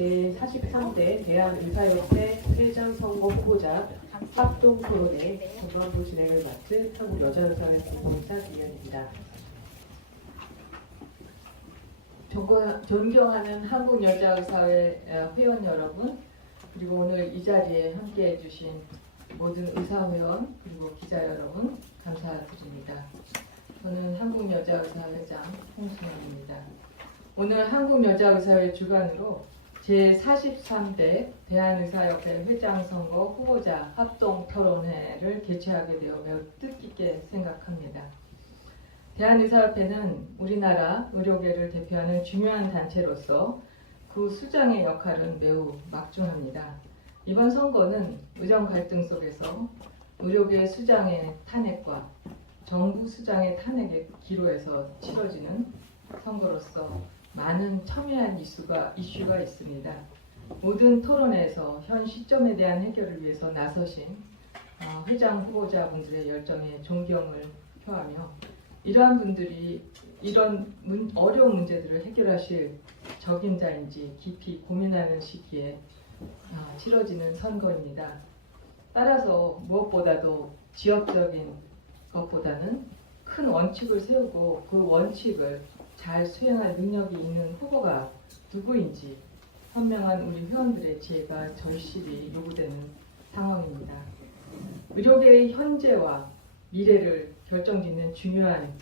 제43대 대한의사협회 회장 선거 후보자 합동 토론회 전반부 진행을 맡은 한국여자의사회 공동이사 김현입니다. 존경하는 한국여자의사회 회원 여러분, 그리고 오늘 이 자리에 함께해 주신 모든 의사회원 그리고 기자 여러분 감사드립니다. 저는 한국여자의사회장 홍순영입니다. 오늘 한국여자의사회 주관으로 제43대 대한의사협회 회장 선거 후보자 합동 토론회를 개최하게 되어 매우 뜻깊게 생각합니다. 대한의사협회는 우리나라 의료계를 대표하는 중요한 단체로서 그 수장의 역할은 매우 막중합니다. 이번 선거는 의정 갈등 속에서 의료계 수장의 탄핵과 정부 수장의 탄핵에 기로해서 치러지는 선거로서 많은 첨예한 이슈가 있습니다. 모든 토론회에서 현 시점에 대한 해결을 위해서 나서신 회장 후보자분들의 열정에 존경을 표하며 이러한 분들이 이런 어려운 문제들을 해결하실 적임자인지 깊이 고민하는 시기에 치러지는 선거입니다. 따라서 무엇보다도 지역적인 것보다는 큰 원칙을 세우고 그 원칙을 잘 수행할 능력이 있는 후보가 누구인지 현명한 우리 회원들의 지혜가 절실히 요구되는 상황입니다. 의료계의 현재와 미래를 결정짓는 중요한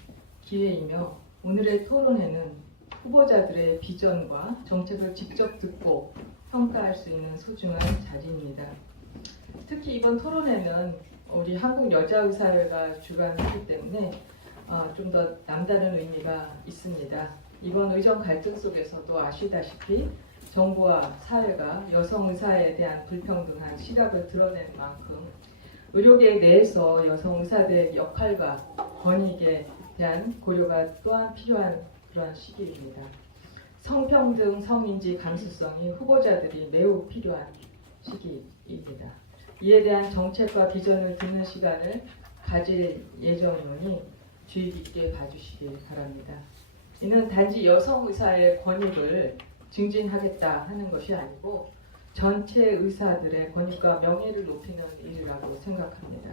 기회이며 오늘의 토론회는 후보자들의 비전과 정책을 직접 듣고 평가할 수 있는 소중한 자리입니다. 특히 이번 토론회는 우리 한국여자의사회가 주관하기 때문에 좀 더 남다른 의미가 있습니다. 이번 의정 갈등 속에서도 아시다시피 정부와 사회가 여성 의사에 대한 불평등한 시각을 드러낸 만큼 의료계 내에서 여성 의사들의 역할과 권익에 대한 고려가 또한 필요한 그러한 시기입니다. 성평등, 성인지 감수성이 후보자들이 매우 필요한 시기입니다. 이에 대한 정책과 비전을 듣는 시간을 가질 예정이오니 주의 깊게 봐주시길 바랍니다. 이는 단지 여성 의사의 권익을 증진하겠다 하는 것이 아니고 전체 의사들의 권익과 명예를 높이는 일이라고 생각합니다.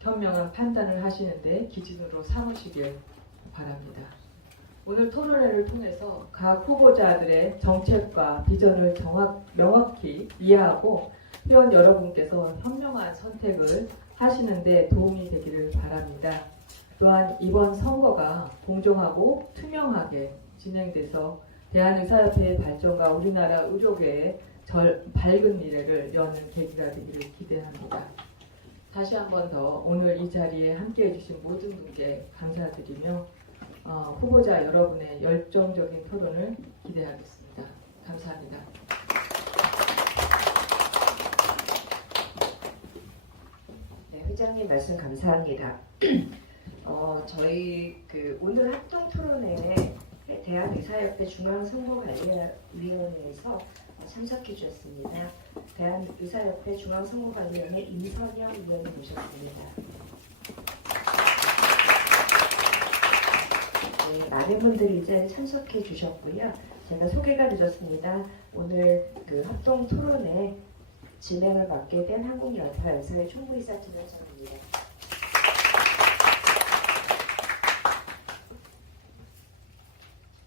현명한 판단을 하시는데 기준으로 삼으시길 바랍니다. 오늘 토론회를 통해서 각 후보자들의 정책과 비전을 명확히 이해하고 회원 여러분께서 현명한 선택을 하시는데 도움이 되기를 바랍니다. 또한 이번 선거가 공정하고 투명하게 진행돼서 대한의사협회의 발전과 우리나라 의료계의 밝은 미래를 여는 계기가 되기를 기대합니다. 다시 한 번 더 오늘 이 자리에 함께해 주신 모든 분께 감사드리며 후보자 여러분의 열정적인 토론을 기대하겠습니다. 감사합니다. 네, 회장님 말씀 감사합니다. 저희 오늘 합동 토론회에 대한의사협회 중앙선거관리위원회에서 참석해 주셨습니다. 대한의사협회 중앙선거관리위원회 임선영 위원님 모셨습니다. 네, 많은 분들이 이제 참석해 주셨고요. 제가 소개가 늦었습니다. 오늘 합동 토론회 진행을 맡게 된 한국여자의사회 총무이사 김현정입니다.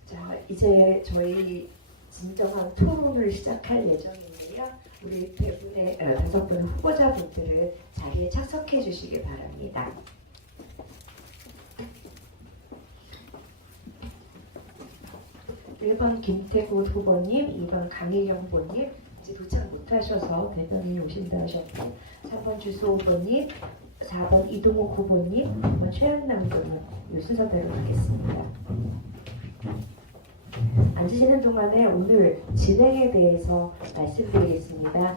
자, 이제 저희 진정한 토론을 시작할 예정인데요. 우리 다섯 분 후보자분들은 자리에 착석해 주시기 바랍니다. (1번) 김태구 후보님, (2번) 강일영 후보님 이제 도착 못하셔서 대변인이 오신다 하셨고, (3번) 주수 후보님, (4번) 이동욱 후보님, (5번) 최양남 후보님, 이 순서대로 하겠습니다. 앉으시는 동안에 오늘 진행에 대해서 말씀드리겠습니다.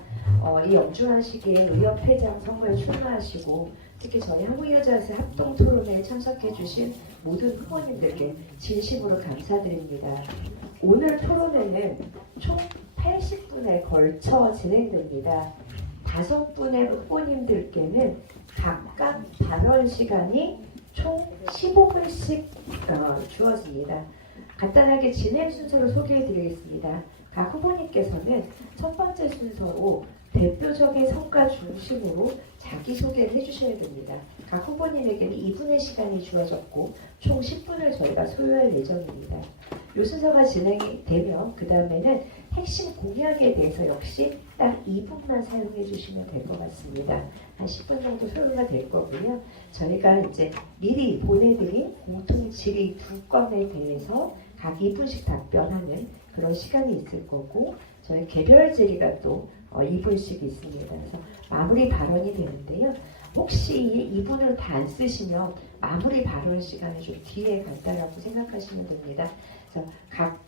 이 엄중한 시기에 의협회장 선거에 출마하시고 특히 저희 한국여자의사회 합동토론회에 참석해주신 모든 후보님들께 진심으로 감사드립니다. 오늘 토론회는 총 80분에 걸쳐 진행됩니다. 5분의 후보님들께는 각각 발언 시간이 총 15분씩 주어집니다. 간단하게 진행 순서를 소개해 드리겠습니다. 각 후보님께서는 첫 번째 순서로 대표적인 성과 중심으로 자기소개를 해주셔야 됩니다. 각 후보님에게는 2분의 시간이 주어졌고 총 10분을 저희가 소요할 예정입니다. 이 순서가 진행이 되면 그 다음에는 핵심 공약에 대해서 역시 딱 2분만 사용해 주시면 될 것 같습니다. 한 10분 정도 소요가 될 거고요. 저희가 이제 미리 보내드린 공통 질의 2건에 대해서 각 2분씩 답변하는 그런 시간이 있을 거고, 저희 개별 질의가 또 2분씩 있습니다. 그래서 마무리 발언이 되는데요. 혹시 이 2분을 다 안 쓰시면 마무리 발언 시간을 좀 뒤에 간다라고 생각하시면 됩니다. 그래서 각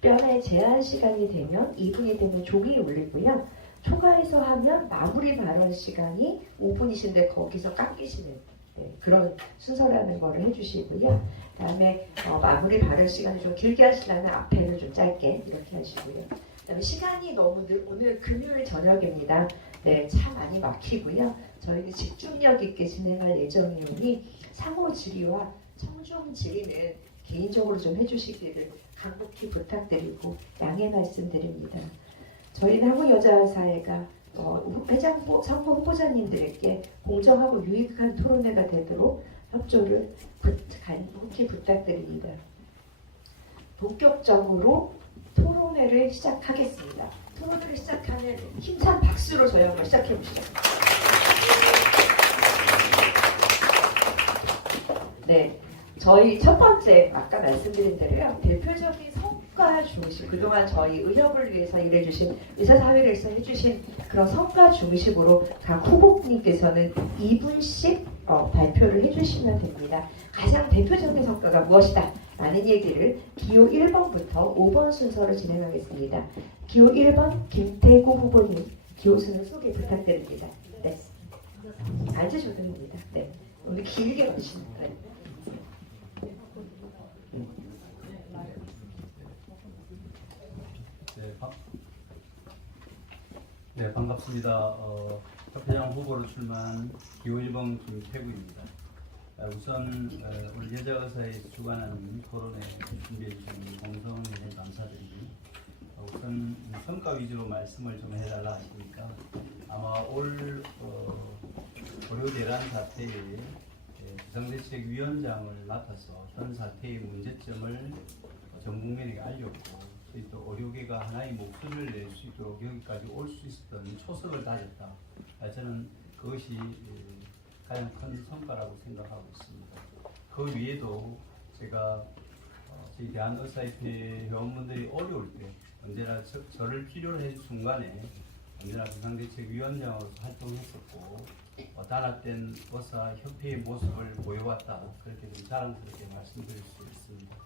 답변의 제한 시간이 되면 2분이 되면 종이에 올리고요. 초과해서 하면 마무리 발언 시간이 5분이신데 거기서 깎이시는 그런 순서라는 거를 해주시고요. 그 다음에 마무리 발언 시간을 좀 길게 하시려면 앞에는 좀 짧게 이렇게 하시고요. 그다음에 시간이 너무 오늘 금요일 저녁입니다. 네, 차 많이 막히고요. 저희는 집중력 있게 진행할 예정이오니 상호 질의와 청중 질의는 개인적으로 좀 해주시기를 간곡히 부탁드리고 양해 말씀드립니다. 저희는 한국여자사회가 회장부 선거 후보자님들에게 공정하고 유익한 토론회가 되도록 협조를 간곡히 부탁드립니다. 본격적으로 토론회를 시작하겠습니다. 토론회를 시작하는 힘찬 박수로 저희 한번 시작해 보시죠. 네, 저희 첫 번째 아까 말씀드린 대로요. 대표적인 성과 중심, 그동안 저희 의협을 위해서 일해주신 의사사회를 위해서 해주신 그런 성과 중심으로 각 후보님께서는 2분씩 발표를 해주시면 됩니다. 가장 대표적인 성과가 무엇이다? 라는 얘기를 기호 1번부터 5번 순서로 진행하겠습니다. 기호 1번 김태구 후보님 기호 순서 소개 부탁드립니다. 네, 앉으셔도 됩니다. 네, 오늘 길게 가시는 거예요. 네, 반갑습니다. 협회장 후보로 출마한 기호 1번 김태구입니다. 우선 우리 여자의사에 주관하는 토론회 준비해 주신 공성에 감사드리고, 우선 성과 위주로 말씀을 좀 해달라 하시니까 아마 올 고려대란 사태에 비상대책위원장을 맡아서 현 사태의 문제점을 전 국민에게 알렸고, 또 의료계가 하나의 목소리를 낼 수 있도록 여기까지 올 수 있었던 초석을 다졌다. 저는 그것이 가장 큰 성과라고 생각하고 있습니다. 그 위에도 제가 저희 대한의사협회 회원분들이 어려울 때 언제나 저를 필요로 해준 순간에 언제나 비상대책위원장으로서 활동했었고, 단합된 의사협회의 모습을 보여왔다. 그렇게 좀 자랑스럽게 말씀드릴 수 있습니다.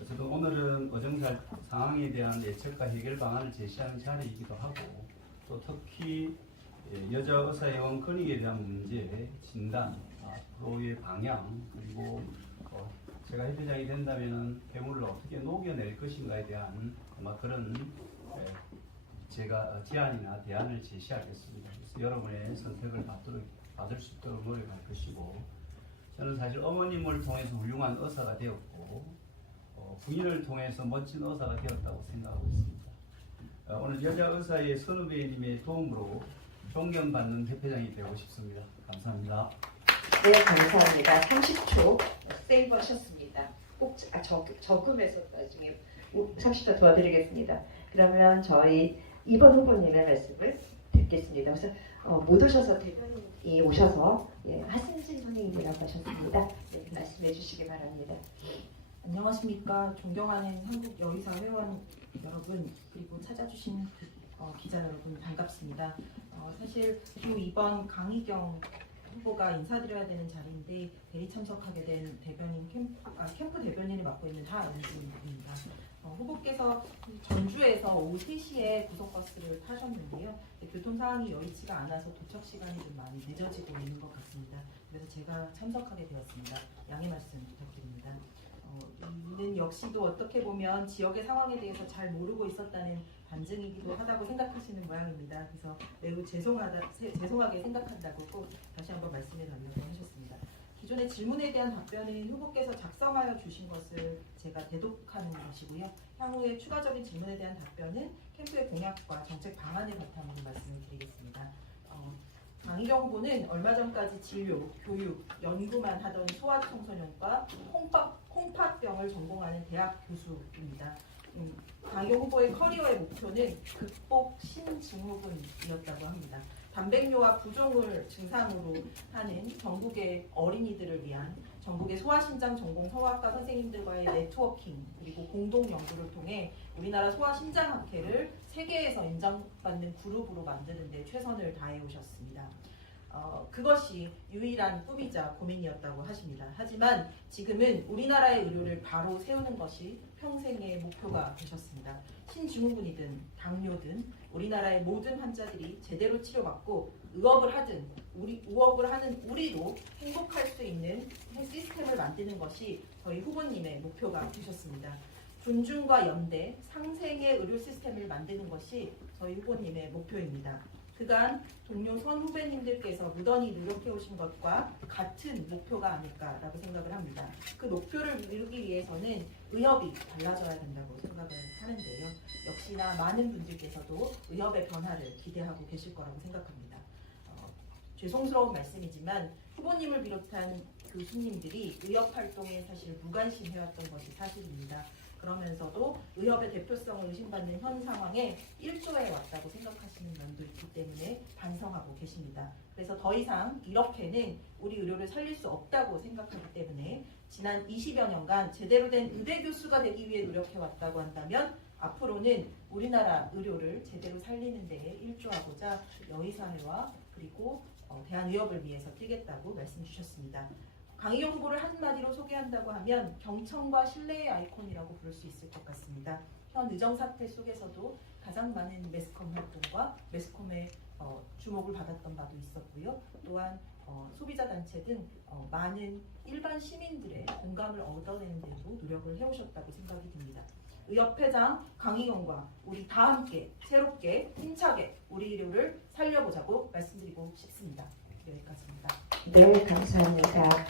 어쨌든 오늘은 어정살 상황에 대한 예측과 해결 방안을 제시하는 자리이기도 하고, 또 특히 여자 의사회원 권익에 대한 문제, 진단, 앞으로의 방향, 그리고 제가 협회장이 된다면 폐물을 어떻게 녹여낼 것인가에 대한 아마 그런 제가 제안이나 대안을 제시하겠습니다. 그래서 여러분의 선택을 받을 수 있도록 노력할 것이고, 저는 사실 어머님을 통해서 훌륭한 의사가 되었고, 부인을 통해서 멋진 의사가 되었다고 생각하고 있습니다. 오늘 여자의사의 선후배님의 도움으로 존경받는 협회장이 되고 싶습니다. 감사합니다. 네, 감사합니다. 30초 세이브 하셨습니다. 꼭 적음해서 나중에 30초 도와드리겠습니다. 그러면 저희 2번 후보님의 말씀을 듣겠습니다. 그래서 못 오셔서 대변인이 오셔서 하승진 선생님이라고 하셨습니다. 네, 말씀해 주시기 바랍니다. 안녕하십니까. 존경하는 한국 여의사 회원 여러분, 그리고 찾아주신 기자 여러분, 반갑습니다. 사실 주 2번 강희경 후보가 인사드려야 되는 자리인데 대리 참석하게 된 대변인 캠프 대변인을 맡고 있는 하은진입니다. 후보께서 전주에서 오후 3시에 고속버스를 타셨는데요. 교통 상황이 여의치가 않아서 도착 시간이 좀 많이 늦어지고 있는 것 같습니다. 그래서 제가 참석하게 되었습니다. 양해 말씀 부탁드립니다. 이는 역시도 어떻게 보면 지역의 상황에 대해서 잘 모르고 있었다는 반증이기도 하다고 생각하시는 모양입니다. 그래서 매우 죄송하게 생각한다고 꼭 다시 한번 말씀해 달라고 하셨습니다. 기존의 질문에 대한 답변은 후보께서 작성하여 주신 것을 제가 대독하는 것이고요. 향후에 추가적인 질문에 대한 답변은 캠프의 공약과 정책 방안을 바탕으로 말씀을 드리겠습니다. 강희경 후보는 얼마 전까지 진료, 교육, 연구만 하던 소아청소년과 콩팥병을 전공하는 대학 교수입니다. 강희경 후보의 커리어의 목표는 극복 신증후군이었다고 합니다. 단백뇨와 부종을 증상으로 하는 전국의 어린이들을 위한 전국의 소아심장 전공 성악과 선생님들과의 네트워킹 그리고 공동 연구를 통해 우리나라 소아심장학회를 세계에서 인정받는 그룹으로 만드는 데 최선을 다해 오셨습니다. 그것이 유일한 꿈이자 고민이었다고 하십니다. 하지만 지금은 우리나라의 의료를 바로 세우는 것이 평생의 목표가 되셨습니다. 신증후군이든 당뇨든 우리나라의 모든 환자들이 제대로 치료받고 의업을 하는 우리로 행복할 수 있는 시스템을 만드는 것이 저희 후보님의 목표가 되셨습니다. 존중과 연대, 상생의 의료 시스템을 만드는 것이 저희 후보님의 목표입니다. 그간 동료 선 후배님들께서 무던히 노력해 오신 것과 같은 목표가 아닐까라고 생각을 합니다. 그 목표를 이루기 위해서는 의협이 달라져야 된다고 생각을 하는데요. 역시나 많은 분들께서도 의협의 변화를 기대하고 계실 거라고 생각합니다. 죄송스러운 말씀이지만 후보님을 비롯한 교수님들이 의협 활동에 사실 무관심해왔던 것이 사실입니다. 그러면서도 의협의 대표성을 의심받는 현 상황에 일조해 왔다고 생각하시는 면도 있기 때문에 반성하고 계십니다. 그래서 더 이상 이렇게는 우리 의료를 살릴 수 없다고 생각하기 때문에 지난 20여 년간 제대로 된 의대 교수가 되기 위해 노력해 왔다고 한다면 앞으로는 우리나라 의료를 제대로 살리는 데에 일조하고자 여의사회와 그리고 대한의협을 위해서 뛰겠다고 말씀 주셨습니다. 강희경 후보를 한마디로 소개한다고 하면 경청과 신뢰의 아이콘이라고 부를 수 있을 것 같습니다. 현 의정 사태 속에서도 가장 많은 매스컴 활동과 매스컴의 주목을 받았던 바도 있었고요. 또한 소비자 단체 등 많은 일반 시민들의 공감을 얻어내는 데도 노력을 해오셨다고 생각이 듭니다. 의협회장 강희경과 우리 다 함께 새롭게 힘차게 우리 의료를 살려보자고 말씀드리고 싶습니다. 여기까지입니다. 네, 감사합니다.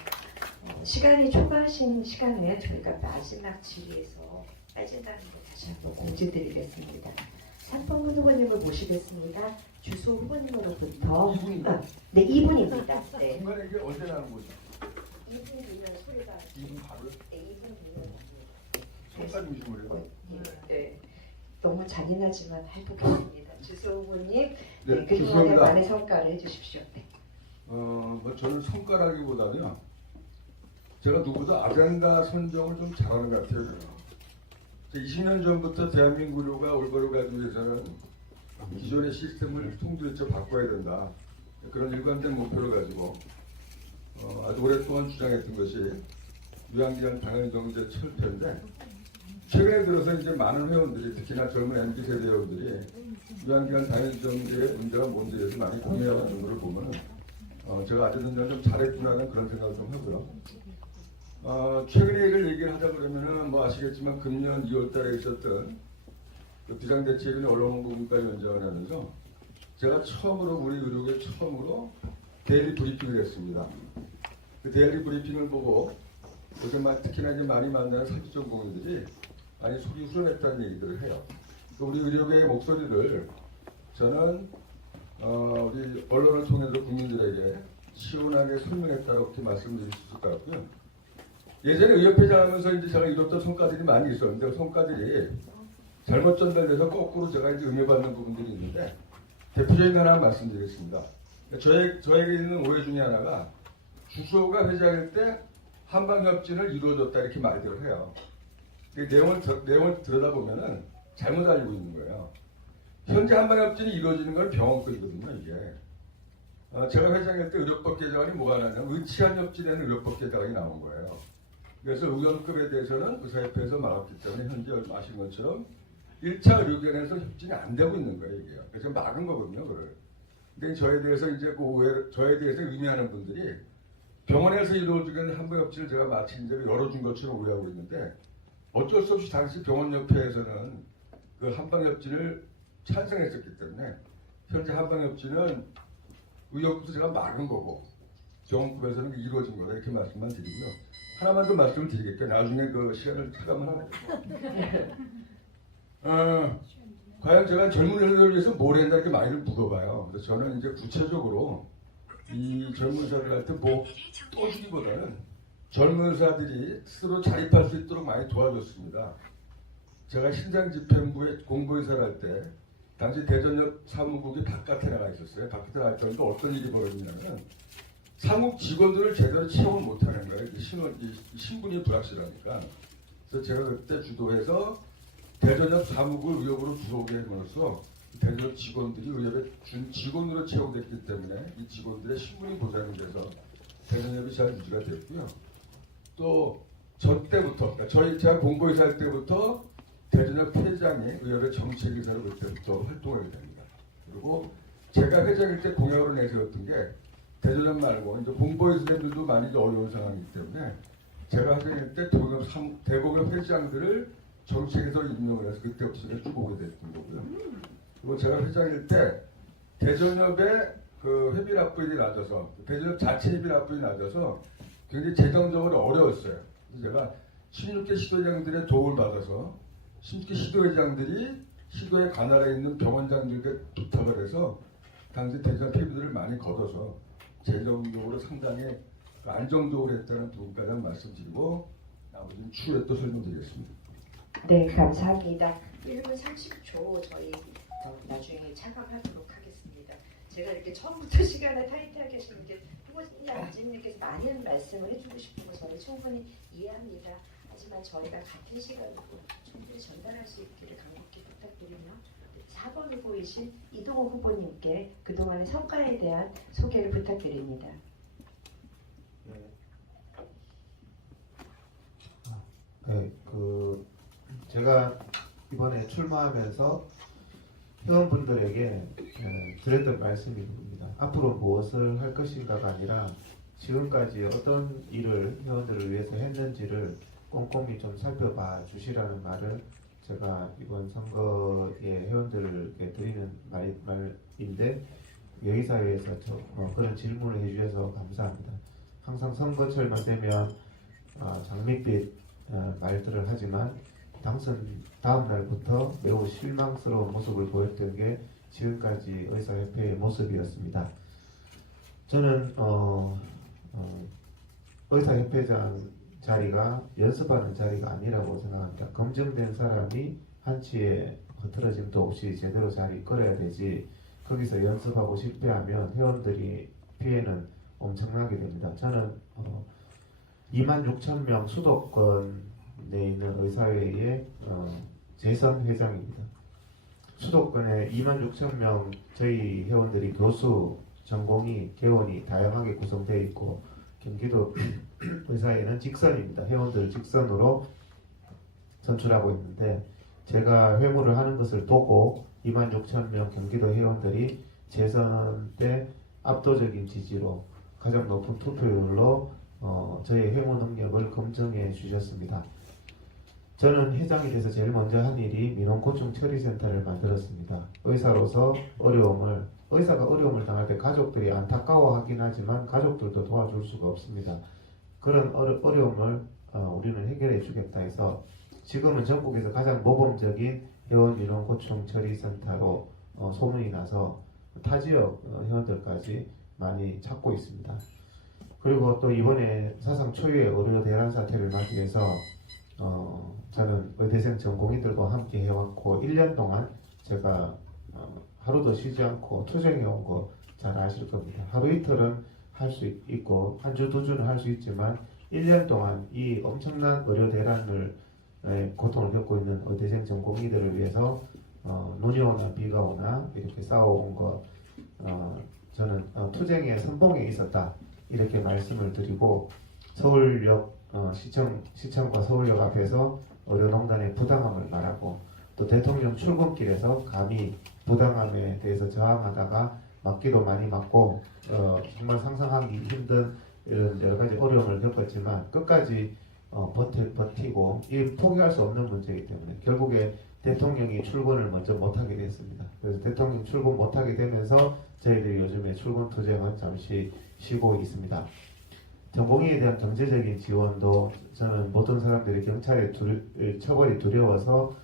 시간이 초과하신 시간에 저희가 마지막 질의에서 빠진다는 거 다시 한번 공지드리겠습니다. 3번 후보님을 모시겠습니다. 주소 후보님으로부터 2분인가요? 네, 2분입니다. 네. 중간에 이게 언제 나는 거죠? 2분 뒤면 소리가 2분 바로? 네, 2분 뒤면 손까지 오시면 그래요? 네. 너무 잔인하지만 해보겠습니다. 주소 후보님, 네, 그동안의 죄송합니다. 많은 성과를 해주십시오. 네. 뭐 저는 성과라기보다는요. 제가 누구보다 아젠다 선정을 좀 잘하는 것 같아요. 20년 전부터 대한민국 의료가 올바로 가기 위해서는 기존의 시스템을 통도대체 바꿔야 된다. 그런 일관된 목표를 가지고 아주 오랫동안 주장했던 것이 유한기간 당연경제 철폐인데 최근에 들어서 이제 많은 회원들이 특히나 젊은 MZ 세대 회원들이 유한기간 당연경제의 문제가 뭔지에 대해서 많이 고민하고 있는 것을 보면은 제가 어쨌든 좀 잘했구나는 그런 생각을 좀 하고요. 최근에 이걸 얘기를 하자 그러면은 뭐 아시겠지만 금년 2월달에 있었던 그 비상대책위원회 언론홍보분과위원장을 하면서 제가 처음으로 우리 의료계 처음으로 데일리 브리핑을 했습니다. 그 데일리 브리핑을 보고 요즘 특히나 이제 많이 만나는 사기 전공의들이 많이 속이 후련했다는 얘기들을 해요. 우리 의료계의 목소리를 저는 우리 언론을 통해서 국민들에게 시원하게 설명했다고 이렇게 말씀드릴 수 있을 것 같고요. 예전에 의협회장 하면서 이제 제가 이뤘던 성과들이 많이 있었는데 성과들이 잘못 전달돼서 거꾸로 제가 이제 의미받는 부분들이 있는데 대표적인 거 하나 말씀드리겠습니다. 저에게 있는 오해 중에 하나가 주소가 회장일 때 한방협진을 이루어줬다 이렇게 말들을 해요. 그 내용을 들여다보면은 잘못 알고 있는 거예요. 현재 한방협진이 이루어지는 건 병원 거이거든요, 이게. 제가 회장일 때 의료법 개정안이 뭐가 나냐면 의치한 협진에는 의료법 개정안이 나온 거예요. 그래서 의원급에 대해서는 의사협회에서 막았기 때문에 현재 아시는 것처럼 1차 의료기관에서 협진이 안 되고 있는 거예요, 이게. 그래서 막은 거거든요, 그걸. 근데 저에 대해서 이제 저에 대해서 의미하는 분들이 병원에서 이루어지는 한방협진을 제가 마치 이제 열어준 것처럼 오해하고 있는데 어쩔 수 없이 당시 병원협회에서는 그 한방협진을 찬성했었기 때문에 현재 한방협진은 의협부터 제가 막은 거고 경험급에서는 이루어진 거다 이렇게 말씀만 드리고요. 하나만 더 말씀을 드리겠고요. 나중에 그 시간을 차감을 하고 과연 제가 젊은 세대를 위해서 뭘 했나 이렇게 많이들 물어봐요. 그래서 저는 이제 구체적으로 이 젊은 세대를 할 때 뭐 떠주기보다는 젊은 사들이 스스로 자립할 수 있도록 많이 도와줬습니다. 제가 신장집행부에 공보이사를 할 때 당시 대전역 사무국이 바깥에 나가 있었어요. 바깥에 나가 있었는데 어떤 일이 벌어지냐면 사무국 직원들을 제대로 채용을 못하는 거예요. 신분이 불확실하니까. 그래서 제가 그때 주도해서 대전역 사무국을 의협으로 들어오게 해놓아서 대전역 직원들이 의협에 준 직원으로 채용됐기 때문에 이 직원들의 신분이 보장이 돼서 대전역이 잘 유지가 됐고요. 또 저 때부터, 그러니까 제가 공보이사 할 때부터 대전역 회장이 의협의 정책이사로 그때부터 활동하게 됩니다. 그리고 제가 회장일 때 공약으로 내세웠던 게 대전역 말고 이제 공보이사들도 많이 어려운 상황이기 때문에 제가 회장일 때 대공협 회장들을 정책에서 임명을 해서 그때부터 제가 쭉 오게 됐던 거고요. 그리고 제가 회장일 때 대전협의 그 회비납부율이 낮아서 대전협 자체 회비납부율이 낮아서 굉장히 재정적으로 어려웠어요. 그래서 제가 16개 시도회장들의 도움을 받아서 16개 시도회장들이 시도에 관할에 있는 병원장들께 부탁을 해서 당시 대전협 회비들을 많이 걷어서 재정적으로 상당히 안정적으로 했다는 부분까지 말씀드리고 나머지는 추후에 또 설명드리겠습니다. 네, 감사합니다. 1분 30초 저희 나중에 차감하도록 하겠습니다. 제가 이렇게 처음부터 시간을 타이트하게 하시는 게 후보님, 안지님께서 많은 말씀을 해주고 싶은 거 저는 충분히 이해합니다. 하지만 저희가 같은 시간으로 충분히 전달할 수 있기를 간곡히 부탁드리며 4번 후보이신 이동호 후보님께 그동안의 성과에 대한 소개를 부탁드립니다. 네, 제가 이번에 출마하면서 회원분들에게 드렸던 말씀이 있습니다. 앞으로 무엇을 할 것인가가 아니라 지금까지 어떤 일을 회원들을 위해서 했는지를 꼼꼼히 좀 살펴봐 주시라는 말을 제가 이번 선거에 회원들에게 드리는 말인데 여의사회에서 그런 질문을 해주셔서 감사합니다. 항상 선거철만 되면 장밋빛 말들을 하지만 당선 다음 날부터 매우 실망스러운 모습을 보였던 게 지금까지 의사협회의 모습이었습니다. 저는 의사협회장 자리가 연습하는 자리가 아니라고 생각합니다. 검증된 사람이 한치의 흐트러짐도 없이 제대로 잘 이끌어야 되지 거기서 연습하고 실패하면 회원들이 피해는 엄청나게 됩니다. 저는 26,000명 수도권에 있는 의사회의 재선 회장입니다. 수도권에 26,000명 저희 회원들이 교수, 전공이, 개원이 다양하게 구성되어 있고 경기도 의사회는 직선입니다. 회원들을 직선으로 선출하고 있는데 제가 회무를 하는 것을 보고 26,000명 경기도 회원들이 재선 때 압도적인 지지로 가장 높은 투표율로 저의 회무 능력을 검증해 주셨습니다. 저는 회장이 돼서 제일 먼저 한 일이 민원고충 처리센터를 만들었습니다. 의사로서 의사가 어려움을 당할 때 가족들이 안타까워하긴 하지만 가족들도 도와줄 수가 없습니다. 그런 어려움을 우리는 해결해 주겠다 해서 지금은 전국에서 가장 모범적인 회원 민원고충 처리센터로 소문이 나서 타 지역 회원들까지 많이 찾고 있습니다. 그리고 또 이번에 사상 초유의 의료 대란 사태를 맞이해서 저는 의대생 전공의들과 함께 해왔고 1년 동안 제가 하루도 쉬지 않고 투쟁해온 거 잘 아실 겁니다. 하루 이틀은 할 수 있고 한 주, 두 주는 할 수 있지만 1년 동안 이 엄청난 의료 대란을 고통을 겪고 있는 의대생 전공의들을 위해서 눈이 오나 비가 오나 이렇게 싸워온 거 저는 투쟁의 선봉에 있었다 이렇게 말씀을 드리고 서울역 시청과 서울역 앞에서 의료농단의 부당함을 말하고 또 대통령 출근길에서 감히 부당함에 대해서 저항하다가 맞기도 많이 맞고 정말 상상하기 힘든 이런 여러 가지 어려움을 겪었지만 끝까지 버티고 이 포기할 수 없는 문제이기 때문에 결국에 대통령이 출근을 먼저 못하게 됐습니다. 그래서 대통령 출근 못하게 되면서 저희들이 요즘에 출근 투쟁은 잠시 쉬고 있습니다. 전공의에 대한 경제적인 지원도 저는 모든 사람들이 경찰의 처벌이 두려워서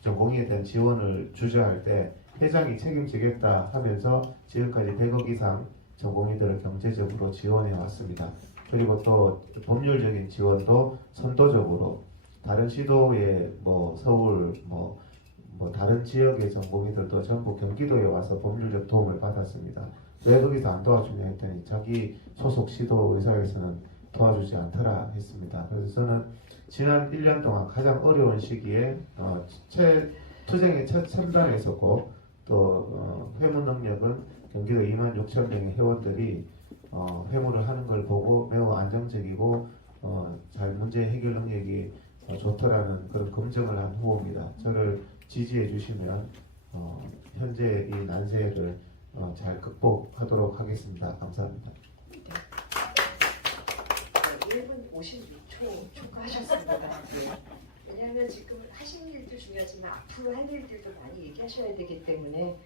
전공의에 대한 지원을 주저할 때 회장이 책임지겠다 하면서 지금까지 100억 이상 전공의들을 경제적으로 지원해 왔습니다. 그리고 또 법률적인 지원도 선도적으로 다른 시도에 서울 다른 지역의 전공의들도 전부 경기도에 와서 법률적 도움을 받았습니다. 왜 거기서 안 도와주냐 했더니 자기 소속 시도 의사에서는 도와주지 않더라 했습니다. 그래서 저는 지난 1년 동안 가장 어려운 시기에 투쟁의 첫 첨단에 있었고 또 회무 능력은 경기도 2만 6천 명의 회원들이 회무를 하는 걸 보고 매우 안정적이고 잘 문제 해결 능력이 좋더라는 그런 검증을 한 후보입니다. 저를 지지해 주시면 현재 이 난세를 잘 극복하도록 하겠습니다. 감사합니다. 1분 56초 초과하셨습니다. 왜냐하면 지금 하시는 일도 중요하지만 앞으로 할 일들도 많이 얘기하셔야 되기 때문에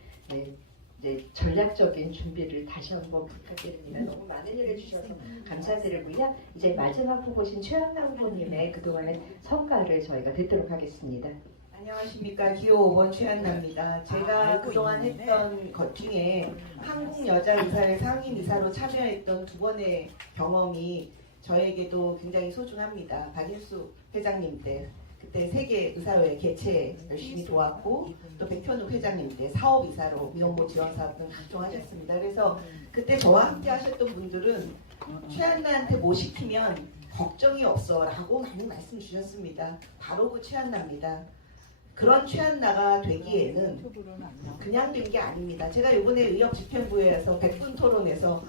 전략적인 준비를 다시 한번 부탁드립니다. 너무 많은 일 해주셔서 감사드리고요. 이제 마지막 후보신 최양남 후보님의 그동안의 성과를 저희가 듣도록 하겠습니다. 안녕하십니까. 기호 5번 최한나입니다. 제가 그동안 했던 것 중에 한국여자의사회 상임이사로 참여했던 2번의 경험이 저에게도 굉장히 소중합니다. 박인수 회장님 때 그때 세계의사회 개최 열심히 도왔고 또 백현욱 회장님 때 사업이사로 미혼모 지원사업 등 각종 하셨습니다. 그래서 그때 저와 함께 하셨던 분들은 최한나한테 뭐 시키면 걱정이 없어 라고 많은 말씀 주셨습니다. 바로 그 최한나입니다. 그런 최한나가 되기에는 그냥 된 게 아닙니다. 제가 이번에 의협집행부에서 100분 토론에서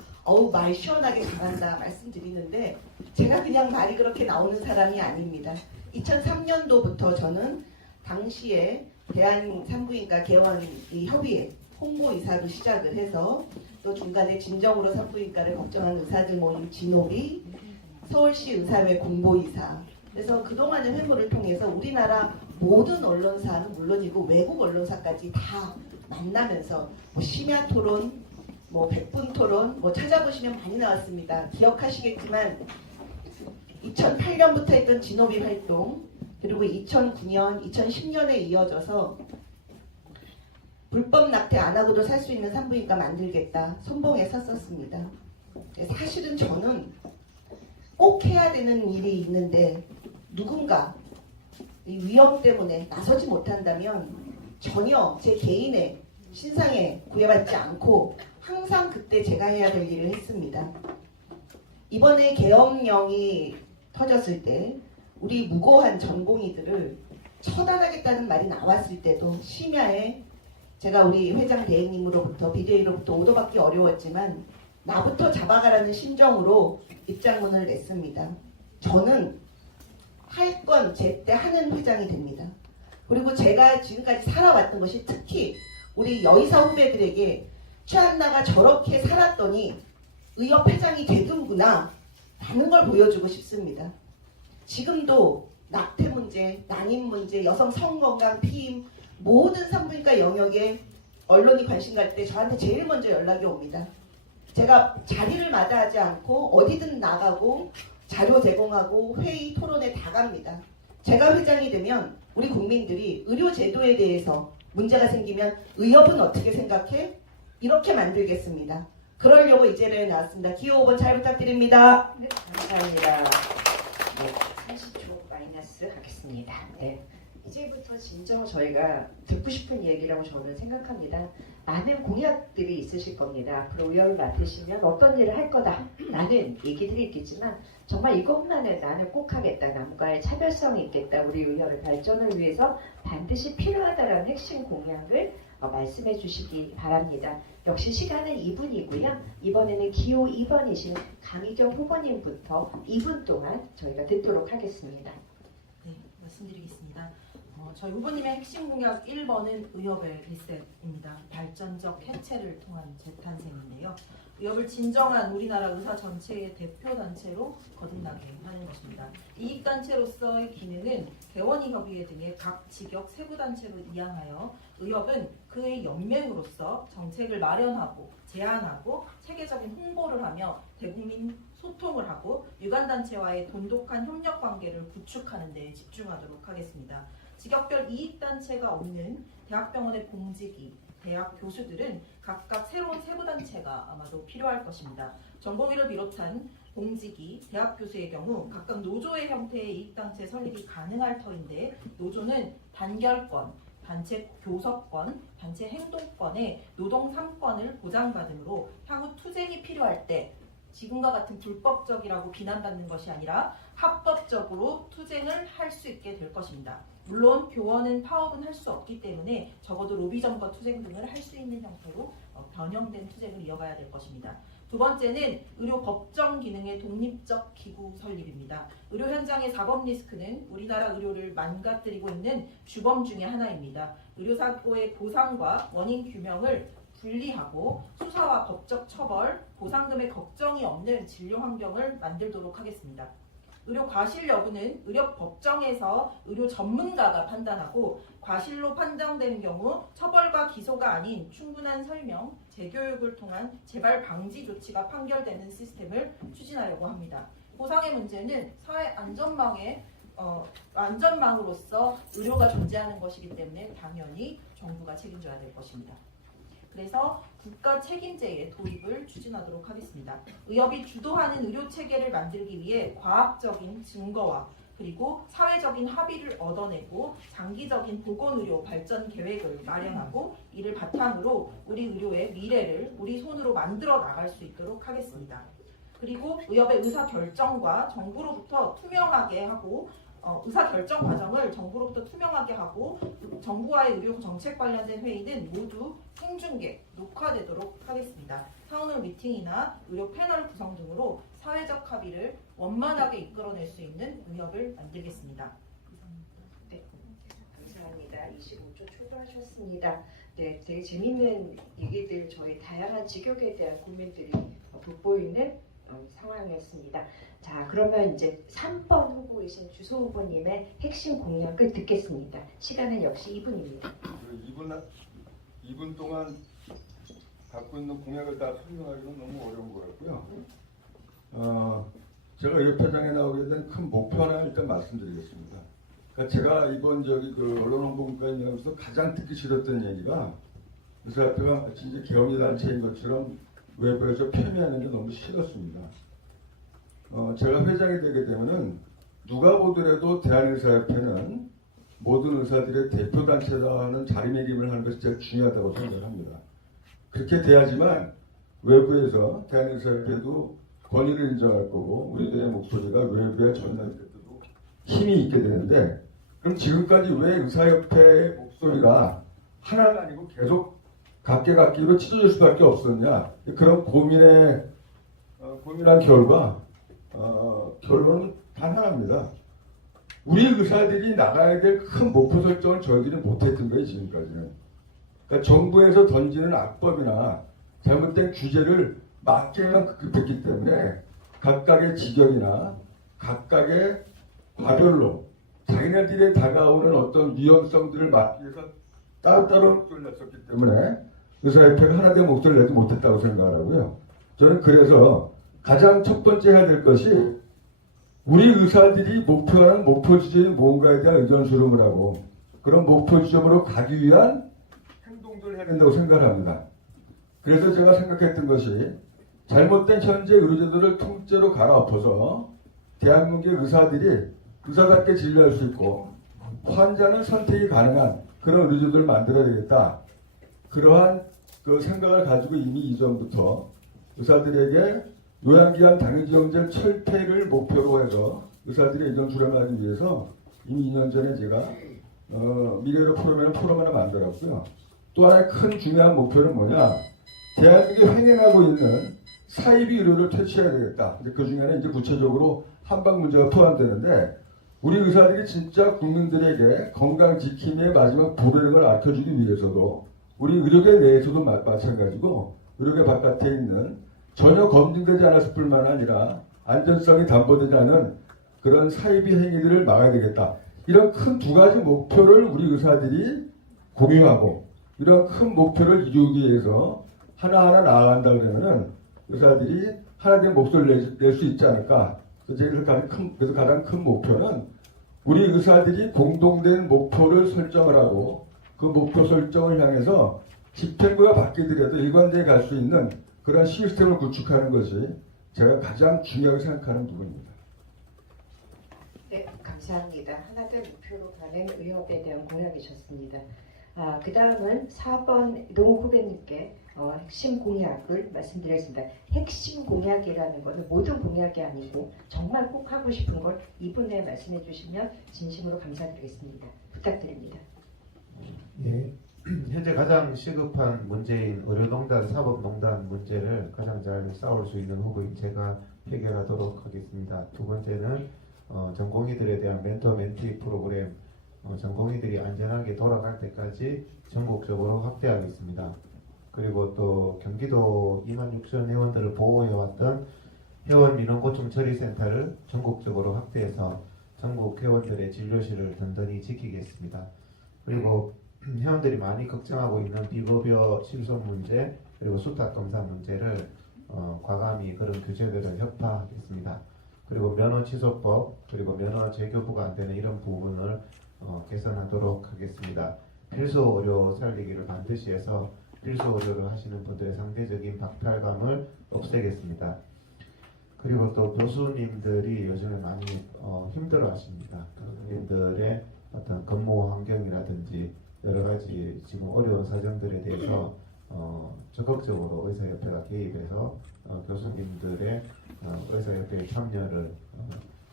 말 시원하게 잘한다 말씀드리는데 제가 그냥 말이 그렇게 나오는 사람이 아닙니다. 2003년도부터 저는 당시에 대한산부인과 개원 협의회 홍보이사로 시작을 해서 또 중간에 진정으로 산부인과를 걱정하는 의사들 모임 진오비, 서울시 의사회 공보이사. 그래서 그동안의 회무를 통해서 우리나라 모든 언론사는 물론이고 외국 언론사까지 다 만나면서 심야 토론, 100분 토론 찾아보시면 많이 나왔습니다. 기억하시겠지만 2008년부터 했던 진오비 활동 그리고 2009년, 2010년에 이어져서 불법 낙태 안 하고도 살 수 있는 산부인과 만들겠다 선봉에 섰었습니다. 사실은 저는 꼭 해야 되는 일이 있는데 누군가 이 위험 때문에 나서지 못한다면 전혀 제 개인의 신상에 구애받지 않고 항상 그때 제가 해야 될 일을 했습니다. 이번에 계엄령이 터졌을 때 우리 무고한 전공의들을 처단하겠다는 말이 나왔을 때도 심야에 제가 우리 회장 대행님으로부터 비대위로부터 오도받기 어려웠지만 나부터 잡아가라는 심정으로 입장문을 냈습니다. 저는 할 건 제때 하는 회장이 됩니다. 그리고 제가 지금까지 살아왔던 것이 특히 우리 여의사 후배들에게 최한나가 저렇게 살았더니 의협 회장이 되는구나 라는 걸 보여주고 싶습니다. 지금도 낙태 문제, 난임 문제, 여성 성건강, 피임 모든 산부인과 영역에 언론이 관심 갈 때 저한테 제일 먼저 연락이 옵니다. 제가 자리를 마다하지 않고 어디든 나가고 자료 제공하고 회의, 토론에 다 갑니다. 제가 회장이 되면 우리 국민들이 의료 제도에 대해서 문제가 생기면 의협은 어떻게 생각해? 이렇게 만들겠습니다. 그러려고 이 자리에 나왔습니다. 기호 5번 잘 부탁드립니다. 네, 감사합니다. 30초 마이너스 하겠습니다. 네. 이제부터 진정 저희가 듣고 싶은 얘기라고 저는 생각합니다. 많은 공약들이 있으실 겁니다. 앞으로 의협을 맡으시면 어떤 일을 할 거다라는 얘기들이 있겠지만 정말 이것만은 나는 꼭 하겠다. 남과의 차별성이 있겠다. 우리 의협의 발전을 위해서 반드시 필요하다라는 핵심 공약을 말씀해 주시기 바랍니다. 역시 시간은 2분이고요. 이번에는 기호 2번이신 강희경 후보님부터 2분 동안 저희가 듣도록 하겠습니다. 네, 말씀드리겠습니다. 저희 후보님의 핵심 공약 1번은 의협의 리셋입니다. 발전적 해체를 통한 재탄생인데요. 의협을 진정한 우리나라 의사 전체의 대표단체로 거듭나게 하는 것입니다. 이익단체로서의 기능은 개원의협의회 등의 각 직역 세부단체로 이양하여 의협은 그의 연맹으로서 정책을 마련하고 제안하고 체계적인 홍보를 하며 대국민 소통을 하고 유관단체와의 돈독한 협력관계를 구축하는 데 집중하도록 하겠습니다. 직역별 이익단체가 없는 대학병원의 공직이, 대학 교수들은 각각 새로운 세부단체가 아마도 필요할 것입니다. 전공의를 비롯한 공직이, 대학 교수의 경우 각각 노조의 형태의 이익단체 설립이 가능할 터인데 노조는 단결권, 단체 교섭권, 단체 행동권의 노동 3권을 보장받으므로 향후 투쟁이 필요할 때 지금과 같은 불법적이라고 비난받는 것이 아니라 합법적으로 투쟁을 할 수 있게 될 것입니다. 물론 교원은 파업은 할 수 없기 때문에 적어도 로비점거 투쟁 등을 할 수 있는 형태로 변형된 투쟁을 이어가야 될 것입니다. 두 번째는 의료 법정 기능의 독립적 기구 설립입니다. 의료 현장의 사법 리스크는 우리나라 의료를 망가뜨리고 있는 주범 중에 하나입니다. 의료사고의 보상과 원인 규명을 분리하고 수사와 법적 처벌, 보상금의 걱정이 없는 진료 환경을 만들도록 하겠습니다. 의료 과실 여부는 의료 법정에서 의료 전문가가 판단하고 과실로 판정되는 경우 처벌과 기소가 아닌 충분한 설명, 재교육을 통한 재발 방지 조치가 판결되는 시스템을 추진하려고 합니다. 보상의 문제는 사회 안전망으로서 의료가 존재하는 것이기 때문에 당연히 정부가 책임져야 될 것입니다. 그래서 국가 책임제의 도입을 추진하도록 하겠습니다. 의협이 주도하는 의료 체계를 만들기 위해 과학적인 증거와 그리고 사회적인 합의를 얻어내고 장기적인 보건의료 발전 계획을 마련하고 이를 바탕으로 우리 의료의 미래를 우리 손으로 만들어 나갈 수 있도록 하겠습니다. 그리고 의협의 의사결정과 정부로부터 투명하게 하고 의사결정 과정을 정부로부터 투명하게 하고 정부와의 의료 정책 관련된 회의는 모두 생중계, 녹화되도록 하겠습니다. 타운홀 미팅이나 의료 패널 구성 등으로 사회적 합의를 원만하게 이끌어낼 수 있는 의협을 만들겠습니다. 네, 감사합니다. 25초 초도하셨습니다. 네, 되게 재밌는 얘기들, 저희 다양한 직역에 대한 고민들이 돋보이는 상황이었습니다. 자, 그러면 이제 3번 후보이신 주소 후보님의 핵심 공약을 듣겠습니다. 시간은 역시 2분입니다. 2분 동안 갖고 있는 공약을 다 설명하기는 너무 어려운 것 같고요. 제가 협회장에 나오게 된 큰 목표 하나 일단 말씀드리겠습니다. 그러니까 제가 이번 언론홍보국가에 나오면서 가장 듣기 싫었던 얘기가 의사협회가 마치 이제 개헌이 단체인 것처럼 외부에서 폄훼하는 게 너무 싫었습니다. 제가 회장이 되게 되면은 누가 보더라도 대한의사협회는 모든 의사들의 대표단체라는 자리매김을 하는 것이 제일 중요하다고 생각합니다. 그렇게 돼야지만 외부에서 대한의사협회도 권위를 인정할 거고 우리들의 목소리가 외부에 전달될 때도 힘이 있게 되는데, 그럼 지금까지 왜 의사협회의 목소리가 하나가 아니고 계속 각계각기로 찢어질 수밖에 없었냐, 그런 고민한 결과 결론은 단 하나입니다. 우리 의사들이 나가야 될 큰 목표 설정을 저희들이 못했던 거예요, 지금까지는. 그러니까 정부에서 던지는 악법이나 잘못된 규제를 막기만 급급했기 때문에 각각의 직역이나 각각의 과별로 자기네들이 다가오는 어떤 위험성들을 막기 위해서 따로따로 목소리를 냈었기 때문에 의사협회가 하나 된 목소리를 내지 못했다고 생각하고요. 저는 그래서 가장 첫 번째 해야 될 것이 우리 의사들이 목표하는 목표 지점이 뭔가에 대한 의견 수렴을 하고 그런 목표 지점으로 가기 위한 행동들을 해야 된다고 생각합니다. 그래서 제가 생각했던 것이 잘못된 현재 의료제도를 통째로 갈아엎어서 대한민국의 의사들이 의사답게 진료할 수 있고 환자는 선택이 가능한 그런 의료제도를 만들어야 되겠다. 그러한 그 생각을 가지고 이미 이전부터 의사들에게 요양기관 당일지원제 철폐를 목표로 해서 의사들의 의견 수렴을 하기 위해서 이미 2년 전에 제가 미래로 포럼을 하나 만들었고요. 또 하나의 큰 중요한 목표는 뭐냐, 대한민국이 횡행하고 있는 사이비 의료를 퇴치해야 되겠다. 그 중에는 이제 구체적으로 한방 문제가 포함되는데, 우리 의사들이 진짜 국민들에게 건강 지킴이의 마지막 보배를 알려주기 위해서도 우리 의료계 내에서도 마찬가지고 의료계 바깥에 있는 전혀 검증되지 않았을 뿐만 아니라 안전성이 담보되지 않은 그런 사이비 행위들을 막아야 되겠다. 이런 큰 두 가지 목표를 우리 의사들이 공유하고 이런 큰 목표를 이루기 위해서 하나하나 나아간다 그러면은 의사들이 하나된 목소리를 낼 수 있지 않을까. 그래서 가장 큰 목표는 우리 의사들이 공동된 목표를 설정을 하고 그 목표 설정을 향해서 집행부가 바뀌더라도 일관되게 갈 수 있는 그런 시스템을 구축하는 것이 제가 가장 중요하게 생각하는 부분입니다. 네, 감사합니다. 하나된 목표로 가는 의협에 대한 공약이셨습니다. 그 다음은 4번 이동욱 후배님께 핵심 공약을 말씀드리겠습니다. 핵심 공약이라는 것은 모든 공약이 아니고 정말 꼭 하고 싶은 걸 이분 내에 말씀해 주시면 진심으로 감사드리겠습니다. 부탁드립니다. 예. 현재 가장 시급한 문제인 의료농단, 사법농단 문제를 가장 잘 싸울 수 있는 후보인 제가 해결하도록 하겠습니다. 두 번째는 전공의들에 대한 멘토-멘티 프로그램 전공의들이 안전하게 돌아갈 때까지 전국적으로 확대하겠습니다. 그리고 또 경기도 26,000 회원들을 보호해왔던 회원민원고충처리센터를 전국적으로 확대해서 전국 회원들의 진료실을 든든히 지키겠습니다. 그리고 회원들이 많이 걱정하고 있는 비급여 실손 문제 그리고 수탁검사 문제를 과감히 그런 규제들을 협파하겠습니다. 그리고 면허 취소법 그리고 면허 재교부가 안 되는 이런 부분을 개선하도록 하겠습니다. 필수 의료 살리기를 반드시 해서 필수 의료를 하시는 분들의 상대적인 박탈감을 없애겠습니다. 그리고 또 교수님들이 요즘에 많이 힘들어하십니다. 교수님들의 어떤 근무 환경이라든지 여러 가지 지금 어려운 사정들에 대해서 적극적으로 의사협회가 개입해서 교수님들의 의사협회의 참여를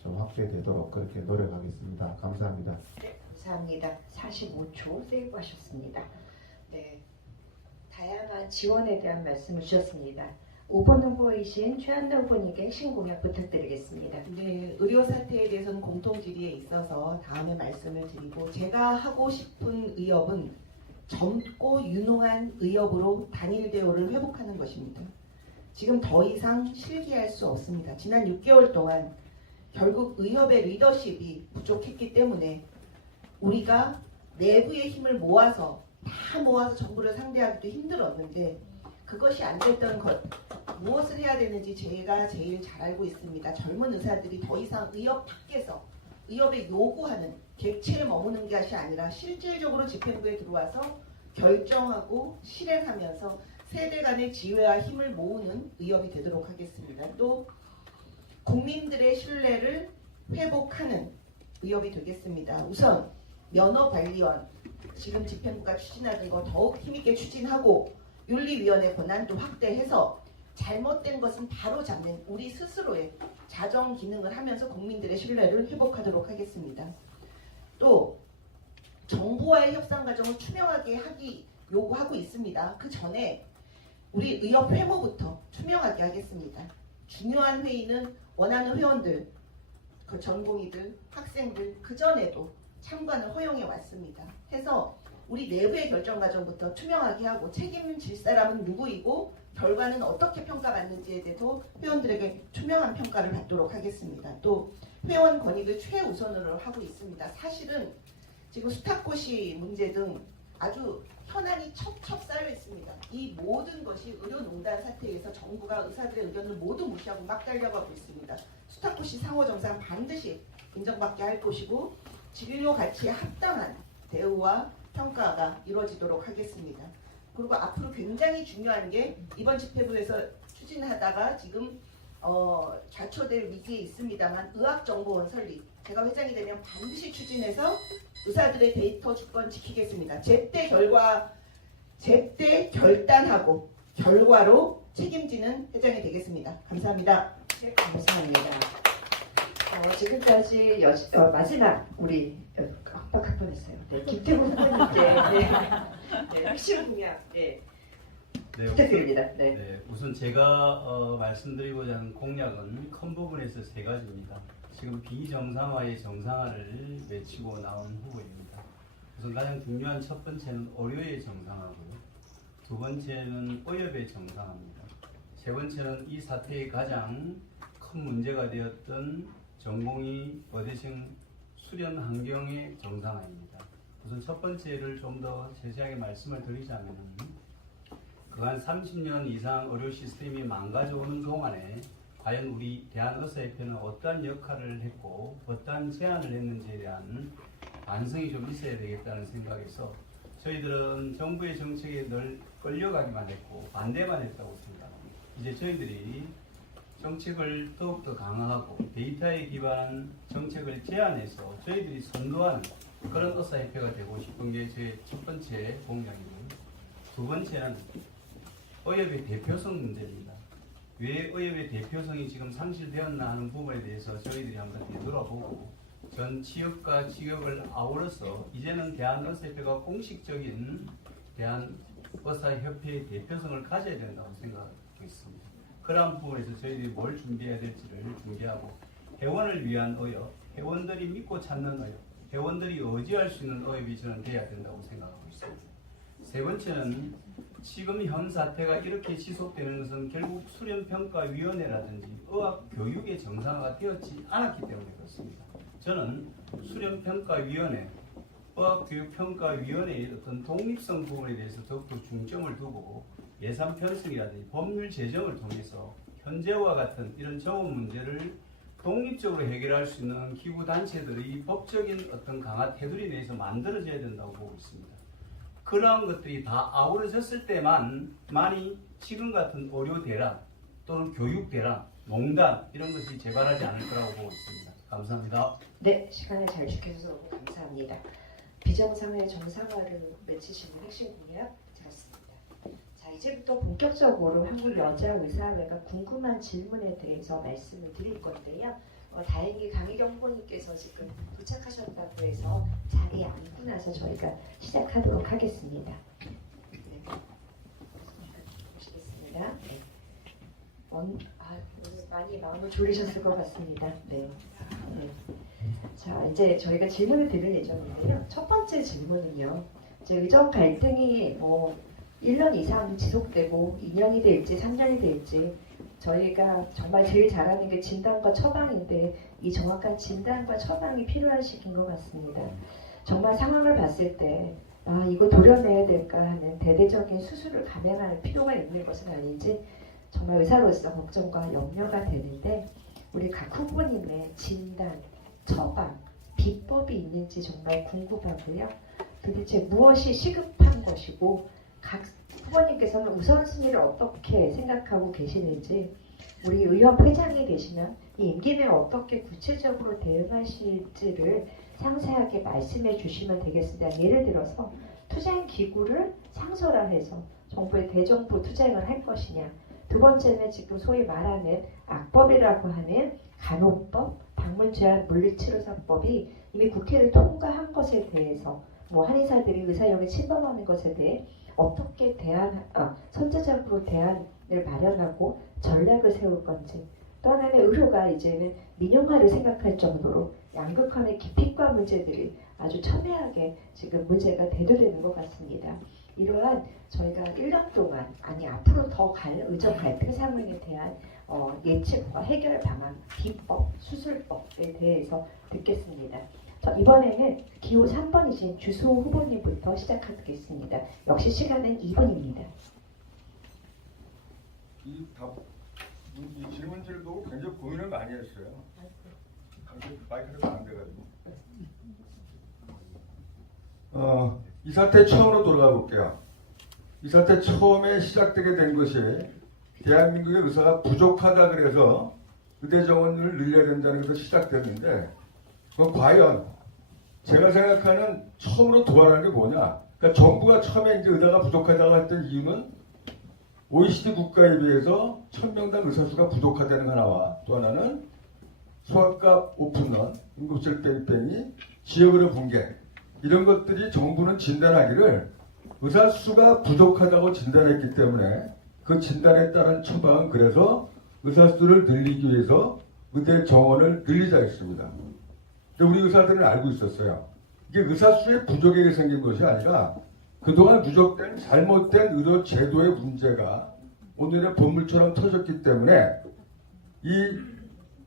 좀 확대되도록 그렇게 노력하겠습니다. 감사합니다. 네, 감사합니다. 45초 세이브하셨습니다. 네, 다양한 지원에 대한 말씀을 주셨습니다. 5번 후보이신 최한나 후보님께 핵심 공약 부탁드리겠습니다. 네, 의료 사태에 대해서는 공통 질의에 있어서 다음에 말씀을 드리고 제가 하고 싶은 의협은 젊고 유능한 의협으로 단일 대우를 회복하는 것입니다. 지금 더 이상 실기할 수 없습니다. 지난 6개월 동안 결국 의협의 리더십이 부족했기 때문에 우리가 내부의 힘을 모아서 다 모아서 정부를 상대하기도 힘들었는데 그것이 안 됐던 것 무엇을 해야 되는지 제가 제일 잘 알고 있습니다. 젊은 의사들이 더 이상 의협 밖에서 의협에 요구하는 객체에 머무는 것이 아니라 실질적으로 집행부에 들어와서 결정하고 실행하면서 세대 간의 지혜와 힘을 모으는 의협이 되도록 하겠습니다. 또 국민들의 신뢰를 회복하는 의협이 되겠습니다. 우선 면허관리원 지금 집행부가 추진하는 거 더욱 힘있게 추진하고 윤리위원회 권한도 확대해서 잘못된 것은 바로 잡는 우리 스스로의 자정 기능을 하면서 국민들의 신뢰를 회복하도록 하겠습니다. 또 정부와의 협상 과정을 투명하게 하기 요구하고 있습니다. 그 전에 우리 의협 회모부터 투명하게 하겠습니다. 중요한 회의는 원하는 회원들, 그 전공의들, 학생들 그 전에도 참관을 허용해 왔습니다. 해서 우리 내부의 결정 과정부터 투명하게 하고 책임질 사람은 누구이고 결과는 어떻게 평가받는지에 대해서 회원들에게 투명한 평가를 받도록 하겠습니다. 또 회원 권익을 최우선으로 하고 있습니다. 사실은 지금 수탁고시 문제 등 아주 현안이 첩첩 쌓여 있습니다. 이 모든 것이 의료농단 사태에서 정부가 의사들의 의견을 모두 무시하고 막 달려가고 있습니다. 수탁고시 상호정상 반드시 인정받게 할 것이고 진료 가치에 합당한 대우와 평가가 이루어지도록 하겠습니다. 그리고 앞으로 굉장히 중요한 게 이번 집행부에서 추진하다가 지금 좌초될 위기에 있습니다만 의학정보원 설립 제가 회장이 되면 반드시 추진해서 의사들의 데이터 주권 지키겠습니다. 제때 결단하고 결과로 책임지는 회장이 되겠습니다. 감사합니다. 네, 감사합니다. 지금까지 마지막 우리 깜빡할 뻔했어요. 네, 김태훈 후보님께 네, 핵심 공약 네, 부탁드립니다. 네. 네, 우선 제가 말씀드리고자 하는 공약은 큰 부분에서 세 가지입니다. 지금 비정상화의 정상화를 외치고 나온 후보입니다. 우선 가장 중요한 첫 번째는 의료의 정상화고요. 두 번째는 의협의 정상화입니다. 세 번째는 이 사태의 가장 큰 문제가 되었던 전공의 어대생 수련 환경의 정상화입니다. 우선 첫 번째를 좀 더 세세하게 말씀을 드리자면 그간 30년 이상 의료 시스템이 망가져오는 동안에 과연 우리 대한의사협회는 어떠한 역할을 했고 어떠한 제안을 했는지에 대한 반성이 좀 있어야 되겠다는 생각에서 저희들은 정부의 정책에 늘 끌려가기만 했고 반대만 했다고 생각합니다. 이제 저희들이 정책을 더욱더 강화하고 데이터에 기반한 정책을 제안해서 저희들이 선도하는 그런 의사협회가 되고 싶은 게 제 첫 번째 공약이고요. 두 번째는 의협의 대표성 문제입니다. 왜 의협의 대표성이 지금 상실되었나 하는 부분에 대해서 저희들이 한번 되돌아보고 전 지역과 지역을 아우러서 이제는 대한의사협회가 공식적인 대한의사협회의 대표성을 가져야 된다고 생각하고 있습니다. 그러한 부분에서 저희들이 뭘 준비해야 될지를 준비하고 회원을 위한 의협, 회원들이 믿고 찾는 의협, 회원들이 의지할 수 있는 의협이 저는 돼야 된다고 생각하고 있습니다. 세 번째는 지금 현 사태가 이렇게 지속되는 것은 결국 수련평가위원회라든지 의학교육의 정상화가 되었지 않았기 때문에 그렇습니다. 저는 수련평가위원회, 의학교육평가위원회의 어떤 독립성 부분에 대해서 더욱더 중점을 두고 예산 편성이라든지 법률 제정을 통해서 현재와 같은 이런 정원 문제를 독립적으로 해결할 수 있는 기구단체들의 법적인 어떤 강화 테두리 내에서 만들어져야 된다고 보고 있습니다. 그러한 것들이 다 아우러졌을 때만이 지금 같은 의료 대란 또는 교육 대란, 농단 이런 것이 재발하지 않을 거라고 보고 있습니다. 감사합니다. 네, 시간을 잘 지켜주셔서 너무 감사합니다. 비정상의 정상화를 외치시는 핵심 공약 잘했습니다. 자, 이제부터 본격적으로 한국여자의사회가 궁금한 질문에 대해서 말씀을 드릴 건데요. 다행히 강희경 후보님께서 지금 도착하셨다고 해서 자리에 앉고 나서 저희가 시작하도록 하겠습니다. 네. 보시겠습니다. 네. 오늘 많이 마음을 졸이셨을 것 같습니다. 네. 네. 자, 이제 저희가 질문을 드릴 예정인데요. 첫 번째 질문은요. 이제 의정 갈등이 1년 이상 지속되고 2년이 될지 3년이 될지 저희가 정말 제일 잘하는 게 진단과 처방인데 이 정확한 진단과 처방이 필요한 시기인 것 같습니다. 정말 상황을 봤을 때 이거 도려내야 될까 하는 대대적인 수술을 감행할 필요가 있는 것은 아닌지 정말 의사로서 걱정과 염려가 되는데 우리 각 후보님의 진단, 처방, 비법이 있는지 정말 궁금하고요. 도대체 무엇이 시급한 것이고 각 후보님께서는 우선순위를 어떻게 생각하고 계시는지 우리 의협 회장이 되시면 이 임기 내에 어떻게 구체적으로 대응하실지를 상세하게 말씀해 주시면 되겠습니다. 예를 들어서 투자형 기구를 상설화해서 정부의 대정부 투자형을 할 것이냐, 두 번째는 지금 소위 말하는 악법이라고 하는 간호법, 방문제한 물리치료사법이 이미 국회를 통과한 것에 대해서 한의사들이 의사력을 침범하는 것에 대해 어떻게 선제적으로 대안을 마련하고 전략을 세울 건지, 또 하나는 의료가 이제는 민영화를 생각할 정도로 양극화의 기피과 문제들이 아주 첨예하게 지금 문제가 대두되는 것 같습니다. 이러한 저희가 1년 동안 앞으로 더 의정 갈등 상황에 대한 예측과 해결 방안, 비법, 수술법에 대해서 듣겠습니다. 이번에는 기호 3번이신 주수호 후보님부터 시작하겠습니다. 역시 시간은 2분입니다. 이 질문지를 보고 굉장히 고민을 많이 했어요. 마이크가 안 돼가지고. 이 사태 처음으로 돌아가 볼게요. 이 사태 처음에 시작되게 된 것이 대한민국의 의사가 부족하다 그래서 의대 정원을 늘려야 된다는 것에서 시작됐는데 과연 제가 생각하는 처음으로 도발하는 게 뭐냐? 그러니까 정부가 처음에 이제 의사가 부족하다고 했던 이유는 OECD 국가에 비해서 1000명당 의사 수가 부족하다는 하나와 또 하나는 소아과 오픈런, 응급실 뺑뺑이, 지역으로 붕괴 이런 것들이 정부는 진단하기를 의사 수가 부족하다고 진단했기 때문에 그 진단에 따른 처방은 그래서 의사 수를 늘리기 위해서 의대 정원을 늘리자 했습니다. 근데 우리 의사들은 알고 있었어요. 이게 의사 수의 부족에 생긴 것이 아니라 그동안 누적된 잘못된 의료 제도의 문제가 오늘의 본물처럼 터졌기 때문에 이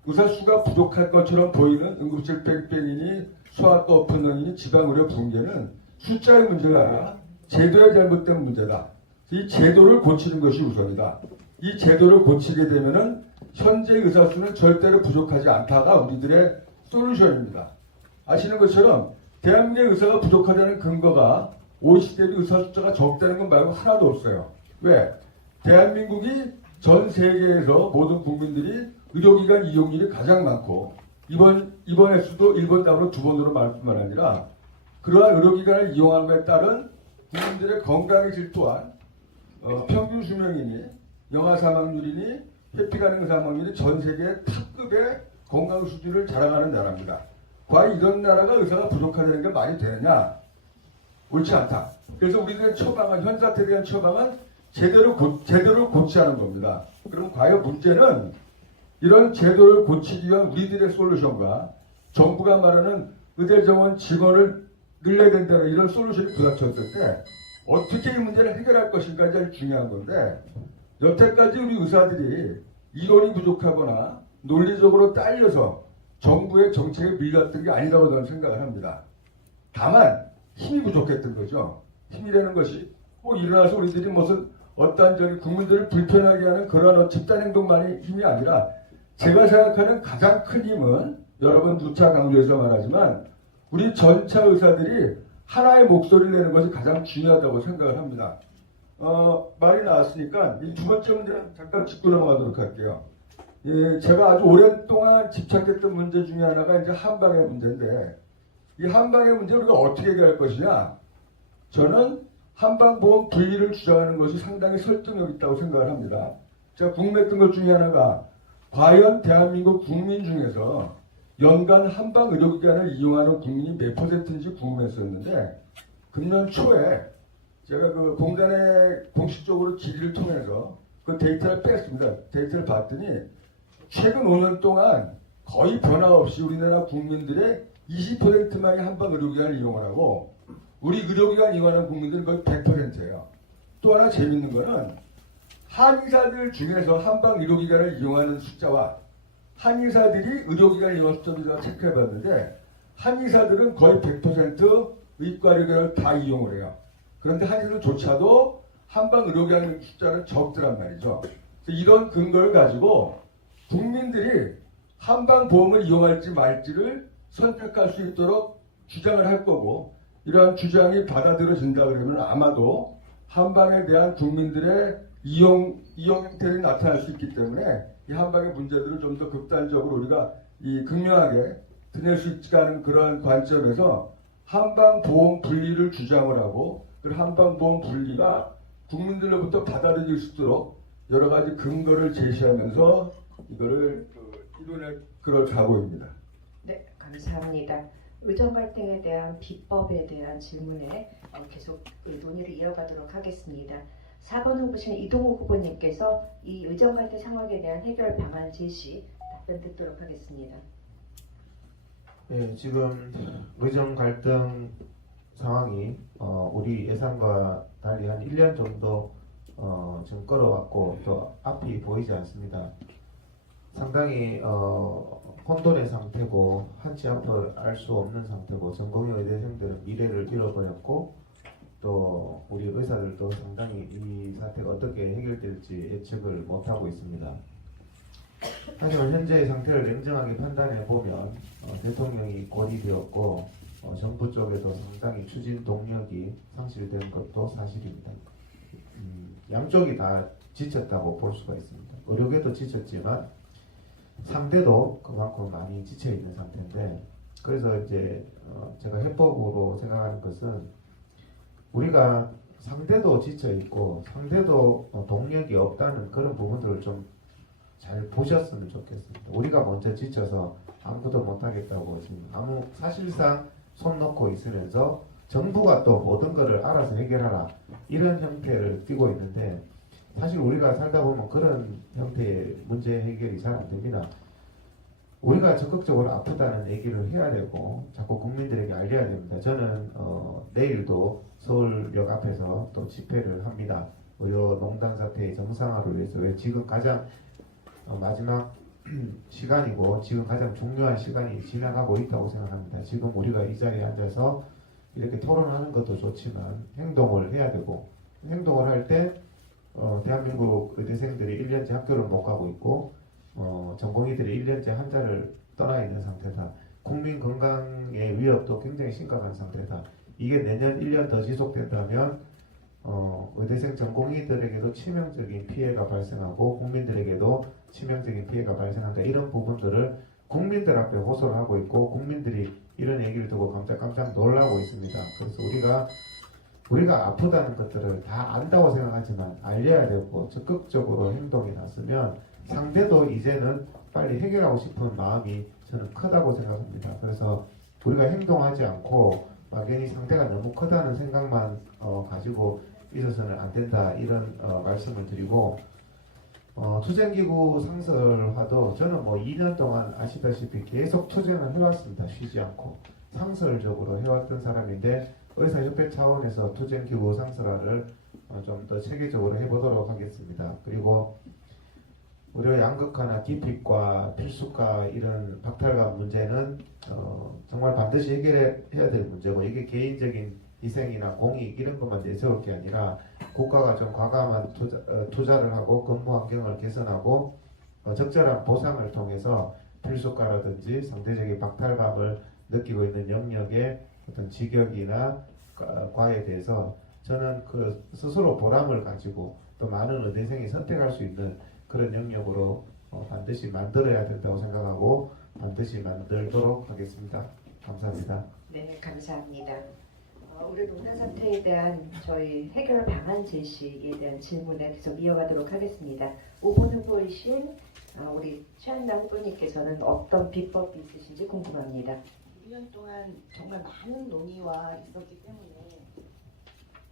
의사 수가 부족할 것처럼 보이는 응급실 뺑뺑이니 소아과 오픈런이니 지방의료 붕괴는 숫자의 문제가 아니라 제도의 잘못된 문제다. 이 제도를 고치는 것이 우선이다. 이 제도를 고치게 되면은 현재 의사 수는 절대로 부족하지 않다가 우리들의 솔루션입니다. 아시는 것처럼 대한민국의 의사가 부족하다는 근거가 OECD 대비 의사 숫자가 적다는 건 말고 하나도 없어요. 왜? 대한민국이 전 세계에서 모든 국민들이 의료기관 이용률이 가장 많고 이번 횟수도 일본 다음으로 2번으로 많을 뿐만 아니라 그러한 의료기관을 이용하는 것에 따른 국민들의 건강의 질 또한 평균 수명이니 영아 사망률이니 회피 가능 사망률이 전 세계 탑급의 건강 수준을 자랑하는 나라입니다. 과연 이런 나라가 의사가 부족하다는 게 말이 되느냐? 옳지 않다. 그래서 우리들의 처방은 현사태에 대한 처방은 제대로 고치하는 겁니다. 그럼 과연 문제는 이런 제도를 고치기 위한 우리들의 솔루션과 정부가 말하는 의대 정원 직원을 늘려야 된다는 이런 솔루션이 부닥쳤을 때 어떻게 이 문제를 해결할 것인가 제일 중요한 건데 여태까지 우리 의사들이 이론이 부족하거나 논리적으로 딸려서 정부의 정책에 밀렸던 게 아니라고 저는 생각을 합니다. 다만 힘이 부족했던 거죠. 힘이라는 것이 꼭 일어나서 우리들이 무슨 어떤 저기 국민들을 불편하게 하는 그러한 집단 행동만이 힘이 아니라 제가 생각하는 가장 큰 힘은 여러분 누차 강조해서 말하지만 우리 전차 의사들이 하나의 목소리를 내는 것이 가장 중요하다고 생각을 합니다. 말이 나왔으니까 이 두 번째 문제는 잠깐 짚고 넘어가도록 할게요. 예, 제가 아주 오랫동안 집착했던 문제 중에 하나가 이제 한방의 문제인데 이 한방의 문제를 우리가 어떻게 해결할 것이냐? 저는 한방보험 분리를 주장하는 것이 상당히 설득력 있다고 생각을 합니다. 제가 궁금했던 것 중에 하나가 과연 대한민국 국민 중에서 연간 한방 의료기관을 이용하는 국민이 몇 %인지 궁금했었는데 금년 초에 제가 그 공단에 공식적으로 질의를 통해서 그 데이터를 뺐습니다. 데이터를 봤더니 최근 5년 동안 거의 변화 없이 우리나라 국민들의 20%만이 한방 의료기관을 이용을 하고 우리 의료기관 이용하는 국민들은 거의 100%예요. 또 하나 재밌는 거는 한의사들 중에서 한방 의료기관을 이용하는 숫자와 한의사들이 의료기관을 이용하는 숫자를 제가 체크해봤는데 한의사들은 거의 100% 의과 의료기관을 다 이용을 해요. 그런데 한의사들조차도 한방 의료기관 숫자는 적더란 말이죠. 이런 근거를 가지고 국민들이 한방보험을 이용할지 말지를 선택할 수 있도록 주장을 할 거고 이러한 주장이 받아들여진다 그러면 아마도 한방에 대한 국민들의 이용 형태를 나타날 수 있기 때문에 이 한방의 문제들을 좀 더 극단적으로 우리가 이 극명하게 드낼 수 있지 않은 그러한 관점에서 한방보험 분리를 주장을 하고 그 한방보험 분리가 국민들로부터 받아들일 수 있도록 여러 가지 근거를 제시하면서 이거를 이론의 그럴 각오입니다. 네, 감사합니다. 의정 갈등에 대한 비법에 대한 질문에 계속 논의를 이어가도록 하겠습니다. 4번 후보신 이동욱 후보님께서 이 의정 갈등 상황에 대한 해결 방안 제시 답변 듣도록 하겠습니다. 네, 지금 의정 갈등 상황이 우리 예상과 달리 한 1년 정도 지금 끌어왔고 또 앞이 보이지 않습니다. 상당히 혼돈의 상태고 한치 앞을 알 수 없는 상태고 전공의 의대생들은 미래를 잃어버렸고 또 우리 의사들도 상당히 이 사태가 어떻게 해결될지 예측을 못하고 있습니다. 하지만 현재의 상태를 냉정하게 판단해 보면 대통령이 고립되었고 정부 쪽에도 상당히 추진 동력이 상실된 것도 사실입니다. 양쪽이 다 지쳤다고 볼 수가 있습니다. 의료계도 지쳤지만 상대도 그만큼 많이 지쳐 있는 상태인데 그래서 이제 제가 해법으로 생각하는 것은 우리가 상대도 지쳐 있고 상대도 동력이 없다는 그런 부분들을 좀 잘 보셨으면 좋겠습니다. 우리가 먼저 지쳐서 아무것도 못하겠다고 지금 사실상 손 놓고 있으면서 정부가 또 모든 것을 알아서 해결하라 이런 형태를 띠고 있는데 사실 우리가 살다 보면 그런 형태의 문제 해결이 잘 안 됩니다. 우리가 적극적으로 아프다는 얘기를 해야 되고 자꾸 국민들에게 알려야 됩니다. 저는 내일도 서울역 앞에서 또 집회를 합니다. 의료 농단 사태의 정상화를 위해서. 왜 지금 가장 마지막 시간이고 지금 가장 중요한 시간이 지나가고 있다고 생각합니다. 지금 우리가 이 자리에 앉아서 이렇게 토론하는 것도 좋지만 행동을 해야 되고 행동을 할 때 대한민국 의대생들이 1년째 학교를 못 가고 있고 전공의들이 1년째 환자를 떠나 있는 상태다. 국민 건강의 위협도 굉장히 심각한 상태다. 이게 내년 1년 더 지속된다면 의대생 전공의들에게도 치명적인 피해가 발생하고 국민들에게도 치명적인 피해가 발생한다. 이런 부분들을 국민들 앞에 호소를 하고 있고 국민들이 이런 얘기를 듣고 깜짝깜짝 놀라고 있습니다. 그래서 우리가 아프다는 것들을 다 안다고 생각하지만 알려야 되고 적극적으로 행동에 나서면 상대도 이제는 빨리 해결하고 싶은 마음이 저는 크다고 생각합니다. 그래서 우리가 행동하지 않고 막연히 상대가 너무 크다는 생각만 가지고 있어서는 안 된다 이런 말씀을 드리고 투쟁기구 상설화도 저는 2년 동안 아시다시피 계속 투쟁을 해왔습니다. 쉬지 않고 상설적으로 해왔던 사람인데 의사협회 차원에서 투쟁기구 상설화를 좀 더 체계적으로 해보도록 하겠습니다. 그리고 의료 양극화나 기피과, 필수과 이런 박탈감 문제는 정말 반드시 해결해야 될 문제고 이게 개인적인 희생이나 공익 이런 것만 내세울 게 아니라 국가가 좀 과감한 투자를 하고 근무 환경을 개선하고 적절한 보상을 통해서 필수과라든지 상대적인 박탈감을 느끼고 있는 영역의 어떤 직역이나 과에 대해서 저는 그 스스로 보람을 가지고 또 많은 의대생이 선택할 수 있는 그런 영역으로 반드시 만들어야 된다고 생각하고 반드시 만들도록 하겠습니다. 감사합니다. 네, 감사합니다. 우리 농단 사태에 대한 저희 해결 방안 제시에 대한 질문을 계속 이어가도록 하겠습니다. 5번 후보이신 우리 최한남 후보님께서는 어떤 비법이 있으신지 궁금합니다. 1년 동안 정말 많은 논의와 있었기 때문에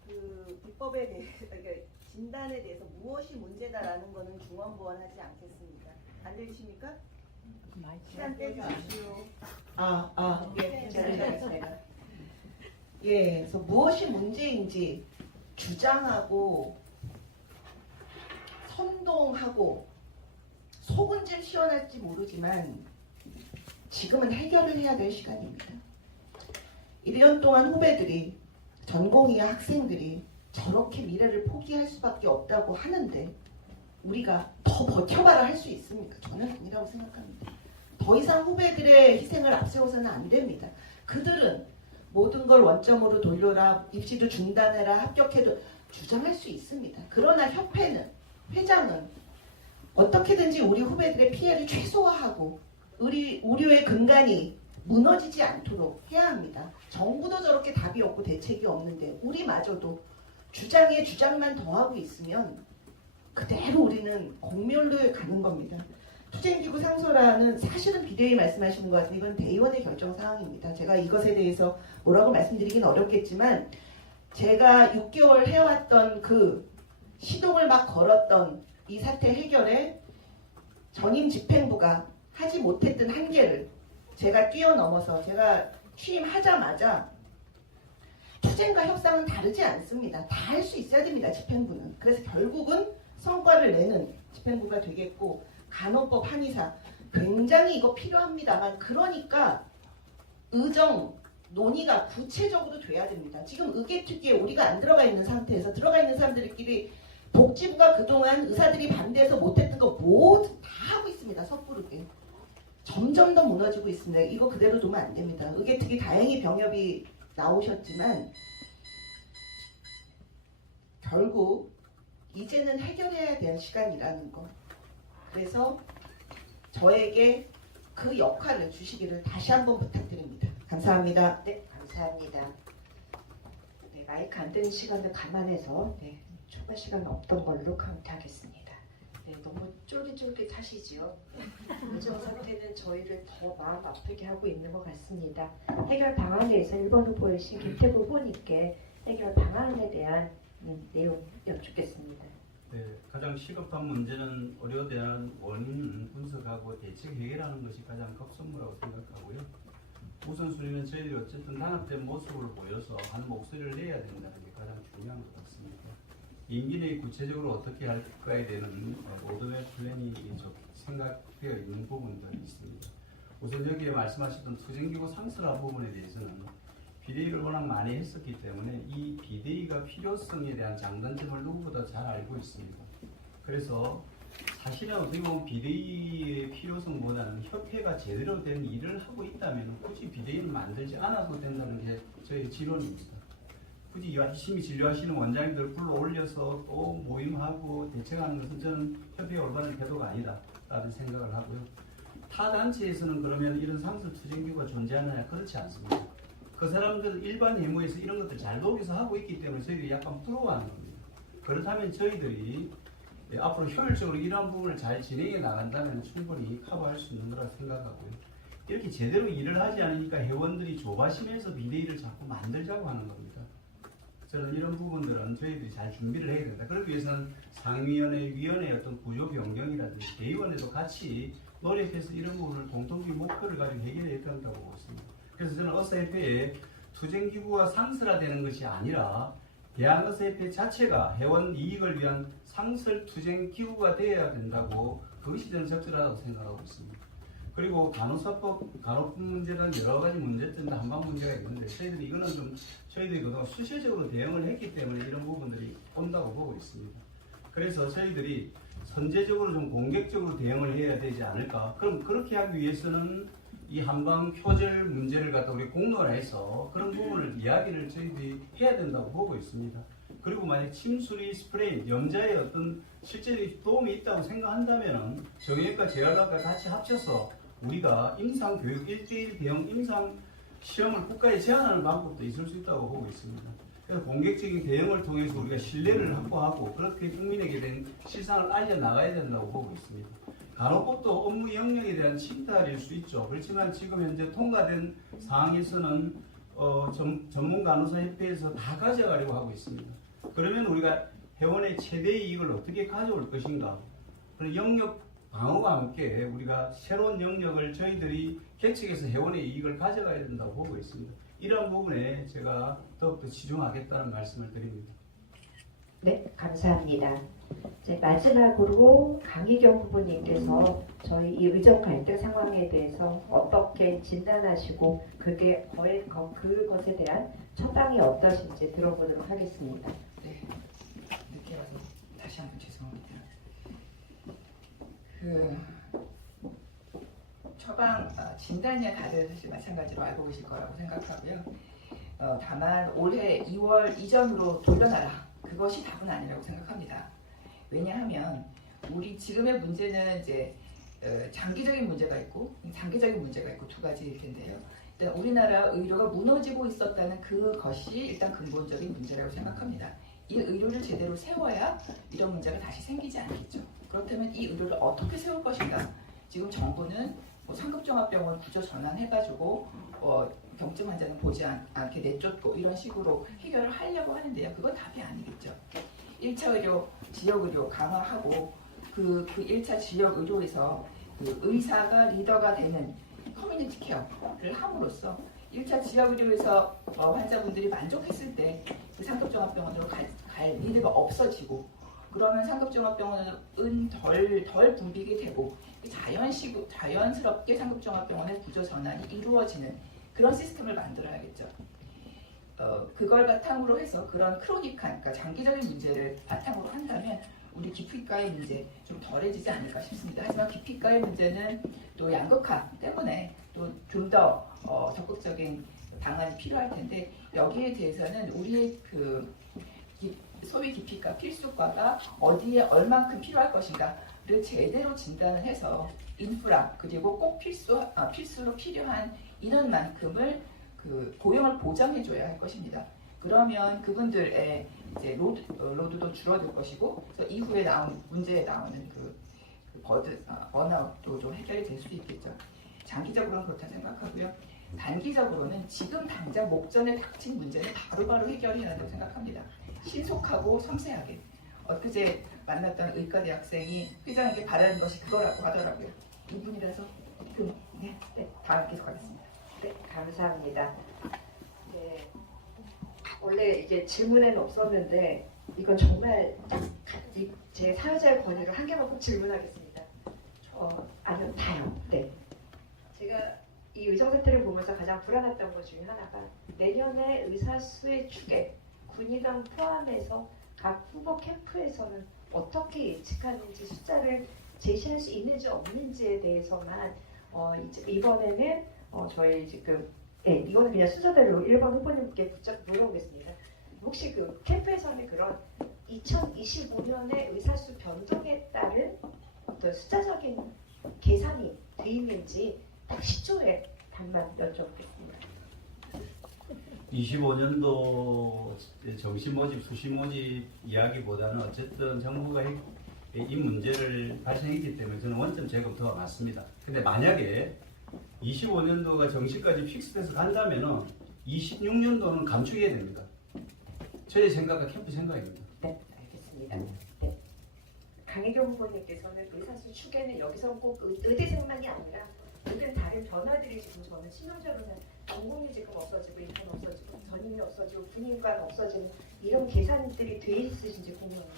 그 비법에 대해서 그러니까 진단에 대해서 무엇이 문제다라는 것은 중언부언하지 않겠습니다. 안 들리십니까? 시간 떼주십시오. 네, 잘하셨습니다. 예, 그래서 무엇이 문제인지 주장하고 선동하고 속은 좀 시원할지 모르지만 지금은 해결을 해야 될 시간입니다. 1년 동안 후배들이 전공의와 학생들이 저렇게 미래를 포기할 수밖에 없다고 하는데 우리가 더 버텨봐라 할 수 있습니까? 저는 아니라고 생각합니다. 더 이상 후배들의 희생을 앞세워서는 안 됩니다. 그들은 모든 걸 원점으로 돌려라, 입시도 중단해라, 합격해도 주장할 수 있습니다. 그러나 협회는, 회장은 어떻게든지 우리 후배들의 피해를 최소화하고 우리 의료의 근간이 무너지지 않도록 해야 합니다. 정부도 저렇게 답이 없고 대책이 없는데 우리마저도 주장에 주장만 더하고 있으면 그대로 우리는 공멸로 가는 겁니다. 투쟁기구 상설화는 사실은 비대위 말씀하시는 것 같은데 이건 대의원의 결정 사항입니다. 제가 이것에 대해서 뭐라고 말씀드리긴 어렵겠지만 제가 6개월 해왔던 그 시동을 막 걸었던 이 사태 해결에 전임 집행부가 하지 못했던 한계를 제가 뛰어넘어서 제가 취임하자마자 투쟁과 협상은 다르지 않습니다. 다 할 수 있어야 됩니다. 집행부는. 그래서 결국은 성과를 내는 집행부가 되겠고 간호법 한의사 굉장히 이거 필요합니다만 그러니까 의정 논의가 구체적으로 돼야 됩니다. 지금 의계특위에 우리가 안 들어가 있는 상태에서 들어가 있는 사람들끼리 복지부가 그동안 의사들이 반대해서 못했던 거 모두 다 하고 있습니다. 섣부르게. 점점 더 무너지고 있습니다. 이거 그대로 두면 안 됩니다. 의계특위 다행히 병협이 나오셨지만 결국 이제는 해결해야 될 시간이라는 거. 그래서 저에게 그 역할을 주시기를 다시 한번 부탁드립니다. 감사합니다. 네, 감사합니다. 네, 마이크 안 되는 시간을 감안해서 초과 시간 없던 걸로 카운트하겠습니다. 네, 너무 쫄깃쫄깃하시지요. 이전 사태는 저희를 더 마음 아프게 하고 있는 것 같습니다. 해결 방안에 대해서 1번 후보이신 김태구 후보님께 해결 방안에 대한 내용 여쭙겠습니다. 네, 가장 시급한 문제는 의료대란 원인 분석하고 대책 해결하는 것이 가장 급선무라고 생각하고요. 우선순위는 저희들이 어쨌든 단합된 모습을 보여서 한 목소리를 내야 된다는 게 가장 중요한 것 같습니다. 임기 내에 구체적으로 어떻게 할까에 대한 로드맵 플랜이 생각되어 있는 부분들이 있습니다. 우선 여기에 말씀하셨던 투쟁기구 상설화 부분에 대해서는 비대위를 워낙 많이 했었기 때문에 이 비대위가 필요성에 대한 장단점을 누구보다 잘 알고 있습니다. 그래서 사실은 어떻게 보면 비대위의 필요성보다는 협회가 제대로 된 일을 하고 있다면 굳이 비대위를 만들지 않아도 된다는 게 저의 지론입니다. 굳이 열심히 진료하시는 원장님들 불러올려서 또 모임하고 대책하는 것은 저는 협회의 올바른 태도가 아니다라는 생각을 하고요. 타 단체에서는 그러면 이런 상설 투쟁기구가 존재하느냐? 그렇지 않습니다. 그 사람들 일반 회무에서 이런 것들 잘 녹여서 하고 있기 때문에 저희들이 약간 부러워하는 겁니다. 그렇다면 저희들이 앞으로 효율적으로 이러한 부분을 잘 진행해 나간다면 충분히 커버할 수 있는 거라 생각하고요. 이렇게 제대로 일을 하지 않으니까 회원들이 조바심에서 비대위를 자꾸 만들자고 하는 겁니다. 저는 이런 부분들은 저희들이 잘 준비를 해야 된다. 그러기 위해서는 상위위원회의 어떤 구조 변경이라든지 대의원에도 같이 노력해서 이런 부분을 공통적인 목표를 가지고 해결해야 된다고 보고 있습니다. 그래서 저는 어사협회에 투쟁기구가 상설화되는 것이 아니라 대한어사협회 자체가 회원 이익을 위한 상설 투쟁기구가 되어야 된다고, 그것이 저는 적절하다고 생각하고 있습니다. 그리고 간호법 문제는 여러 가지 문제점도 한방 문제가 있는데 이거는 좀 저희들이 그동안 수시적으로 대응을 했기 때문에 이런 부분들이 온다고 보고 있습니다. 그래서 저희들이 선제적으로 좀 공격적으로 대응을 해야 되지 않을까. 그럼 그렇게 하기 위해서는 이 한방 표절 문제를 갖다 우리 공론화해서 그런 부분을 이야기를 저희들이 해야 된다고 보고 있습니다. 그리고 만약 침수리 스프레이, 염자에 어떤 실제로 도움이 있다고 생각한다면 정형외과, 재활과가 같이 합쳐서 우리가 임상교육 1:1 대형 임상 시험을 국가에 제한하는 방법도 있을 수 있다고 보고 있습니다. 그래서 공격적인 대응을 통해서 우리가 신뢰를 확보하고 그렇게 국민에게 된 실상을 알려나가야 된다고 보고 있습니다. 간호법도 업무 영역에 대한 침탈일 수 있죠. 그렇지만 지금 현재 통과된 상황에서는 전문 간호사 협회에서 다 가져가려고 하고 있습니다. 그러면 우리가 회원의 최대 이익을 어떻게 가져올 것인가? 그런 영역 방어와 함께 우리가 새로운 영역을 저희들이 개척해서 회원의 이익을 가져가야 된다고 보고 있습니다. 이러한 부분에 제가 더욱더 치중하겠다는 말씀을 드립니다. 네, 감사합니다. 이제 마지막으로 강희경 후보님께서 저희 이 의정 갈등 상황에 대해서 어떻게 진단하시고 그것에 대한 처방이 어떠신지 들어보도록 하겠습니다. 네, 늦게 와서 다시 한번 죄송합니다. 처방 진단이야 다들 사실 마찬가지로 알고 계실 거라고 생각하고요. 다만 올해 2월 이전으로 돌려놔라. 그것이 답은 아니라고 생각합니다. 왜냐하면 우리 지금의 문제는 이제 장기적인 문제가 있고 단기적인 문제가 있고 두 가지일 텐데요. 일단 우리나라 의료가 무너지고 있었다는 그것이 일단 근본적인 문제라고 생각합니다. 이 의료를 제대로 세워야 이런 문제가 다시 생기지 않겠죠. 그렇다면 이 의료를 어떻게 세울 것인가? 지금 정부는 상급종합병원 구조 전환해가지고 경증 환자는 보지 않게 내쫓고 이런 식으로 해결을 하려고 하는데요. 그건 답이 아니겠죠. 1차 의료, 지역 의료 강화하고 그 1차 지역 의료에서 그 의사가 리더가 되는 커뮤니티 케어를 함으로써 1차 지역 의료에서 환자분들이 만족했을 때 그 상급종합병원으로 갈 리드가 없어지고 그러면 상급종합병원은 덜 붐비게 되고 자연스럽게 상급종합병원의 구조 전환이 이루어지는 그런 시스템을 만들어야겠죠. 그걸 바탕으로 해서 그런 크로닉한, 그러니까 장기적인 문제를 바탕으로 한다면 우리 기피과의 문제 좀 덜해지지 않을까 싶습니다. 하지만 기피과의 문제는 또 양극화 때문에 또 좀 더 적극적인 방안이 필요할 텐데 여기에 대해서는 우리의 소위 기피과, 필수과가 어디에 얼만큼 필요할 것인가를 제대로 진단을 해서 인프라 그리고 꼭 필수로 필요한 인원만큼을 고용을 보장해줘야 할 것입니다. 그러면 그분들의 이제 로드도 줄어들 것이고, 그래서 이후에 문제에 나오는 번아웃도 좀 해결이 될 수 있겠죠. 장기적으로는 그렇다 생각하고요. 단기적으로는 지금 당장 목전에 닥친 문제는 바로바로 해결해야 한다고 생각합니다. 신속하고 섬세하게. 엊그제 만났던 의과대 학생이 회장에게 바라는 것이 그거라고 하더라고요. 이분이라서 다음 계속하겠습니다. 네, 감사합니다. 네, 원래 이게 질문에는 없었는데 이건 정말 제 사회자의 권위로 한 개만 꼭 질문하겠습니다. 아니면 다요. 네. 제가 이 의정 사태를 보면서 가장 불안했던 것 중에 하나가 내년에 의사 수의 추계, 군의관 포함해서 각 후보 캠프에서는 어떻게 예측하는지 숫자를 제시할 수 있는지 없는지에 대해서만 이번에는 저희 지금 이거는 그냥 순서대로 1번 후보님께 물어보겠습니다. 혹시 그 캠프에서는 그런 2025년의 의사수 변동에 따른 어떤 숫자적인 계산이 돼 있는지 딱 10초에 답만 여쭤보겠습니다. 25년도 정시 모집, 수시 모집 이야기보다는 어쨌든 정부가 이 문제를 발생했기 때문에 저는 원점 재검토가 맞습니다. 근데 만약에 25년도가 정시까지 픽스돼서 간다면은 26년도는 감축해야 됩니다. 저의 생각과 캠프 생각입니다. 네, 알겠습니다. 네. 강혜경 후보님께서는 의사수 추계는 여기서 꼭 의대생만이 아니라 모든 다른 변화들이 지금 저는 치명적으로는 전공이 지금 없어지고 인턴 없어지고 전임이 없어지고 군인관 없어지는 이런 계산들이 돼 있으신지 궁금합니다.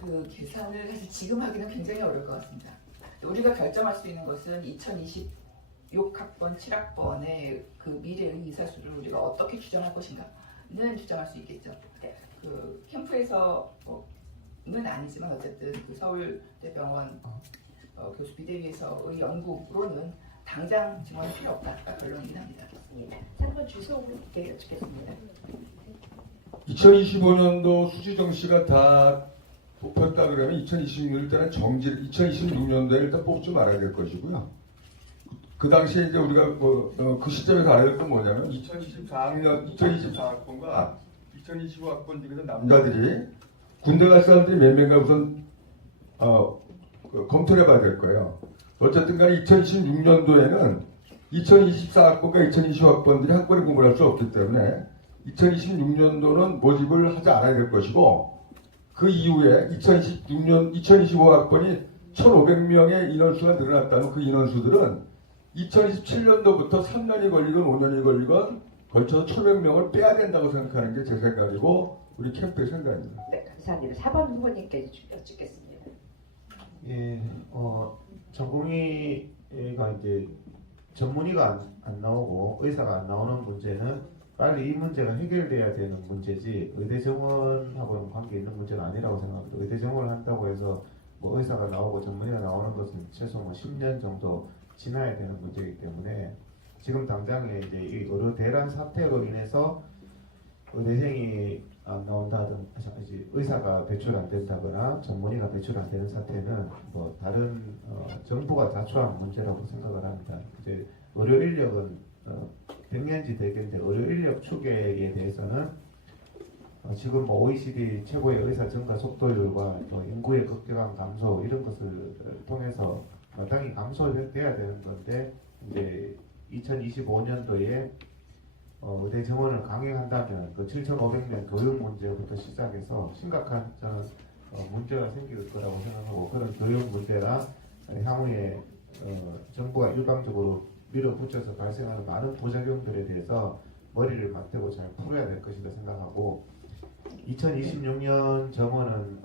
그 계산을 사실 지금 하기는 굉장히 어려울 것 같습니다. 우리가 결정할 수 있는 것은 2026학번, 7학번의 그 미래의 의사수를 우리가 어떻게 추정할 것인가는 추정할 수 있겠죠. 그 캠프에서는 아니지만 어쨌든 그 서울대병원 교수 비대위에서의 연구로는 당장 증언이 필요 없다 결론이긴 합니다. 3번 주소분께 여쭙겠습니다. 2025년도 수지정 씨가 다 뽑혔다 그러면 2026년 일단은 2026년도에 일단 뽑지 말아야 될 것이고요. 그 당시에 이제 우리가 그 시점에서 알아야 될 건 뭐냐면 2024학번과 2025학번 중에서 남자들이 군대 갈 사람들이 몇 명인가 우선 검토를 해봐야 될 거예요. 어쨌든 간에 2026년도에는 2024학번과 2025학번들이 한꺼번에 공부를 할 수 없기 때문에 2026년도는 모집을 하지 않아야 될 것이고, 그 이후에 2025학번이 1,500명의 인원수가 늘어났다는 그 인원수들은 2027년도부터 3년이 걸리건 5년이 걸리건 걸쳐서 1,500명을 빼야 된다고 생각하는 게 제 생각이고 우리 캠프의 생각입니다. 네, 감사합니다. 4번 후보님께 여쭙겠습니다. 예, 전공의가 이제 전문의가 안 나오고 의사가 안 나오는 문제는 빨리 이 문제가 해결돼야 되는 문제지 의대 정원하고는 관계 있는 문제는 아니라고 생각합니다. 의대 정원을 한다고 해서 뭐 의사가 나오고 전문의가 나오는 것은 최소 10년 정도 지나야 되는 문제이기 때문에 지금 당장에 이제 이 의료 대란 사태로 인해서 의대생이 안 나온다든 의사가 배출 안 된다거나 전문의가 배출 안 되는 사태는 뭐 다른 정부가 자초한 문제라고 생각을 합니다. 이제 의료 인력은 100년지 대계인데 의료 인력 추계에 대해서는 지금 뭐 OECD 최고의 의사 증가 속도율과 인구의 급격한 감소 이런 것을 통해서 마땅히 감소돼야 되는 건데 이제 2025년도에 의대 정원을 강행한다면 그 7,500명 교육 문제부터 시작해서 심각한 저는 문제가 생길 거라고 생각하고 그런 교육 문제나 향후에 정부가 일방적으로 밀어붙여서 발생하는 많은 부작용들에 대해서 머리를 맞대고 잘 풀어야 될 것이다 생각하고 2026년 정원은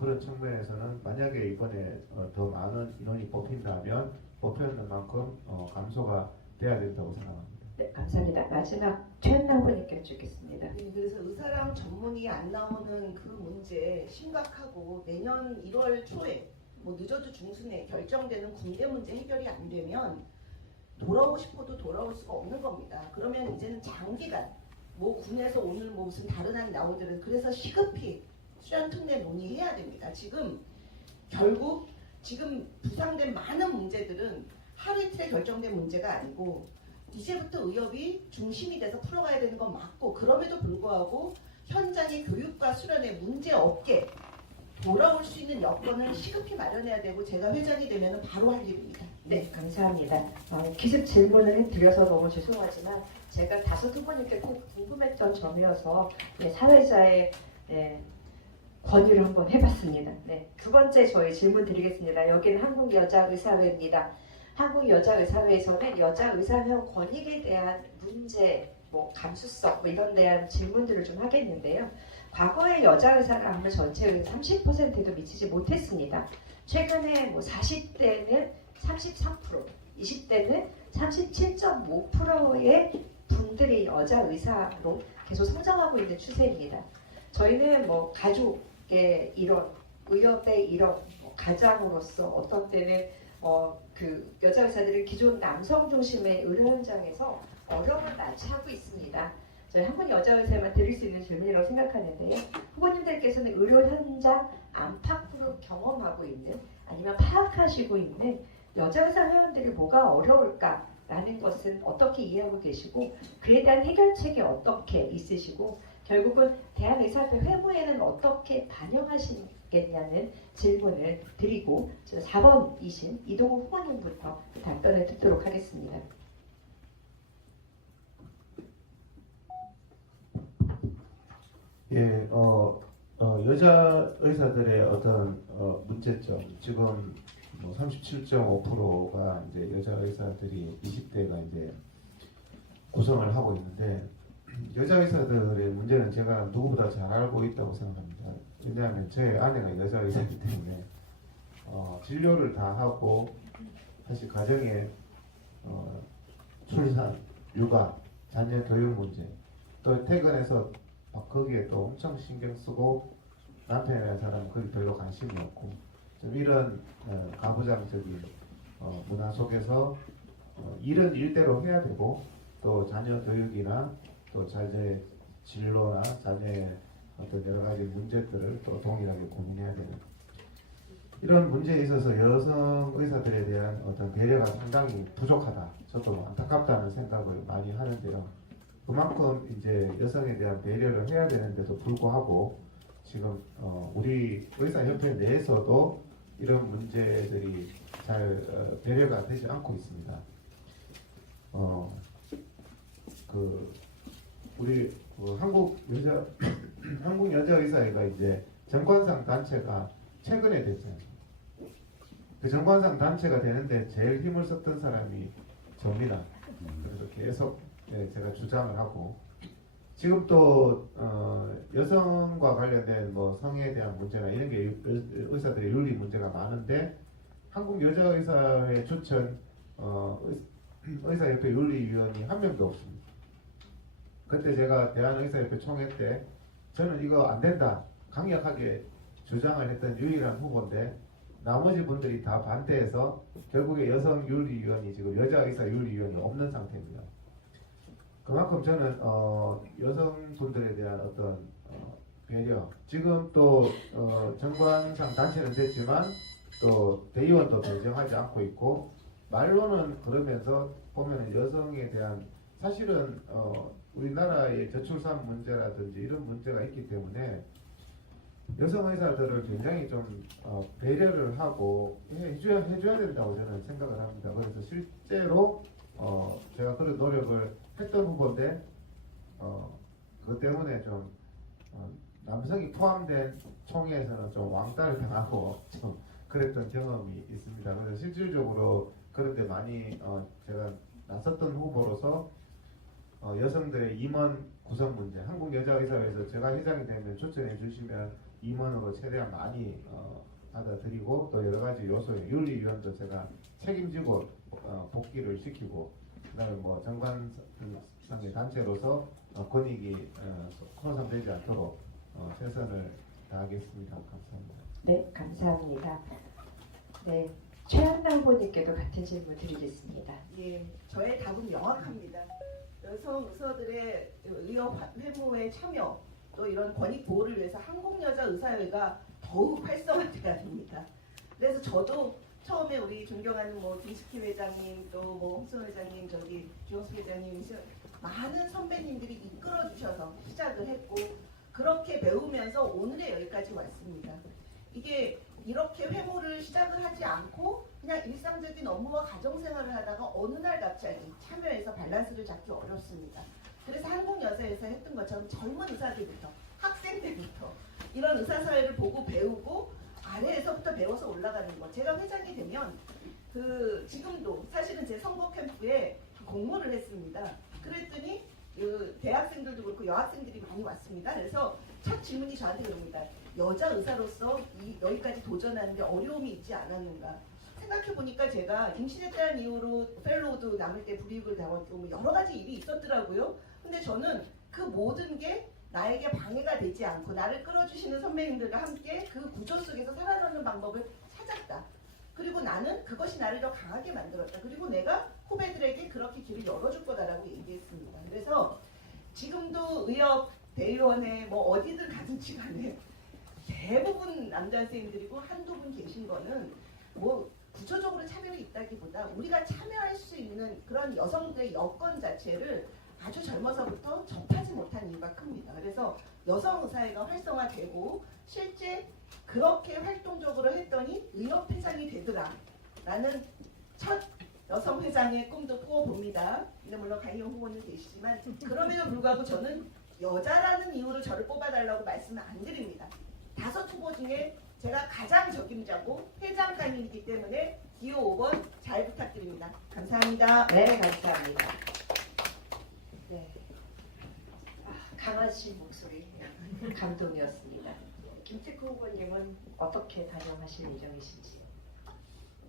그런 측면에서는 만약에 이번에 더 많은 인원이 뽑힌다면 뽑혔는 만큼 감소가 돼야 된다고 생각합니다. 네, 감사합니다. 마지막 최은남 후보님께 여쭙겠습니다. 그래서 의사랑 전문의 안 나오는 그 문제 심각하고 내년 1월 초에 뭐 늦어도 중순에 결정되는 군대 문제 해결이 안 되면 돌아오고 싶어도 돌아올 수가 없는 겁니다. 그러면 이제는 장기간 뭐 군에서 오늘 뭐 무슨 다른 안이 나오더라도 그래서 시급히 수련특례 논의해야 됩니다. 지금 결국 지금 부상된 많은 문제들은 하루 이틀에 결정된 문제가 아니고 이제부터 의협이 중심이 돼서 풀어가야 되는 건 맞고, 그럼에도 불구하고 현장의 교육과 수련에 문제 없게 돌아올 수 있는 여건을 시급히 마련해야 되고, 제가 회장이 되면 바로 할 일입니다. 네, 감사합니다. 기습 질문을 해드려서 너무 죄송하지만 제가 다섯 후보님께 꼭 궁금했던 점이어서 사회자의 권유를 한번 해봤습니다. 네, 두 번째 저희 질문 드리겠습니다. 여기는 한국여자의사회입니다. 한국여자의사회에서는 여자의사회원 권익에 대한 문제, 감수성 이런 대한 질문들을 좀 하겠는데요. 과거에 여자의사가 하면 전체의 30%도 미치지 못했습니다. 최근에 40대는 33%, 20대는 37.5%의 분들이 여자 의사로 계속 성장하고 있는 추세입니다. 저희는 가족의 이런 의협의 이런 가장으로서 어떤 때는 그 여자 의사들은 기존 남성 중심의 의료 현장에서 어려움을 맞이하고 있습니다. 저희 한국 여자 의사만 드릴 수 있는 질문이라고 생각하는데요. 후보님들께서는 의료 현장 안팎으로 경험하고 있는 아니면 파악하시고 있는 여자 의사 회원들이 뭐가 어려울까라는 것은 어떻게 이해하고 계시고 그에 대한 해결책이 어떻게 있으시고 결국은 대한의사협회 회무에는 어떻게 반영하시겠냐는 질문을 드리고 4번이신 이동욱 후보님부터 답변을 듣도록 하겠습니다. 예, 여자 의사들의 어떤 문제점, 지금 37.5%가 이제 여자 의사들이 20대가 이제 구성을 하고 있는데, 여자 의사들의 문제는 제가 누구보다 잘 알고 있다고 생각합니다. 왜냐하면 제 아내가 여자 의사이기 때문에 진료를 다 하고 사실 가정에 출산, 육아, 자녀 교육 문제, 또 퇴근해서 거기에 또 엄청 신경 쓰고 남편이라는 사람은 거기 별로 관심이 없고 좀 이런 가부장적인 문화 속에서 일은 일대로 해야 되고 또 자녀 교육이나 또 자녀의 진로나 자녀의 어떤 여러 가지 문제들을 또 동일하게 고민해야 되는 이런 문제에 있어서 여성 의사들에 대한 어떤 배려가 상당히 부족하다. 저도 안타깝다는 생각을 많이 하는데요. 그만큼 이제 여성에 대한 배려를 해야 되는데도 불구하고 지금 우리 의사협회 내에서도 이런 문제들이 잘 배려가 되지 않고 있습니다. 우리 한국 여자 의사회가 이제 정관상 단체가 최근에 됐어요. 그 정관상 단체가 되는데 제일 힘을 썼던 사람이 접니다. 그래서 계속 제가 주장을 하고 지금 또 여성과 관련된 성에 대한 문제나 이런 게 의사들의 윤리 문제가 많은데 한국 여자의사회 추천 의사협회 윤리위원이 한 명도 없습니다. 그때 제가 대한의사협회 총회 때 저는 이거 안 된다 강력하게 주장을 했던 유일한 후보인데 나머지 분들이 다 반대해서 결국에 여성 윤리위원이 지금 여자의사 윤리위원이 없는 상태입니다. 그만큼 저는 여성분들에 대한 어떤 배려, 지금 또 정관상 단체는 됐지만 또 대의원도 배정하지 않고 있고 말로는 그러면서 보면 여성에 대한 사실은 우리나라의 저출산 문제라든지 이런 문제가 있기 때문에 여성 의사들을 굉장히 좀 배려를 하고 해줘야 된다고 저는 생각을 합니다. 그래서 실제로 제가 그런 노력을 했던 후보인데 그것 때문에 좀 남성이 포함된 총회에서는 좀 왕따를 당하고 좀 그랬던 경험이 있습니다. 그래서 실질적으로 그런데 많이 제가 나섰던 후보로서 여성들의 임원 구성 문제, 한국여자의사회에서 제가 회장이 되면 초청해 주시면 임원으로 최대한 많이 받아들이고 또 여러 가지 요소의 윤리위원도 제가 책임지고 복귀를 시키고 그다음에 정관상의 단체로서 권익이 손상되지 않도록 최선을 다하겠습니다. 감사합니다. 네, 감사합니다. 네, 최한나 후보님께도 같은 질문 드리겠습니다. 예, 저의 답은 명확합니다. 여성 의사들의 의협 회무에 참여 또 이런 권익 보호를 위해서 한국여자의사회가 더욱 활성화돼야 됩니다. 그래서 저도 처음에 우리 존경하는 뭐 김숙희 회장님 또 뭐 홍순 회장님 저기 주영수 회장님 많은 선배님들이 이끌어 주셔서 시작을 했고 그렇게 배우면서 오늘의 여기까지 왔습니다. 이게 이렇게 회모를 시작을 하지 않고 그냥 일상적인 업무와 가정생활을 하다가 어느 날 갑자기 참여해서 밸런스를 잡기 어렵습니다. 그래서 한국여사에서 했던 것처럼 젊은 의사들부터 학생들부터 이런 의사사회를 보고 배우고 아래에서부터 배워서 올라가는 것. 제가 회장이 되면 지금도 사실은 제 선거 캠프에 공모를 했습니다. 그랬더니 대학생들도 그렇고 여학생들이 많이 왔습니다. 그래서 첫 질문이 저한테 그럽니다. 여자 의사로서 여기까지 도전하는데 어려움이 있지 않았는가. 생각해보니까 제가 임신했다는 이유로 펠로우도 남을 때 불이익을 당했고 여러 가지 일이 있었더라고요. 근데 저는 그 모든 게 나에게 방해가 되지 않고 나를 끌어주시는 선배님들과 함께 그 구조 속에서 살아가는 방법을 찾았다. 그리고 나는 그것이 나를 더 강하게 만들었다. 그리고 내가 후배들에게 그렇게 길을 열어줄 거다라고 얘기했습니다. 그래서 지금도 의협 대의원에 뭐 어디든 가든지 간에 대부분 남자 선생님들이고 한두 분 계신 거는 뭐 구조적으로 참여가 있다기보다 우리가 참여할 수 있는 그런 여성들의 여건 자체를 아주 젊어서부터 접하지 못한 이유가 큽니다. 그래서 여성의사회가 활성화되고 실제 그렇게 활동적으로 했더니 의협회장이 되더라 라는 첫 여성회장의 꿈도 꾸어봅니다. 물론 강희영 후보님 계시지만 그럼에도 불구하고 저는 여자라는 이유로 저를 뽑아달라고 말씀을 안 드립니다. 5 후보 중에 제가 가장 적임자고 회장감이기 때문에 기호 5번 잘 부탁드립니다. 감사합니다. 네, 감사합니다. 네. 강하신 목소리 감동이었습니다. 김태구 후보님은 어떻게 단영하실 예정이신지?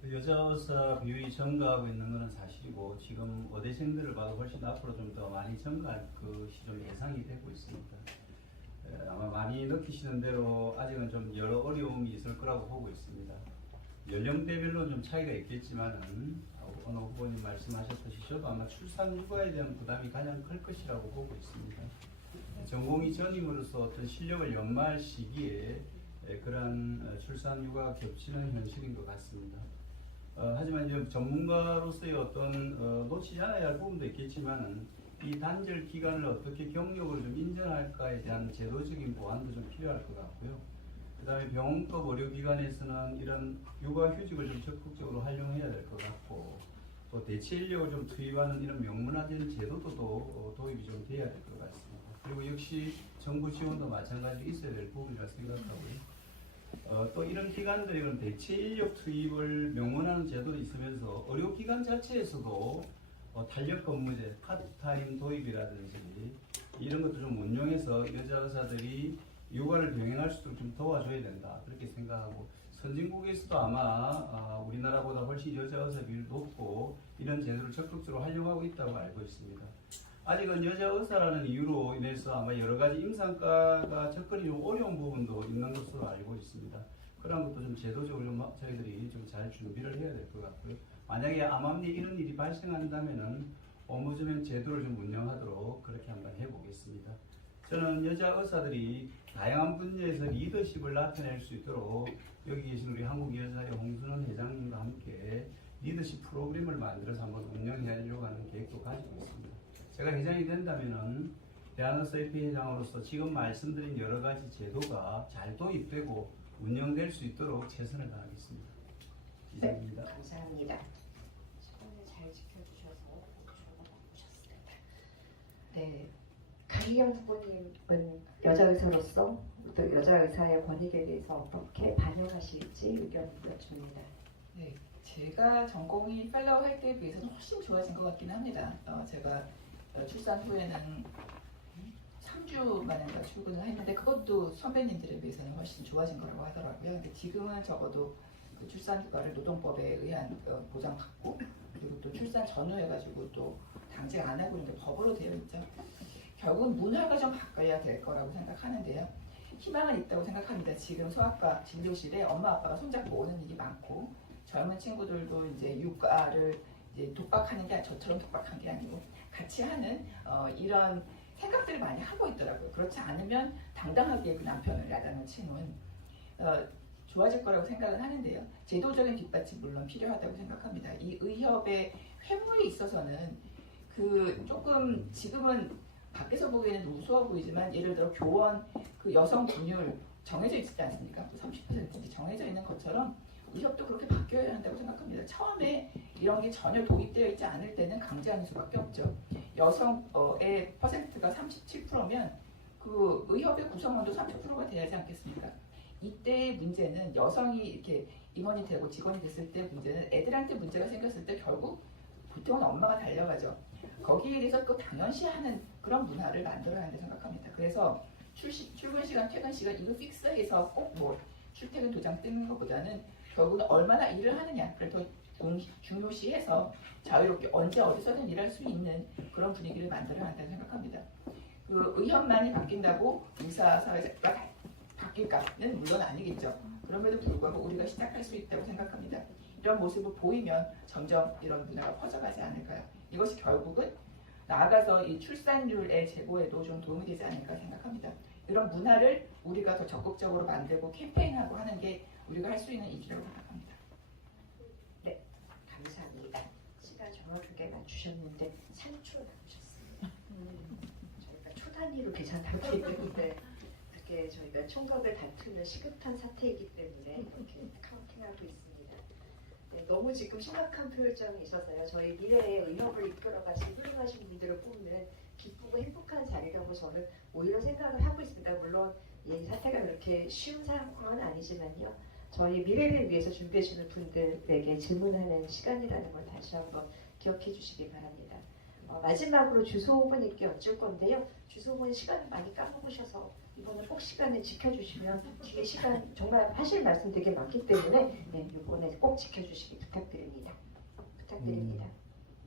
여자 의사 비율이 증가하고 있는 것은 사실이고 지금 의대생들을 봐도 훨씬 앞으로 좀 더 많이 증가할 것이 좀 예상이 되고 있습니다. 아마 많이 느끼시는 대로 아직은 좀 여러 어려움이 있을 거라고 보고 있습니다. 연령대별로 좀 차이가 있겠지만은 어느 후보님 말씀하셨듯이 저도 아마 출산 육아에 대한 부담이 가장 클 것이라고 보고 있습니다. 전공의 전임으로서 어떤 실력을 연마할 시기에 그러한 출산 육아가 겹치는 현실인 것 같습니다. 하지만 이제 전문가로서의 어떤 놓치지 않아야 할 부분도 있겠지만은 이 단절 기간을 어떻게 경력을 좀 인정할까에 대한 제도적인 보완도 좀 필요할 것 같고요. 그 다음에 병원급 의료기관에서는 이런 육아휴직을 좀 적극적으로 활용해야 될 것 같고 또 대체 인력을 좀 투입하는 이런 명문화된 제도도 도입이 좀 돼야 될 것 같습니다. 그리고 역시 정부 지원도 마찬가지로 있어야 될 부분이라 생각하고요. 또 이런 기관들이 그런 대체 인력 투입을 명문화하는 제도도 있으면서 의료기관 자체에서도 탄력 근무제, 파트타임 도입이라든지 이런 것도 좀 운용해서 여자 의사들이 육아를 병행할 수 있도록 좀 도와줘야 된다 그렇게 생각하고 선진국에서도 아마 우리나라보다 훨씬 여자 의사 비율이 높고 이런 제도를 적극적으로 활용하고 있다고 알고 있습니다. 아직은 여자 의사라는 이유로 인해서 아마 여러 가지 임상과가 접근이 좀 어려운 부분도 있는 것으로 알고 있습니다. 그런 것도 좀 제도적으로 좀 저희들이 좀 잘 준비를 해야 될 것 같고요. 만약에 암암리에 이런 일이 발생한다면은 업무조명 제도를 좀 운영하도록 그렇게 한번 해보겠습니다. 저는 여자 의사들이 다양한 분야에서 리더십을 나타낼 수 있도록 여기 계신 우리 한국여자의 홍순원 회장님과 함께 리더십 프로그램을 만들어서 한번 운영하려고 하는 계획도 가지고 있습니다. 제가 회장이 된다면은 대한의사협회 회장으로서 지금 말씀드린 여러 가지 제도가 잘 도입되고 운영될 수 있도록 최선을 다하겠습니다. 이상입니다. 네, 감사합니다. 시간을 잘 지켜주셔서 조언을 바꾸셨습니다. 네, 강희영 후보님은 여자 의사로서 또 여자 의사의 권익에 대해서 어떻게 반영하실지 의견 여쭙니다. 네, 제가 전공이 fellow 할 때에 비해서는 훨씬 좋아진 것 같긴 합니다. 제가 출산 후에는 3주 만에 출근을 했는데 그것도 선배님들에 비해서는 훨씬 좋아진 거라고 하더라고요. 근데 지금은 적어도 그 출산휴가를 노동법에 의한 보장받고 그리고 또 출산 전후해 가지고 또 당직 안 하고 있는데 법으로 되어 있죠. 결국 문화가 좀 바뀌어야 될 거라고 생각하는데요. 희망은 있다고 생각합니다. 지금 소아과 진료실에 엄마 아빠가 손잡고 오는 일이 많고 젊은 친구들도 이제 육아를 이제 독박하는 게 저처럼 독박한 게 아니고 같이 하는 이런 생각들을 많이 하고 있더라고요. 그렇지 않으면 당당하게 그 남편을 야단을 치는 좋아질 거라고 생각은 하는데요. 제도적인 뒷받침 물론 필요하다고 생각합니다. 이 의협의 회무에 있어서는 그 조금 지금은 밖에서 보기에는 우스워 보이지만 예를 들어 교원 그 여성 분율 정해져 있지 않습니까? 30% 정해져 있는 것처럼 의협도 그렇게 바뀌어야 한다고 생각합니다. 처음에 이런 게 전혀 도입되어 있지 않을 때는 강제하는 수밖에 없죠. 여성의 퍼센트가 37%면 그 의협의 구성원도 30%가 돼야지 않겠습니까? 이때의 문제는 여성이 이렇게 임원이 되고 직원이 됐을 때 문제는 애들한테 문제가 생겼을 때 결국 보통은 엄마가 달려가죠. 거기에 대해서 또 당연시하는 그런 문화를 만들어야 한다고 생각합니다. 그래서 출근 시간, 퇴근 시간 이거 픽스해서 꼭 뭐 출퇴근 도장 뜨는 것보다는 결국은 얼마나 일을 하느냐를 더 중요시해서 자유롭게 언제 어디서든 일할 수 있는 그런 분위기를 만들어야 한다고 생각합니다. 그 의협만이 바뀐다고 의사 사회가 바뀔까는 물론 아니겠죠. 그럼에도 불구하고 우리가 시작할 수 있다고 생각합니다. 이런 모습을 보이면 점점 이런 문화가 퍼져가지 않을까요? 이것이 결국은 나아가서 이 출산율의 제고에도 좀 도움이 되지 않을까 생각합니다. 이런 문화를 우리가 더 적극적으로 만들고 캠페인하고 하는 게 우리가 할 수 있는 일이라고 생각합니다. 네, 감사합니다. 시간 정확하게 맞추셨는데 3초 남으셨습니다. 저희가 초 단위로 계산하기 때문에 이렇게 저희가 총각을 다투는 시급한 사태이기 때문에 이렇게 카운팅하고 있습니다. 네, 너무 지금 심각한 표정이 있어서요. 저희 미래의 의협을 이끌어가신 훌륭하신 분들을 뽑는 기쁘고 행복한 자리라고 저는 오히려 생각을 하고 있습니다. 물론 이 사태가 그렇게 쉬운 상황은 아니지만요. 저희 미래를 위해서 준비해 주는 분들에게 질문하는 시간이라는 걸 다시 한번 기억해 주시기 바랍니다. 마지막으로 주소 후보님께 여쭐 건데요. 주소 후보님 시간을 많이 까먹으셔서 이번에 꼭 시간을 지켜주시면 뒤에 시간 정말 하실 말씀 되게 많기 때문에 네, 이번에 꼭 지켜주시기 부탁드립니다.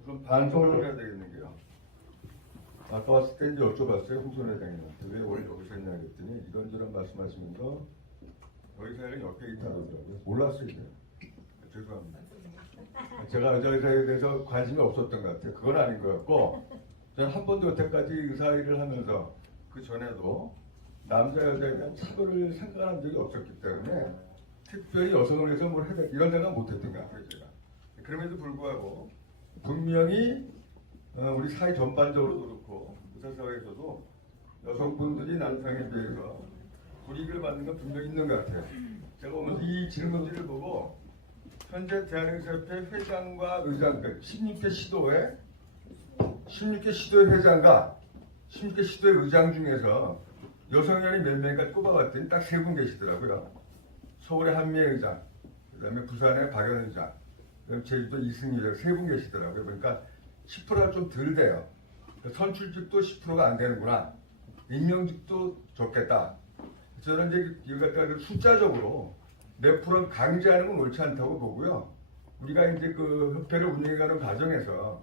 우선 반성을 해야 되겠는 게요. 아까 왔을 때 이제 여쭤봤어요. 홍선 회장님한테 왜 오늘 여기 오셨냐 그랬더니 이런저런 말씀하시면서 의사회는 옆에 있다더라고요. 몰랐어요. 이제. 죄송합니다. 제가 의사에 대해서 관심이 없었던 것 같아요. 그건 아닌 것 같고 저는 한 번도 여태까지 의사 일을 하면서 그 전에도 남자 여자에 대한 차별을 생각한 적이 없었기 때문에 특별히 여성을 위해서 뭘 해야 이런 생각 못했던 것 같아요. 제가. 그럼에도 불구하고 분명히 우리 사회 전반적으로도 그렇고 의사사회에서도 여성분들이 남성에 비해서 불이익을 받는 건 분명히 있는 것 같아요. 제가 오늘 이 질문들을 보고 현재 대한의사협회 회장과 의장, 16개 시도의 회장과 16개 시도의 의장 중에서 여성의원이 몇 명인가 꼽아봤더니 딱 3분 계시더라고요. 서울의 한미애 의장, 그 다음에 부산의 박연 의장, 그다음에 제주도 이승희 의장 3분 계시더라고요. 그러니까 10%가 좀 덜 돼요. 선출직도 10%가 안 되는구나. 임명직도 적겠다. 저는 이제 이걸 갖다 숫자적으로 몇 프로는 강제하는 건 옳지 않다고 보고요. 우리가 이제 그 협회를 운영해가는 과정에서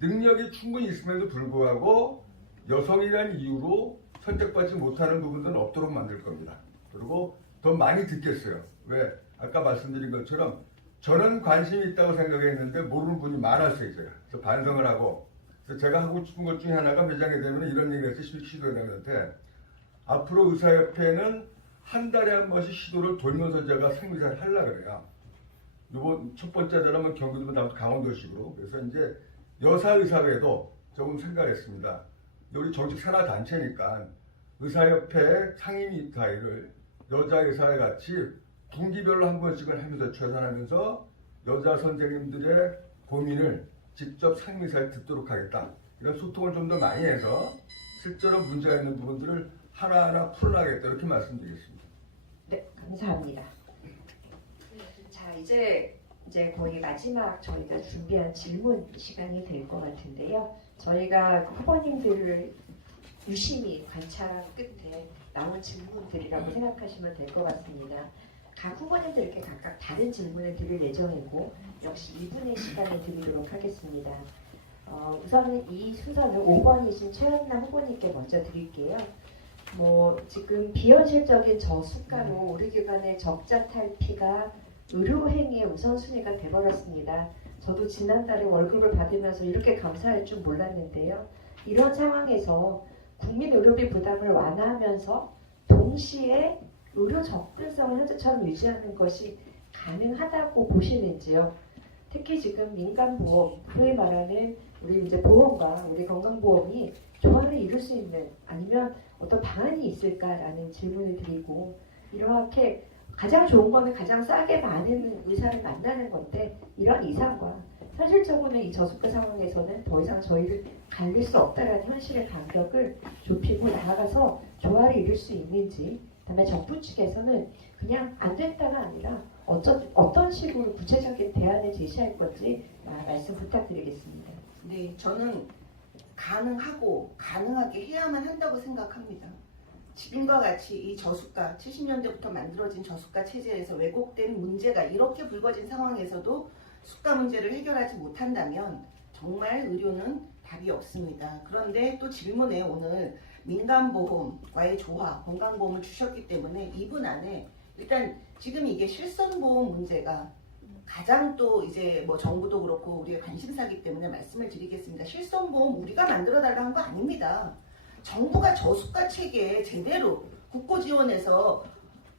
능력이 충분히 있음에도 불구하고 여성이라는 이유로 선택받지 못하는 부분들은 없도록 만들 겁니다. 그리고 더 많이 듣겠어요. 왜? 아까 말씀드린 것처럼 저는 관심이 있다고 생각했는데 모르는 분이 많았어요. 제가. 그래서 반성을 하고 그래서 제가 하고 싶은 것 중에 하나가 회장이 되면 이런 얘기를 했어요. 시도회장한테 앞으로 의사협회는 한 달에 한 번씩 시도를 돌면서 제가 생리사를 하려고 그래요. 요번 첫 번째처럼 경기도면 다음 강원도식으로. 그래서 이제 여사의사회도 조금 생각했습니다. 우리 정책 산하 단체니까 의사협회 상임위 타위를 여자의사회 같이 분기별로 한 번씩을 하면서 최선하면서 여자 선생님들의 고민을 직접 상임위사에 듣도록 하겠다. 이런 소통을 좀 더 많이 해서 실제로 문제가 있는 부분들을 하나하나 풀어나가겠다 이렇게 말씀드리겠습니다. 네, 감사합니다. 자, 이제 거의 마지막 저희가 준비한 질문 시간이 될 것 같은데요. 저희가 후보님들을 유심히 관찰한 끝에 나온 질문들이라고 생각하시면 될 것 같습니다. 각 후보님들께 각각 다른 질문을 드릴 예정이고 역시 2분의 시간을 드리도록 하겠습니다. 우선은 이 순서는 5번이신 최현남 후보님께 먼저 드릴게요. 지금 비현실적인 저수가로 의료기관의 적자 탈피가 의료행위의 우선순위가 돼버렸습니다. 저도 지난달에 월급을 받으면서 이렇게 감사할 줄 몰랐는데요. 이런 상황에서 국민 의료비 부담을 완화하면서 동시에 의료 접근성을 현재처럼 유지하는 것이 가능하다고 보시는지요? 특히 지금 민간보험, 소위 말하는 우리 이제 보험과 우리 건강보험이 조화를 이룰 수 있는 아니면 어떤 방안이 있을까라는 질문을 드리고, 이렇게 가장 좋은 거는 가장 싸게 많은 의사를 만나는 건데, 이런 이상과 현실적으로는 이 저수가 상황에서는 더 이상 저희를 갈릴 수 없다라는 현실의 간격을 좁히고 나아가서 조화를 이룰 수 있는지, 그다음에 정부 측에서는 그냥 안 된다가 아니라 어떤 식으로 구체적인 대안을 제시할 건지 말씀 부탁드리겠습니다. 네, 저는 가능하고 가능하게 해야만 한다고 생각합니다. 지금과 같이 이 저수가 70년대부터 만들어진 저수가 체제에서 왜곡된 문제가 이렇게 불거진 상황에서도 수가 문제를 해결하지 못한다면 정말 의료는 답이 없습니다. 그런데 또 질문에 오늘 민간보험과의 조화, 건강보험을 주셨기 때문에 이분 안에 일단 지금 이게 실손보험 문제가 가장 또 이제 뭐 정부도 그렇고 우리의 관심사기 때문에 말씀을 드리겠습니다. 실손보험 우리가 만들어달라는 거 아닙니다. 정부가 저수가 체계에 제대로 국고지원에서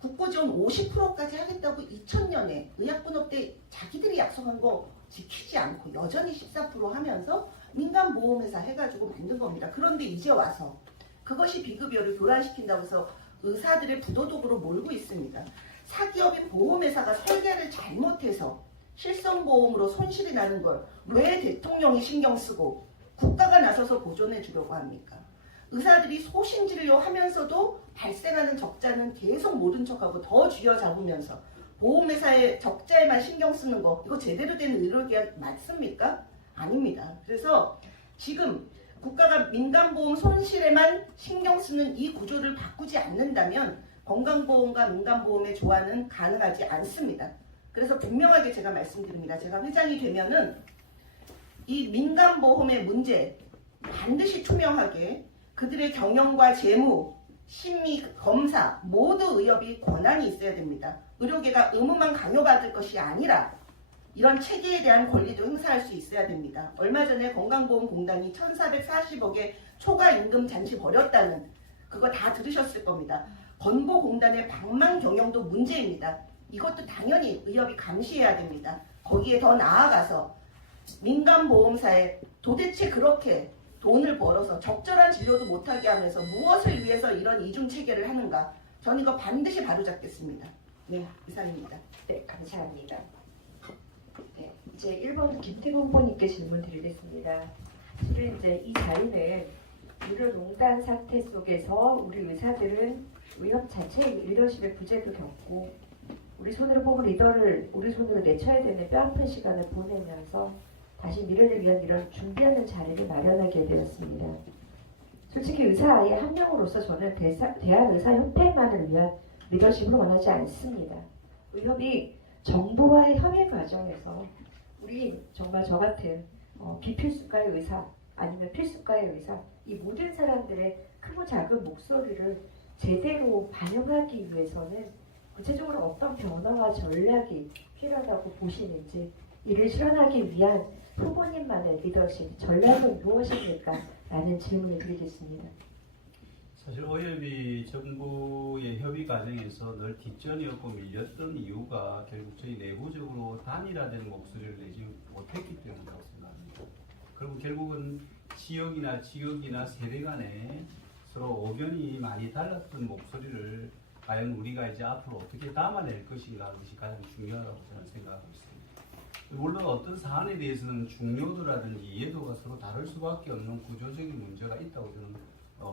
국고지원 50%까지 하겠다고 2000년에 의약분업때 자기들이 약속한 거 지키지 않고 여전히 14% 하면서 민간보험회사 해가지고 만든 겁니다. 그런데 이제 와서 그것이 비급여를 교란시킨다고 해서 의사들의 부도덕으로 몰고 있습니다. 사기업인 보험회사가 설계를 잘못해서 실손보험으로 손실이 나는 걸 왜 대통령이 신경 쓰고 국가가 나서서 보존해 주려고 합니까? 의사들이 소신진료 하면서도 발생하는 적자는 계속 모른 척하고 더 쥐어잡으면서 보험회사의 적자에만 신경 쓰는 거, 이거 제대로 된 의료계약 맞습니까? 아닙니다. 그래서 지금 국가가 민간보험 손실에만 신경 쓰는 이 구조를 바꾸지 않는다면 건강보험과 민간보험의 조화는 가능하지 않습니다. 그래서 분명하게 제가 말씀드립니다. 제가 회장이 되면은 이 민간보험의 문제 반드시 투명하게 그들의 경영과 재무, 심의, 검사 모두 의협이 권한이 있어야 됩니다. 의료계가 의무만 강요받을 것이 아니라 이런 체계에 대한 권리도 행사할 수 있어야 됩니다. 얼마 전에 건강보험공단이 1440억의 초과 임금 잔치 벌였다는 그거 다 들으셨을 겁니다. 건보공단의 방망 경영도 문제입니다. 이것도 당연히 의협이 감시해야 됩니다. 거기에 더 나아가서 민간보험사에 도대체 그렇게 돈을 벌어서 적절한 진료도 못하게 하면서 무엇을 위해서 이런 이중체계를 하는가? 저는 이거 반드시 바로잡겠습니다. 네, 이상입니다. 네, 감사합니다. 네, 이제 1번 김태곤 후보님께 질문 드리겠습니다. 실은 이제 이 자리는 의료농단 사태 속에서 우리 의사들은 의협 자체의 리더십의 부재도 겪고 우리 손으로 뽑은 리더를 우리 손으로 내쳐야 되는 뼈아픈 시간을 보내면서 다시 미래를 위한 이런 준비하는 자리를 마련하게 되었습니다. 솔직히 의사의 한 명으로서 저는 대한의사협회만을 위한 리더십을 원하지 않습니다. 의협이 정부와의 협의 과정에서 우리 정말 저 같은 비필수가의 의사 아니면 필수가의 의사 이 모든 사람들의 크고 작은 목소리를 제대로 반영하기 위해서는 구체적으로 어떤 변화와 전략이 필요하다고 보시는지 이를 실현하기 위한 후보님만의 리더십 전략은 무엇입니까? 라는 질문을 드리겠습니다. 사실 의협이 정부의 협의 과정에서 늘 뒷전이었고 밀렸던 이유가 결국 저희 내부적으로 단일화된 목소리를 내지 못했기 때문이라고 생각합니다. 그리고 결국은 지역이나 세대 간에 서로 의견이 많이 달랐던 목소리를 과연 우리가 이제 앞으로 어떻게 담아낼 것인가 하는 것이 가장 중요하다고 저는 생각하고 있습니다. 물론 어떤 사안에 대해서는 중요도라든지 이해도가 서로 다를 수밖에 없는 구조적인 문제가 있다고 저는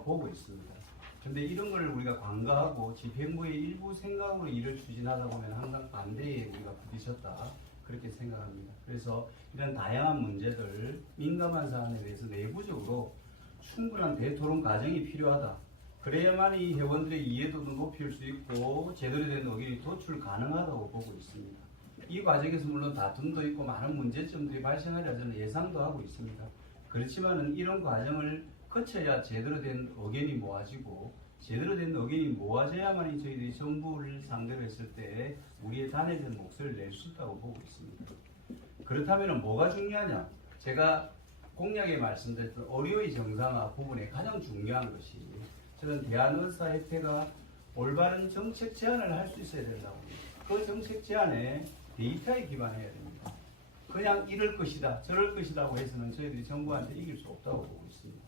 보고 있습니다. 그런데 이런 걸 우리가 관가하고 집행부의 일부 생각으로 일을 추진하다 보면 항상 반대에 우리가 부딪혔다 그렇게 생각합니다. 그래서 이런 다양한 문제들, 민감한 사안에 대해서 내부적으로 충분한 대토론 과정이 필요하다. 그래야만이 회원들의 이해도도 높일 수 있고 제대로 된 의견이 도출 가능하다고 보고 있습니다. 이 과정에서 물론 다툼도 있고 많은 문제점들이 발생하리라 저는 예상도 하고 있습니다. 그렇지만은 이런 과정을 거쳐야 제대로 된 의견이 모아지고 제대로 된 의견이 모아져야만이 저희들이 정부를 상대로 했을 때 우리의 단회된 목소리를 낼 수 있다고 보고 있습니다. 그렇다면 뭐가 중요하냐? 제가 공약에 말씀드렸던 의료의 정상화 부분에 가장 중요한 것이 저는 대한의사협회가 올바른 정책 제안을 할 수 있어야 된다고. 그 정책 제안에 데이터에 기반해야 됩니다. 그냥 이럴 것이다, 저럴 것이라고 해서는 저희들이 정부한테 이길 수 없다고 보고 있습니다.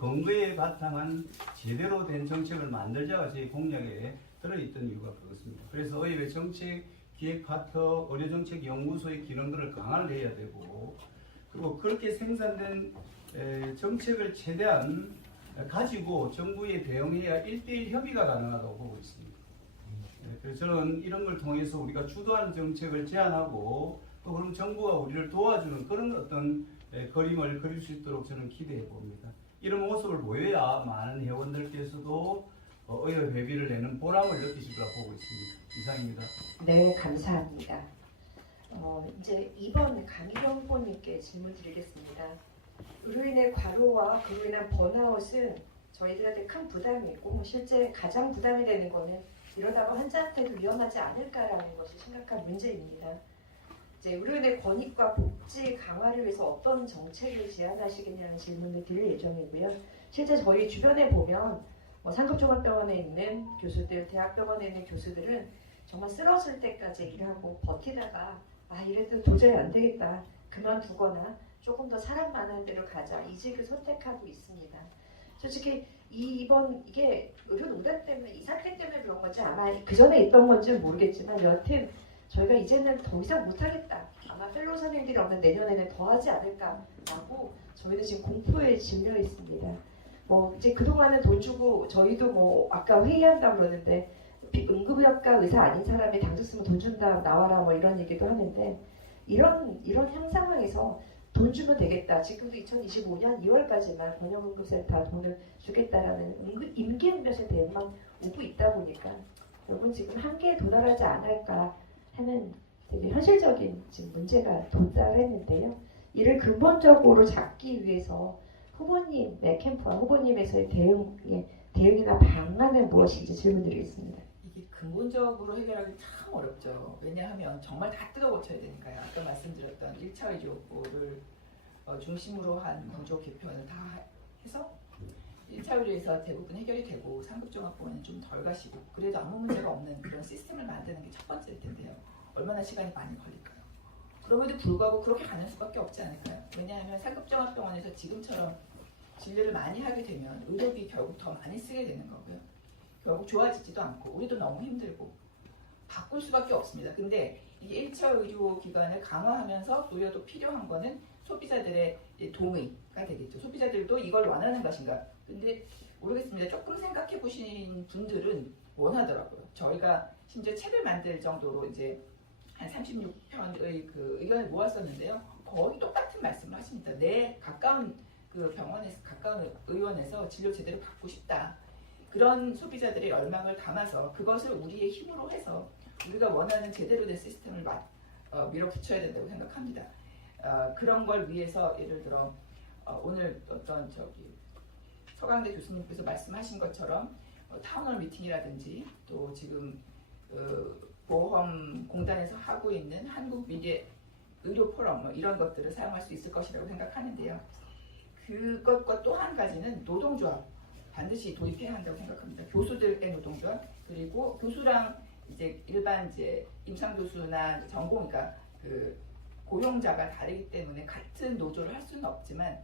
근거에 바탕한 제대로 된 정책을 만들자가 저희 공약에 들어있던 이유가 그렇습니다. 그래서 의회 정책기획파터 의료정책연구소의 기능들을 강화를 해야 되고, 그리고 그렇게 생산된 정책을 최대한 가지고 정부에 대응해야 1대1 협의가 가능하다고 보고 있습니다. 그래서 저는 이런 걸 통해서 우리가 주도하는 정책을 제안하고 또 그럼 정부가 우리를 도와주는 그런 어떤 그림을 그릴 수 있도록 저는 기대해 봅니다. 이런 모습을 보여야 많은 회원들께서도 의회 회비를 내는 보람을 느끼실 거라 보고 있습니다. 이상입니다. 네, 감사합니다. 이제 2번 강희경 후보님께 질문 드리겠습니다. 의료인의 과로와 그로 인한 번아웃은 저희들한테 큰 부담이고 실제 가장 부담이 되는 거는 이러다가 환자한테도 위험하지 않을까라는 것이 심각한 문제입니다. 이제 의료인의 권익과 복지 강화를 위해서 어떤 정책을 제안하시겠냐는 질문을 드릴 예정이고요. 실제 저희 주변에 보면 상급종합병원에 있는 교수들, 대학병원에 있는 교수들은 정말 쓰러질 때까지 일하고 버티다가 이래도 도저히 안 되겠다, 그만두거나 조금 더 사람 많은 데로 가자, 이직을 선택하고 있습니다. 솔직히 이게 의료농단 때문에, 이 사태 때문에 그런 건지 아마 그 전에 있던 건지는 모르겠지만 여하튼 저희가 이제는 더 이상 못하겠다, 아마 펠로우 선생님들이 없는 내년에는 더 하지 않을까라고 저희는 지금 공포에 질려 있습니다. 이제 그동안은 돈 주고 저희도 아까 회의한다고 그러는데 응급의학과 의사 아닌 사람이 당직 쓰면 돈 준다, 나와라 이런 얘기도 하는데 이런 현 상황에서 돈 주면 되겠다, 지금도 2025년 2월까지만 번영응급센터 돈을 주겠다라는 임기응변의 대응만 오고 있다 보니까 여러분 지금 한계에 도달하지 않을까 하는 되게 현실적인 지금 문제가 도달했는데요. 이를 근본적으로 잡기 위해서 후보님의 캠프와 후보님에서의 대응이나 방안은 무엇인지 질문드리겠습니다. 이게 근본적으로 해결하기 참 어렵죠. 왜냐하면 정말 다 뜯어 고쳐야 되니까요. 아까 말씀드렸던 1차 의료를 중심으로 한 구조 개편을 다 해서 1차 의료에서 대부분 해결이 되고 상급종합병원은 좀 덜 가시고 그래도 아무 문제가 없는 그런 시스템을 만드는 게 첫 번째일 텐데요. 얼마나 시간이 많이 걸릴까요? 그럼에도 불구하고 그렇게 가는 수밖에 없지 않을까요? 왜냐하면 상급종합병원에서 지금처럼 진료를 많이 하게 되면 의료비 결국 더 많이 쓰게 되는 거고요. 결국 좋아지지도 않고 우리도 너무 힘들고 바꿀 수밖에 없습니다. 근데 이게 1차 의료기관을 강화하면서 노려도 필요한 거는 소비자들의 동의가 되겠죠. 소비자들도 이걸 원하는 것인가? 근데 모르겠습니다. 조금 생각해 보신 분들은 원하더라고요. 저희가 심지어 책을 만들 정도로 이제 한 36편의 그 의견을 모았었는데요. 거의 똑같은 말씀을 하십니다. 내 가까운 그 병원에서, 가까운 의원에서 진료 제대로 받고 싶다. 그런 소비자들의 열망을 담아서 그것을 우리의 힘으로 해서 우리가 원하는 제대로 된 시스템을 밀어붙여야 된다고 생각합니다. 그런 걸 위해서 예를 들어 오늘 어떤 서강대 교수님께서 말씀하신 것처럼 타운홀 미팅이라든지 또 지금 보험공단에서 하고 있는 한국미래 의료 포럼 이런 것들을 사용할 수 있을 것이라고 생각하는데요. 그것과 또 한 가지는 노동조합 반드시 도입해야 한다고 생각합니다. 교수들의 노동조합, 그리고 교수랑 이제 일반 이제 임상교수나 전공의가 그 고용자가 다르기 때문에 같은 노조를 할 수는 없지만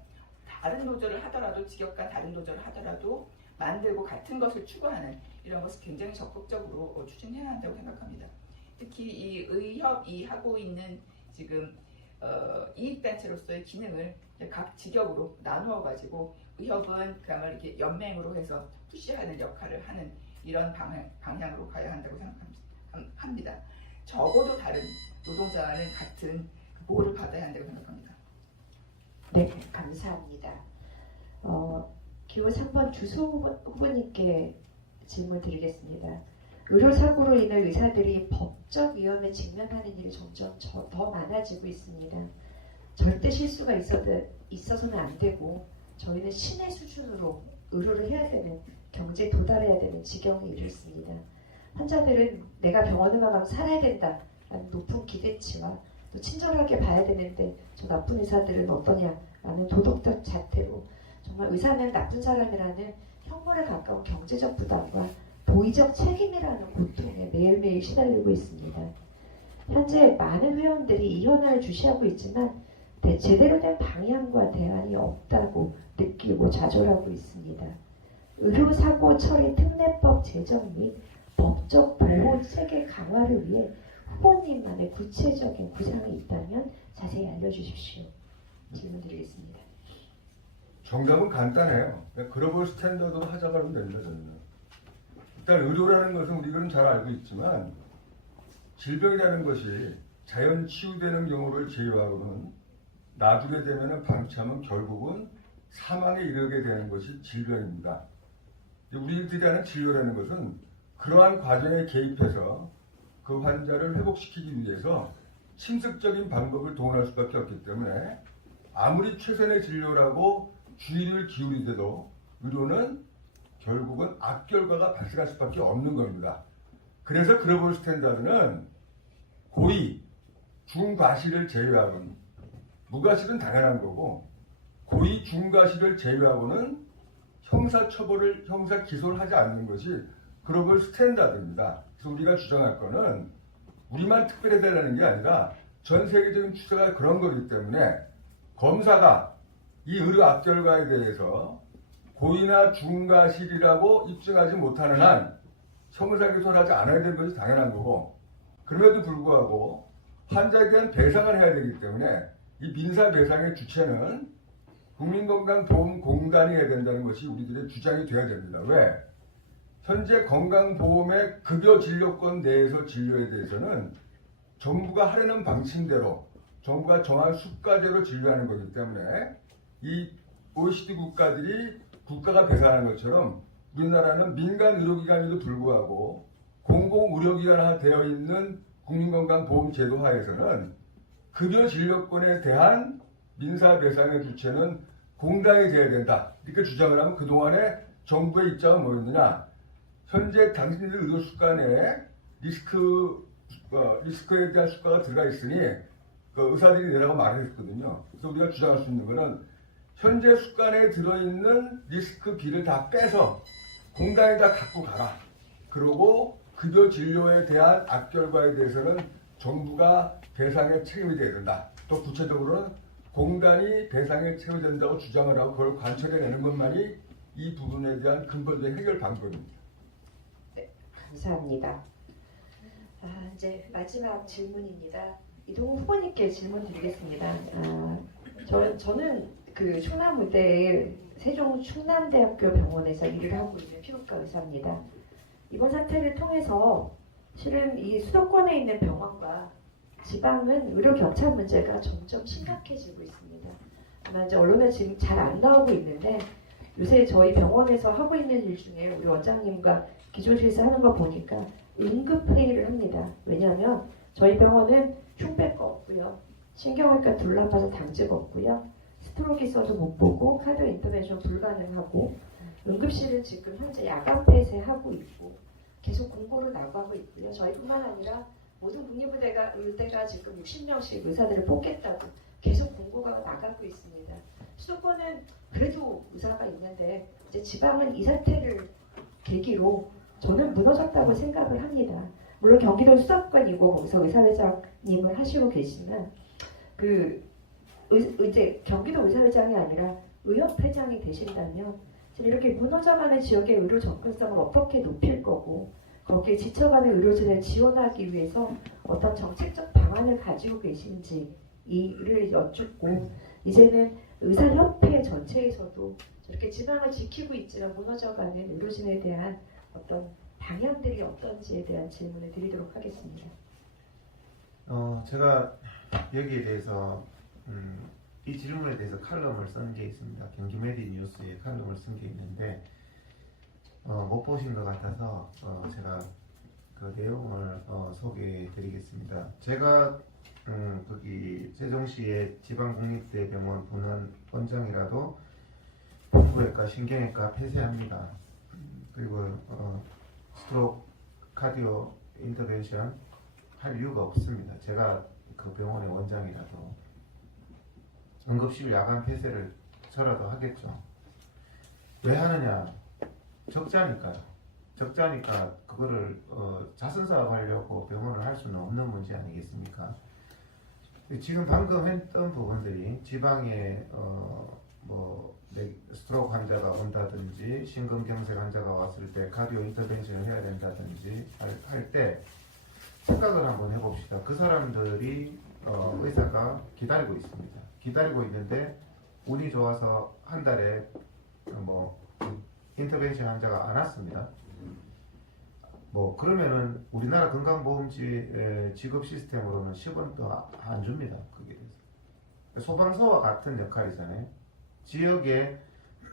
다른 노조를 하더라도 직역과 다른 노조를 하더라도 만들고 같은 것을 추구하는 이런 것을 굉장히 적극적으로 추진해야 한다고 생각합니다. 특히 이 의협이 하고 있는 지금 이익단체로서의 기능을 각 직역으로 나누어 가지고 의협은 그야말로 이렇게 연맹으로 해서 푸시하는 역할을 하는 이런 방향으로 가야 한다고 생각합니다. 적어도 다른 노동자와는 같은 보호를 받아야 한다고 생각합니다. 네, 감사합니다. 기호 3번 주소 후보님께 질문 드리겠습니다. 의료사고로 인해 의사들이 법적 위험에 직면하는 일이 점점 더 많아지고 있습니다. 절대 실수가 있어서는 안 되고 저희는 신의 수준으로 의료를 해야 되는, 경제에 도달해야 되는 지경에 이르렀습니다. 환자들은 내가 병원에 가면 살아야 된다라는 높은 기대치와 또 친절하게 봐야 되는데 저 나쁜 의사들은 어떠냐라는 도덕적 잣대로 정말 의사는 나쁜 사람이라는 형벌에 가까운 경제적 부담과 도의적 책임이라는 고통에 매일매일 시달리고 있습니다. 현재 많은 회원들이 이 현안을 주시하고 있지만 제대로 된 방향과 대안이 없다고 느끼고 좌절하고 있습니다. 의료사고 처리 특례법 제정 및 법적 보호 체계 강화를 위해 후보님만의 구체적인 구상이 있다면 자세히 알려주십시오. 질문 드리겠습니다. 정답은 간단해요. 글로벌 스탠더드로 하자고 하면 됩니다. 저는. 일단 의료라는 것은 우리는 잘 알고 있지만 질병이라는 것이 자연 치유되는 경우를 제외하고는 나중에 되면 방치하면 결국은 사망에 이르게 되는 것이 질병입니다. 우리들이 하는 진료라는 것은 그러한 과정에 개입해서 그 환자를 회복시키기 위해서 침습적인 방법을 동원할 수밖에 없기 때문에 아무리 최선의 진료라고 주의를 기울이더라도 의료는 결국은 악결과가 발생할 수밖에 없는 겁니다. 그래서 글로벌 스탠다드는 고의, 중과실을 제외하고는 무과실은 당연한 거고 고의, 중과실을 제외하고는 형사처벌을, 형사 기소를 하지 않는 것이 글로벌 스탠다드입니다. 그래서 우리가 주장할 거는 우리만 특별해달라는 게 아니라 전 세계적인 추세가 그런 거기 때문에 검사가 이 의료 악결과에 대해서 고의나 중과실이라고 입증하지 못하는 한 형사기소를 하지 않아야 되는 것이 당연한 거고 그럼에도 불구하고 환자에 대한 배상을 해야 되기 때문에 이 민사배상의 주체는 국민건강보험공단이 해야 된다는 것이 우리들의 주장이 되어야 됩니다. 왜? 현재 건강보험의 급여진료권 내에서 진료에 대해서는 정부가 하려는 방침대로 정부가 정한 수가제로 진료하는 거기 때문에 이 OECD 국가들이 국가가 배상하는 것처럼 우리나라는 민간 의료기관에도 불구하고 공공의료기관화 되어 있는 국민건강보험제도 하에서는 급여진료권에 대한 민사배상의 주체는 공단이 되어야 된다. 이렇게 주장을 하면 그동안에 정부의 입장은 뭐였느냐. 현재 당신들 의료 수가 내에 리스크에 대한 수가가 들어가 있으니 그 의사들이 내라고 말을 했거든요. 그래서 우리가 주장할 수 있는 것은 현재 수간에 들어있는 리스크비를 다 빼서 공단에다 갖고 가라. 그리고 급여 진료에 대한 악결과에 대해서는 정부가 배상의 책임이 돼야 된다. 또 구체적으로는 공단이 배상의 책임이 된다고 주장을 하고 그걸 관철해내는 것만이 이 부분에 대한 근본적인 해결 방법입니다. 네, 감사합니다. 이제 마지막 질문입니다. 이동우 후보님께 질문 드리겠습니다. 저는 그 충남의대 세종 충남대학교 병원에서 일을 하고 있는 피부과 의사입니다. 이번 사태를 통해서 실은 이 수도권에 있는 병원과 지방은 의료 격차 문제가 점점 심각해지고 있습니다. 아마 이제 언론에 지금 잘 안 나오고 있는데 요새 저희 병원에서 하고 있는 일 중에 우리 원장님과 기조실에서 하는 거 보니까 응급회의를 합니다. 왜냐하면 저희 병원은 흉배가 없고요. 신경외과 둘러봐서 당직 없고요. 스트로크 있어도 못 보고 카드 인터벤션 불가능하고 응급실은 지금 현재 야간 폐쇄하고 있고 계속 공고를 나가고 있고요. 저희뿐만 아니라 모든 의대가 지금 60명씩 의사들을 뽑겠다고 계속 공고가 나가고 있습니다. 수도권은 그래도 의사가 있는데 이제 지방은 이 사태를 계기로 저는 무너졌다고 생각을 합니다. 물론 경기도 수도권이고 거기서 의사회장님을 하시고 계시면 이제 경기도 의사회장이 아니라 의협회장이 되신다면 이렇게 무너져가는 지역의 의료 접근성을 어떻게 높일 거고 거기에 지쳐가는 의료진을 지원하기 위해서 어떤 정책적 방안을 가지고 계신지 이를 여쭙고 이제는 의사협회 전체에서도 저렇게 지방을 지키고 있지만 무너져가는 의료진에 대한 어떤 방향들이 어떤지에 대한 질문을 드리도록 하겠습니다. 제가 여기에 대해서 이 질문에 대해서 칼럼을 쓴 게 있습니다. 경기메디 뉴스에 칼럼을 쓴 게 있는데 못 보신 것 같아서 제가 그 내용을 소개해 드리겠습니다. 제가 거기 세종시의 지방국립대병원 분원 원장이라도 피부외과, 신경외과 폐쇄합니다. 그리고 스트로크, 카디오 인터벤션 할 이유가 없습니다. 제가 그 병원의 원장이라도 응급실 야간 폐쇄를 저라도 하겠죠. 왜 하느냐? 적자니까요. 적자니까 그거를 자선사업하려고 병원을 할 수는 없는 문제 아니겠습니까? 지금 방금 했던 부분들이 지방에 스트로크 환자가 온다든지 심근경색 환자가 왔을 때 카디오 인터벤션을 해야 된다든지 할 때 생각을 한번 해봅시다. 그 사람들이 의사가 기다리고 있습니다. 기다리고 있는데 운이 좋아서 한 달에 인터벤션 환자가 안 왔습니다. 그러면은 우리나라 건강보험지 지급 시스템으로는 10원도 안 줍니다. 그게 소방서와 같은 역할이잖아요. 지역의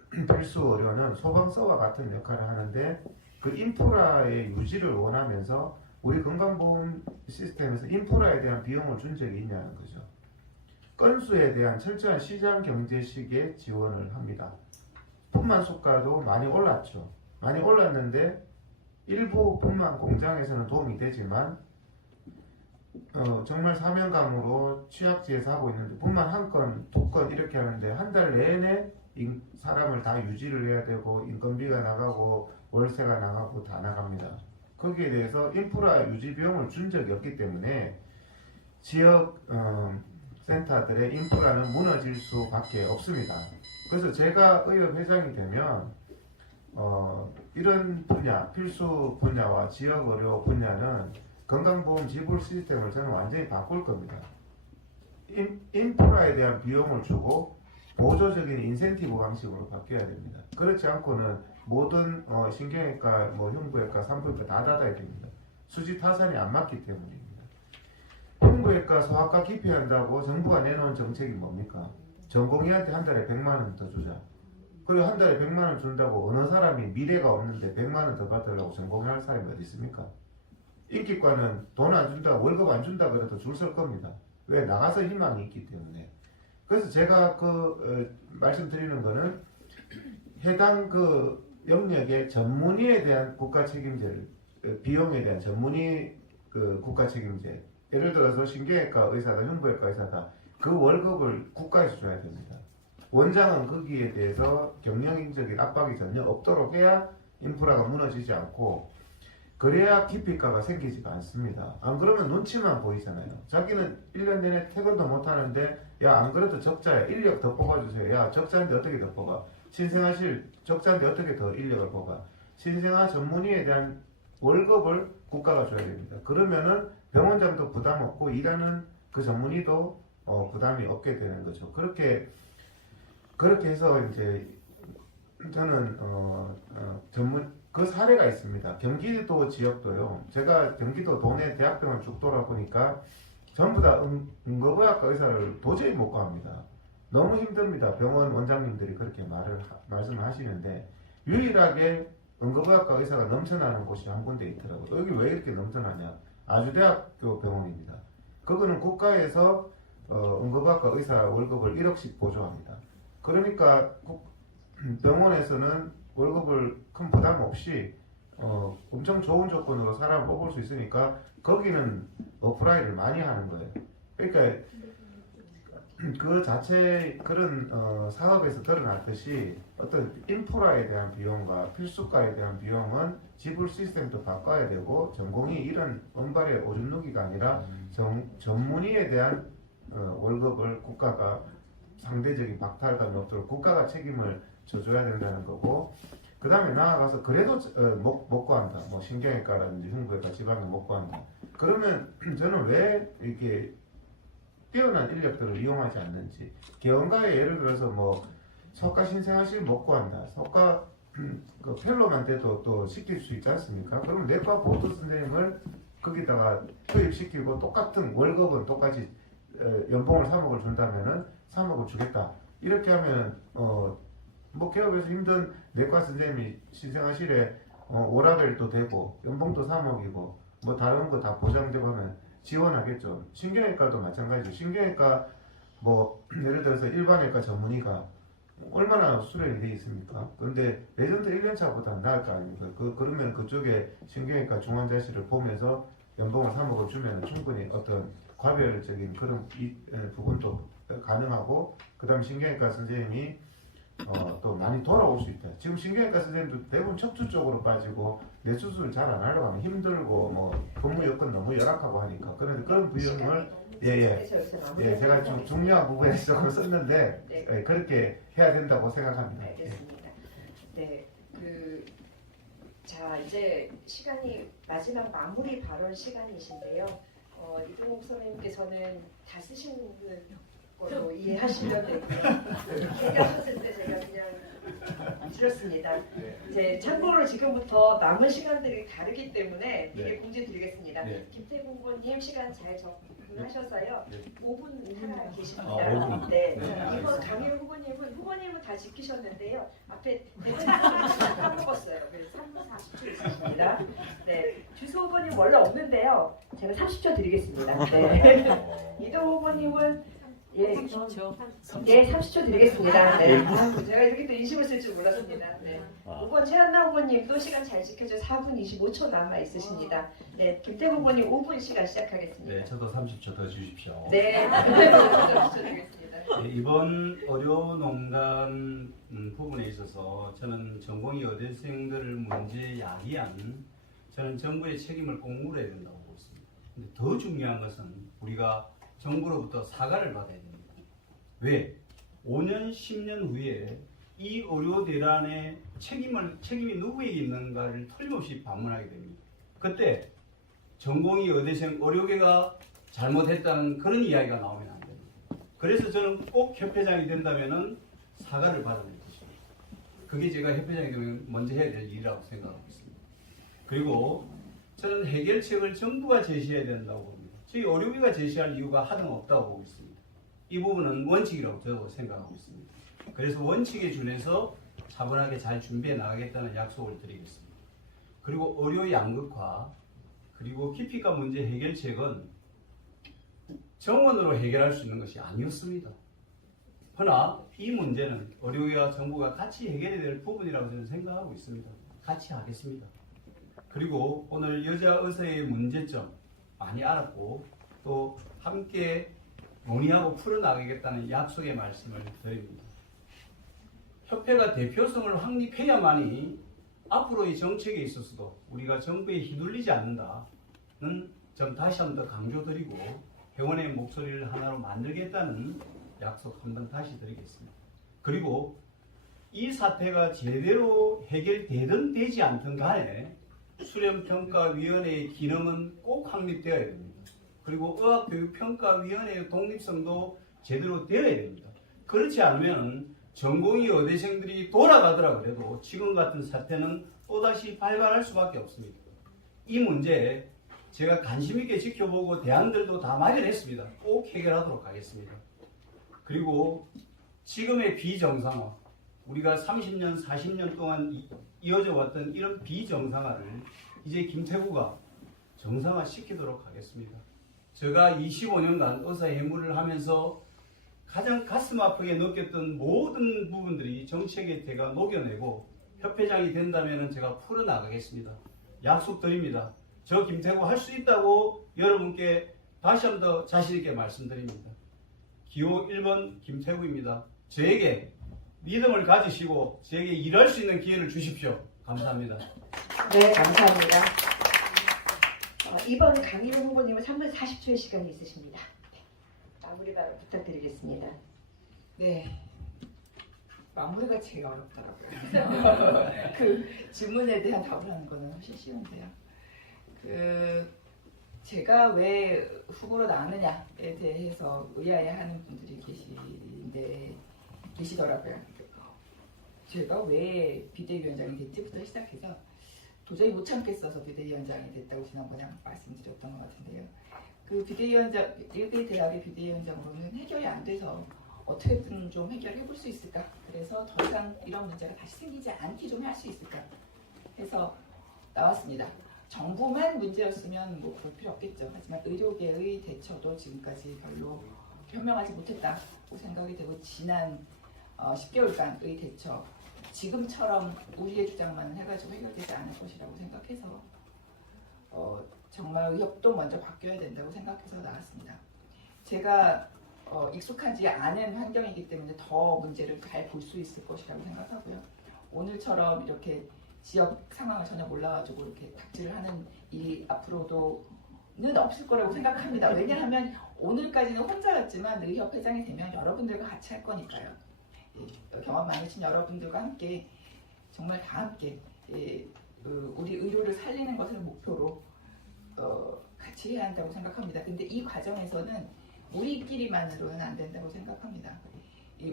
필수 의료는 소방서와 같은 역할을 하는데 그 인프라의 유지를 원하면서 우리 건강보험 시스템에서 인프라에 대한 비용을 준 적이 있냐는 거죠. 건수에 대한 철저한 시장 경제식의 지원을 합니다. 분만 수가도 많이 올랐죠. 많이 올랐는데 일부 분만 공장에서는 도움이 되지만 정말 사명감으로 취약지에서 하고 있는데 분만 한 건, 두 건 이렇게 하는데 한 달 내내 사람을 다 유지를 해야 되고 인건비가 나가고 월세가 나가고 다 나갑니다. 거기에 대해서 인프라 유지 비용을 준 적이 없기 때문에 지역 센터들의 인프라는 무너질 수밖에 없습니다. 그래서 제가 의협회장이 되면 이런 분야, 필수 분야와 지역 의료 분야는 건강보험 지불 시스템을 저는 완전히 바꿀 겁니다. 인프라에 대한 비용을 주고 보조적인 인센티브 방식으로 바뀌어야 됩니다. 그렇지 않고는 모든 신경외과, 흉부외과, 산부인과 다 닫아야 됩니다. 수지 타산이 안 맞기 때문입니다. 흉부외과, 소아과 기피한다고 정부가 내놓은 정책이 뭡니까? 전공의한테 한 달에 100만 원 더 주자. 그리고 한 달에 100만 원 준다고 어느 사람이 미래가 없는데 100만 원 더 받으려고 전공의 할 사람이 어디 있습니까? 인기과는 돈 안 준다, 월급 안 준다 그래도 줄 설 겁니다. 왜? 나가서 희망이 있기 때문에. 그래서 제가 말씀드리는 거는 해당 영역의 전문의에 대한 국가 책임제를, 비용에 대한 전문의 국가 책임제. 예를 들어서 신경외과 의사다, 흉부외과 의사다. 그 월급을 국가에서 줘야 됩니다. 원장은 거기에 대해서 경영적인 압박이 전혀 없도록 해야 인프라가 무너지지 않고 그래야 기피과가 생기지가 않습니다. 안 그러면 눈치만 보이잖아요. 자기는 1년 내내 퇴근도 못하는데 야 안 그래도 적자야 인력 더 뽑아주세요. 야 적자인데 어떻게 더 뽑아. 신생아실 적자인데 어떻게 더 인력을 뽑아. 신생아 전문의에 대한 월급을 국가가 줘야 됩니다. 그러면은 병원장도 부담 없고 일하는 그 전문의도 부담이 없게 되는 거죠. 그렇게 해서 이제 저는 그 사례가 있습니다. 경기도 지역도요. 제가 경기도 도내 대학병원 쭉 돌아보니까 전부 다 응급의학과 의사를 도저히 못 구합니다. 너무 힘듭니다. 병원 원장님들이 그렇게 말씀을 하시는데 유일하게 응급의학과 의사가 넘쳐나는 곳이 한 군데 있더라고요. 여기 왜 이렇게 넘쳐나냐? 아주대학교 병원입니다. 그거는 국가에서 응급의학과 의사 월급을 1억씩 보조합니다. 그러니까 병원에서는 월급을 큰 부담 없이 엄청 좋은 조건으로 사람을 뽑을 수 있으니까 거기는 어플라이를 많이 하는 거예요. 그러니까 그 자체 그런 사업에서 드러났듯이 어떤 인프라에 대한 비용과 필수과에 대한 비용은 지불 시스템도 바꿔야 되고 전공이 이런 은발의 오줌 누기가 아니라 전문의에 대한 월급을 국가가 상대적인 박탈감이 없도록 국가가 책임을 져줘야 된다는 거고 그 다음에 나아가서 그래도 못 구한다. 신경외과라든지 흉부외과 지방에 못 구한다. 그러면 저는 왜 이렇게 뛰어난 인력들을 이용하지 않는지 개원가에 예를 들어서 석가 신생아실 못 구한다. 석가 그 펠로만 돼도 또 시킬 수 있지 않습니까? 그러면 내과 보조 선생님을 거기다가 투입시키고 똑같은 월급은 똑같이 연봉을 3억을 준다면은 3억을 주겠다. 이렇게 하면 개업에서 힘든 내과 선생님이 신생아실에 오라벨도 되고 연봉도 3억이고 다른 거 다 보장되고 하면 지원하겠죠. 신경외과도 마찬가지죠. 신경외과 예를 들어서 일반외과 전문의가 얼마나 수련이 돼 있습니까? 그런데 레전드 1년차보다 나을 거 아닙니까? 그러면 그쪽에 신경외과 중환자실을 보면서 연봉을 3억을 주면 충분히 어떤 과별적인 그런 부분도 가능하고 그 다음 신경외과 선생님이 또 많이 돌아올 수 있다. 지금 신경외과 선생님도 대부분 척추 쪽으로 빠지고 뇌수술 잘 안 하려고 하면 힘들고 뭐 근무 여건 너무 열악하고 하니까 그런데 그런 비용을 제가 좀 중요한 부분에 조금 썼는데 네. 그렇게 해야 된다고 생각합니다. 알겠습니다. 네, 자 이제 시간이 마지막 마무리 발언 시간이신데요. 이동욱 선생님께서는 다 쓰신 걸로 이해하시면 되고요. 얘기하셨을 때 제가 그냥 들었습니다. 이제 참고로 지금부터 남은 시간들이 다르기 때문에 미리 공지 드리겠습니다. 네. 김태국 후보님 시간 잘 접근하셔서요. 네. 5분 살아 계십니다. 5분. 네. 네, 이번 알겠습니다. 강일 후보님은 다 지키셨는데요. 앞에 까먹었어요. 그래서 3분 40초 있으십니다. 네. 주소 후보님 원래 없는데요. 제가 30초 드리겠습니다. 네. 이동 후보님은 예, 30초 드리겠습니다. 네. 제가 이렇게 또 인심을 쓸 줄 몰랐습니다. 네. 5번 최한나 후보님도 시간 잘 지켜줘 4분 25초 남아 있으십니다. 네, 김태국 후보님 5분 시간 시작하겠습니다. 네, 저도 30초 더 주십시오. 네, 30초 드리겠습니다. 네, 이번 의료농단 부분에 있어서 저는 전공의 의대생들을 문제 야기한 저는 정부의 책임을 꼭 물어야 된다고 보고 있습니다. 근데 더 중요한 것은 우리가 정부로부터 사과를 받아야 됩니다. 왜? 5년, 10년 후에 이 의료대란의 책임이 누구에게 있는가를 틀림없이 반문하게 됩니다. 그때 전공의 의대생 의료계가 잘못했다는 그런 이야기가 나오면 안 됩니다. 그래서 저는 꼭 협회장이 된다면 사과를 받아낼 것입니다. 그게 제가 협회장이 되면 먼저 해야 될 일이라고 생각하고 있습니다. 그리고 저는 해결책을 정부가 제시해야 된다고 봅니다. 저희 의료계가 제시할 이유가 하등 없다고 보고 있습니다. 이 부분은 원칙이라고 저도 생각하고 있습니다. 그래서 원칙에 준해서 차분하게 잘 준비해 나가겠다는 약속을 드리겠습니다. 그리고 의료 양극화 그리고 기피과 문제 해결책은 정원으로 해결할 수 있는 것이 아니었습니다. 그러나 이 문제는 의료계와 정부가 같이 해결해야 될 부분이라고 저는 생각하고 있습니다. 같이 하겠습니다. 그리고 오늘 여자 의사의 문제점 많이 알았고 또 함께 논의하고 풀어나가겠다는 약속의 말씀을 드립니다. 협회가 대표성을 확립해야만이 앞으로의 정책에 있어서도 우리가 정부에 휘둘리지 않는다는 점 다시 한 번 더 강조드리고 회원의 목소리를 하나로 만들겠다는 약속 한 번 다시 드리겠습니다. 그리고 이 사태가 제대로 해결되든 되지 않든 간에 수련평가위원회의 기능은 꼭 확립되어야 됩니다. 그리고 의학교육평가위원회의 독립성도 제대로 되어야 됩니다. 그렇지 않으면 전공의 의대생들이 돌아가더라 그래도 지금 같은 사태는 또다시 발발할 수밖에 없습니다. 이 문제 제가 관심 있게 지켜보고 대안들도 다 마련했습니다. 꼭 해결하도록 하겠습니다. 그리고 지금의 비정상화, 우리가 30년, 40년 동안 이어져 왔던 이런 비정상화를 이제 김태구가 정상화 시키도록 하겠습니다. 제가 25년간 의사회무를 하면서 가장 가슴 아프게 느꼈던 모든 부분들이 정책의 대가 녹여내고 협회장이 된다면 제가 풀어나가겠습니다. 약속드립니다. 저 김태구 할 수 있다고 여러분께 다시 한 번 더 자신있게 말씀드립니다. 기호 1번 김태구입니다. 저에게 믿음을 가지시고 저에게 일할 수 있는 기회를 주십시오. 감사합니다. 네, 감사합니다. 2번 강일호 후보님은 3분 40초의 시간이 있으십니다. 마무리 발언 부탁드리겠습니다. 네. 마무리가 제일 어렵더라고요. 그 질문에 대한 답을 하는 거는 훨씬 쉬운데요. 제가 왜 후보로 나왔느냐에 대해서 의아해하는 분들이 계시더라고요. 제가 왜 비대위원장이 됐지부터 시작해서 도저히 못 참겠어서 비대위원장이 됐다고 지난번에 말씀드렸던 것 같은데요. 그 비대위원장, 일개 대학의 비대위원장으로는 해결이 안 돼서 어떻게든 좀 해결해 볼 수 있을까? 그래서 더 이상 이런 문제가 다시 생기지 않게 좀 할 수 있을까? 해서 나왔습니다. 정부만 문제였으면 뭐 그럴 필요 없겠죠. 하지만 의료계의 대처도 지금까지 별로 현명하지 못했다고 생각이 되고 지난 10개월간의 대처 지금처럼 우리의 주장만 해가지고 해결되지 않을 것이라고 생각해서 정말 의협도 먼저 바뀌어야 된다고 생각해서 나왔습니다. 제가 익숙하지 않은 환경이기 때문에 더 문제를 잘 볼 수 있을 것이라고 생각하고요. 오늘처럼 이렇게 지역 상황을 전혀 몰라가지고 이렇게 닥질을 하는 일이 앞으로도는 없을 거라고 생각합니다. 왜냐하면 오늘까지는 혼자였지만 의협 회장이 되면 여러분들과 같이 할 거니까요. 경험 많으신 여러분들과 함께 정말 다 함께 우리 의료를 살리는 것을 목표로 같이 해야 한다고 생각합니다. 근데 이 과정에서는 우리끼리만으로는 안 된다고 생각합니다.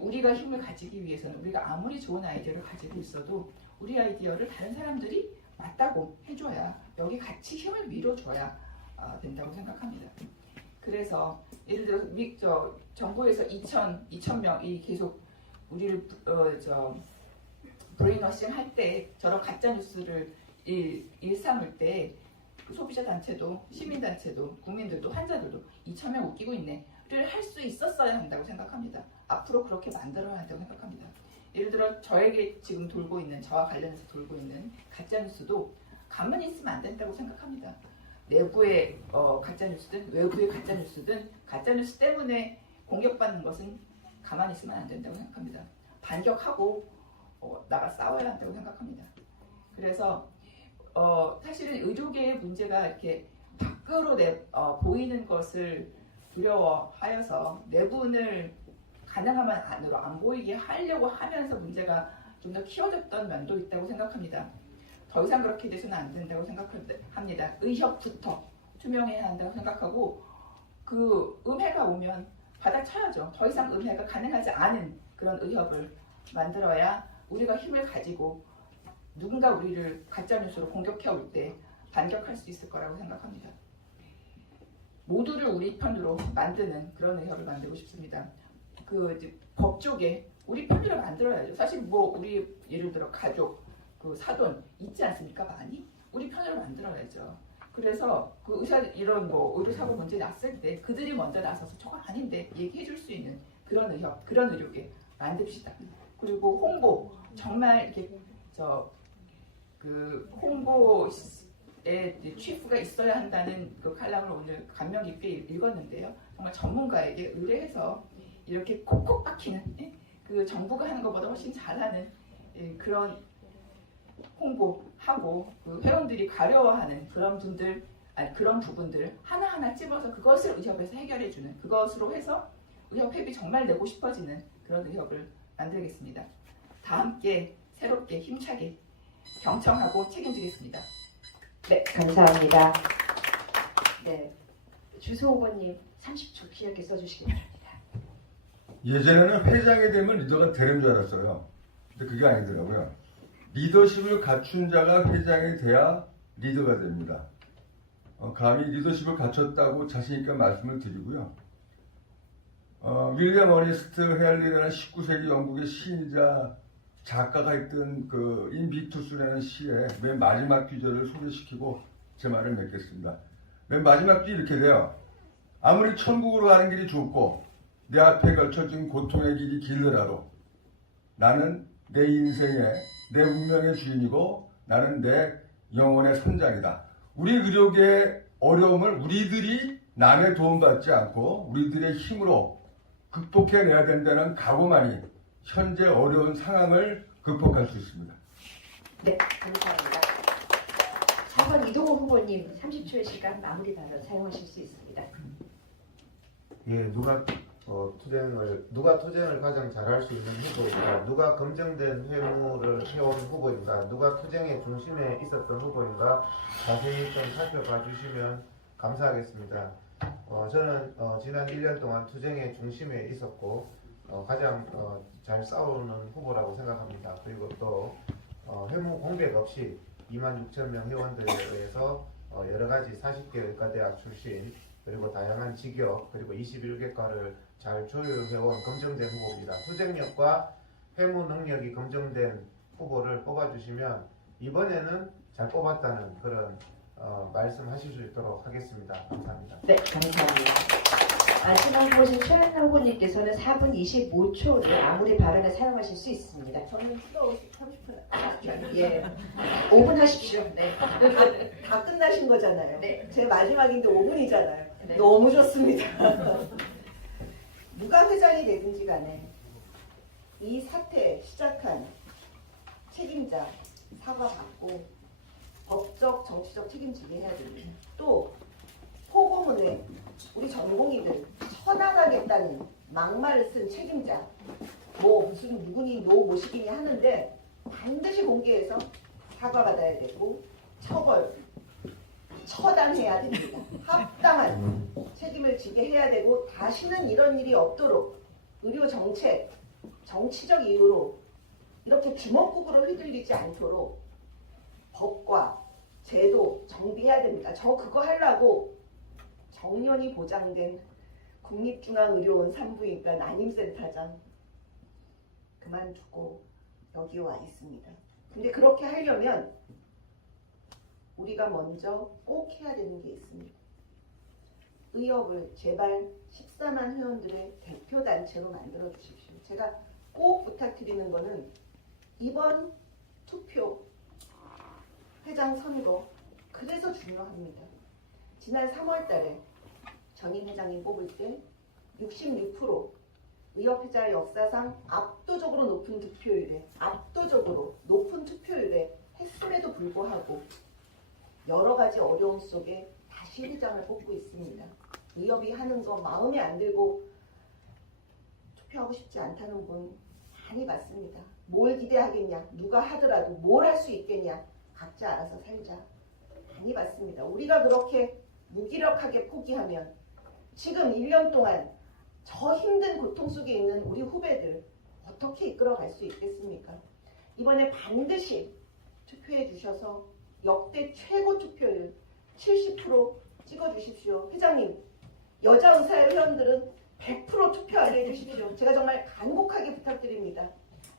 우리가 힘을 가지기 위해서는 우리가 아무리 좋은 아이디어를 가지고 있어도 우리 아이디어를 다른 사람들이 맞다고 해줘야 여기 같이 힘을 밀어줘야 된다고 생각합니다. 그래서 예를 들어 정부에서 2,000명이 계속 우리를 브레인워싱 할 때 저런 가짜 뉴스를 일삼을 때 소비자 단체도 시민 단체도 국민들도 환자들도 2,000명 웃기고 있네를 할 수 있었어야 한다고 생각합니다. 앞으로 그렇게 만들어야 한다고 생각합니다. 예를 들어 저에게 지금 돌고 있는 저와 관련해서 돌고 있는 가짜 뉴스도 가만히 있으면 안 된다고 생각합니다. 내부의 가짜 뉴스든 외부의 가짜 뉴스든 가짜 뉴스 때문에 공격받는 것은 가만히 있으면 안 된다고 생각합니다. 반격하고 나가 싸워야 한다고 생각합니다. 그래서 사실은 의료계의 문제가 이렇게 밖으로 보이는 것을 두려워하여서 내분을 가능하면 안으로 안 보이게 하려고 하면서 문제가 좀 더 키워졌던 면도 있다고 생각합니다. 더 이상 그렇게 돼서는 안 된다고 생각합니다. 의협부터 투명해야 한다고 생각하고 그 음해가 오면 받아쳐야죠. 더 이상 음해가 가능하지 않은 그런 의협을 만들어야 우리가 힘을 가지고 누군가 우리를 가짜뉴스로 공격해 올 때 반격할 수 있을 거라고 생각합니다. 모두를 우리 편으로 만드는 그런 의협을 만들고 싶습니다. 법 쪽에 우리 편으로 만들어야죠. 사실 우리 예를 들어 가족, 사돈 있지 않습니까? 많이 우리 편으로 만들어야죠. 그래서 이런 의료사고 문제 났을 때 그들이 먼저 나서서 저거 아닌데 얘기해줄 수 있는 그런 의협, 그런 의료계 만듭시다. 그리고 홍보 정말 이렇게 홍보에 취프가 있어야 한다는 그 칼럼을 오늘 감명 깊게 읽었는데요. 정말 전문가에게 의뢰해서 이렇게 콕콕 박히는 그 정부가 하는 것보다 훨씬 잘하는 그런 홍보하고 그 회원들이 가려워하는 그런 부분들 하나하나 찝어서 그것을 의협에서 해결해주는 그것으로 해서 의협 회비 정말 내고 싶어지는 그런 의협을 만들겠습니다. 다 함께 새롭게 힘차게 경청하고 책임지겠습니다. 네, 감사합니다. 네, 주소 후보님 30초 기억에 써주시기 바랍니다. 예전에는 회장이 되면 리더가 되는 줄 알았어요. 근데 그게 아니더라고요. 리더십을 갖춘 자가 회장이 돼야 리더가 됩니다. 감히 리더십을 갖췄다고 자신있게 말씀을 드리고요. 윌리엄 어니스트 헤알리라는 19세기 영국의 시인이자 작가가 했던 그 인비투스라는 시의 맨 마지막 구절을 소개시키고 제 말을 맺겠습니다. 맨 마지막 구절이 이렇게 돼요. 아무리 천국으로 가는 길이 좁고 내 앞에 걸쳐진 고통의 길이 길더라도 나는 내 인생의 내 운명의 주인이고 나는 내 영혼의 선장이다. 우리 의료계의 어려움을 우리들이 남의 도움받지 않고 우리들의 힘으로 극복해내야 된다는 각오만이 현재 어려운 상황을 극복할 수 있습니다. 네, 감사합니다. 4번 이동호 후보님 30초의 시간 마무리 발언 사용하실 수 있습니다. 예, 누가 투쟁을 가장 잘할 수 있는 후보인가, 누가 검증된 회무를 해온 후보인가, 누가 투쟁의 중심에 있었던 후보인가 자세히 좀 살펴봐 주시면 감사하겠습니다. 저는 지난 1년 동안 투쟁의 중심에 있었고 가장 잘 싸우는 후보라고 생각합니다. 그리고 또 회무 공백 없이 26,000명 회원들에 의해서 여러 가지 40개 의과대학 출신 그리고 다양한 직역 그리고 21개과를 잘 조율해온 검증된 후보입니다. 투쟁력과 회무 능력이 검증된 후보를 뽑아주시면 이번에는 잘 뽑았다는 그런 말씀하실 수 있도록 하겠습니다. 감사합니다. 네, 감사합니다. 마지막 후보신 최한나 후보님께서는 4분 25초를 마무리 발언에 사용하실 수 있습니다. 저는 추가 30분. 예, 5분 하십시오. 네. 다 끝나신 거잖아요. 네. 제 마지막인데 5분이잖아요. 네. 너무 좋습니다. 누가 회장이 되든지 간에 이 사태 시작한 책임자 사과받고 법적 정치적 책임지게 해야 됩니다. 또 포고문에 우리 전공의들 처단하겠다는 막말을 쓴 책임자 뭐 무슨 누구니 노 모시기니 하는데 반드시 공개해서 사과받아야 되고 처단해야 됩니다. 합당한 책임을 지게 해야 되고 다시는 이런 일이 없도록 의료 정책, 정치적 이유로 이렇게 주먹구구로 휘둘리지 않도록 법과 제도 정비해야 됩니다. 저 그거 하려고 정년이 보장된 국립중앙의료원 산부인과 난임센터장 그만두고 여기 와 있습니다. 근데 그렇게 하려면 우리가 먼저 꼭 해야 되는 게 있습니다. 의협을 제발 14만 회원들의 대표단체로 만들어 주십시오. 제가 꼭 부탁드리는 거는 이번 투표 회장 선거 그래서 중요합니다. 지난 3월 달에 전임 회장님 뽑을 때 66% 의협회자 역사상 압도적으로 높은 투표율에 했음에도 불구하고 여러 가지 어려움 속에 다시 회장을 뽑고 있습니다. 의협이 하는 거 마음에 안 들고 투표하고 싶지 않다는 분 많이 봤습니다. 뭘 기대하겠냐, 누가 하더라도 뭘 할 수 있겠냐, 각자 알아서 살자. 많이 봤습니다. 우리가 그렇게 무기력하게 포기하면 지금 1년 동안 저 힘든 고통 속에 있는 우리 후배들 어떻게 이끌어갈 수 있겠습니까? 이번에 반드시 투표해 주셔서 역대 최고 투표율 70% 찍어주십시오. 회장님, 여자 의사 회원들은 100% 투표하게 해주십시오. 제가 정말 간곡하게 부탁드립니다.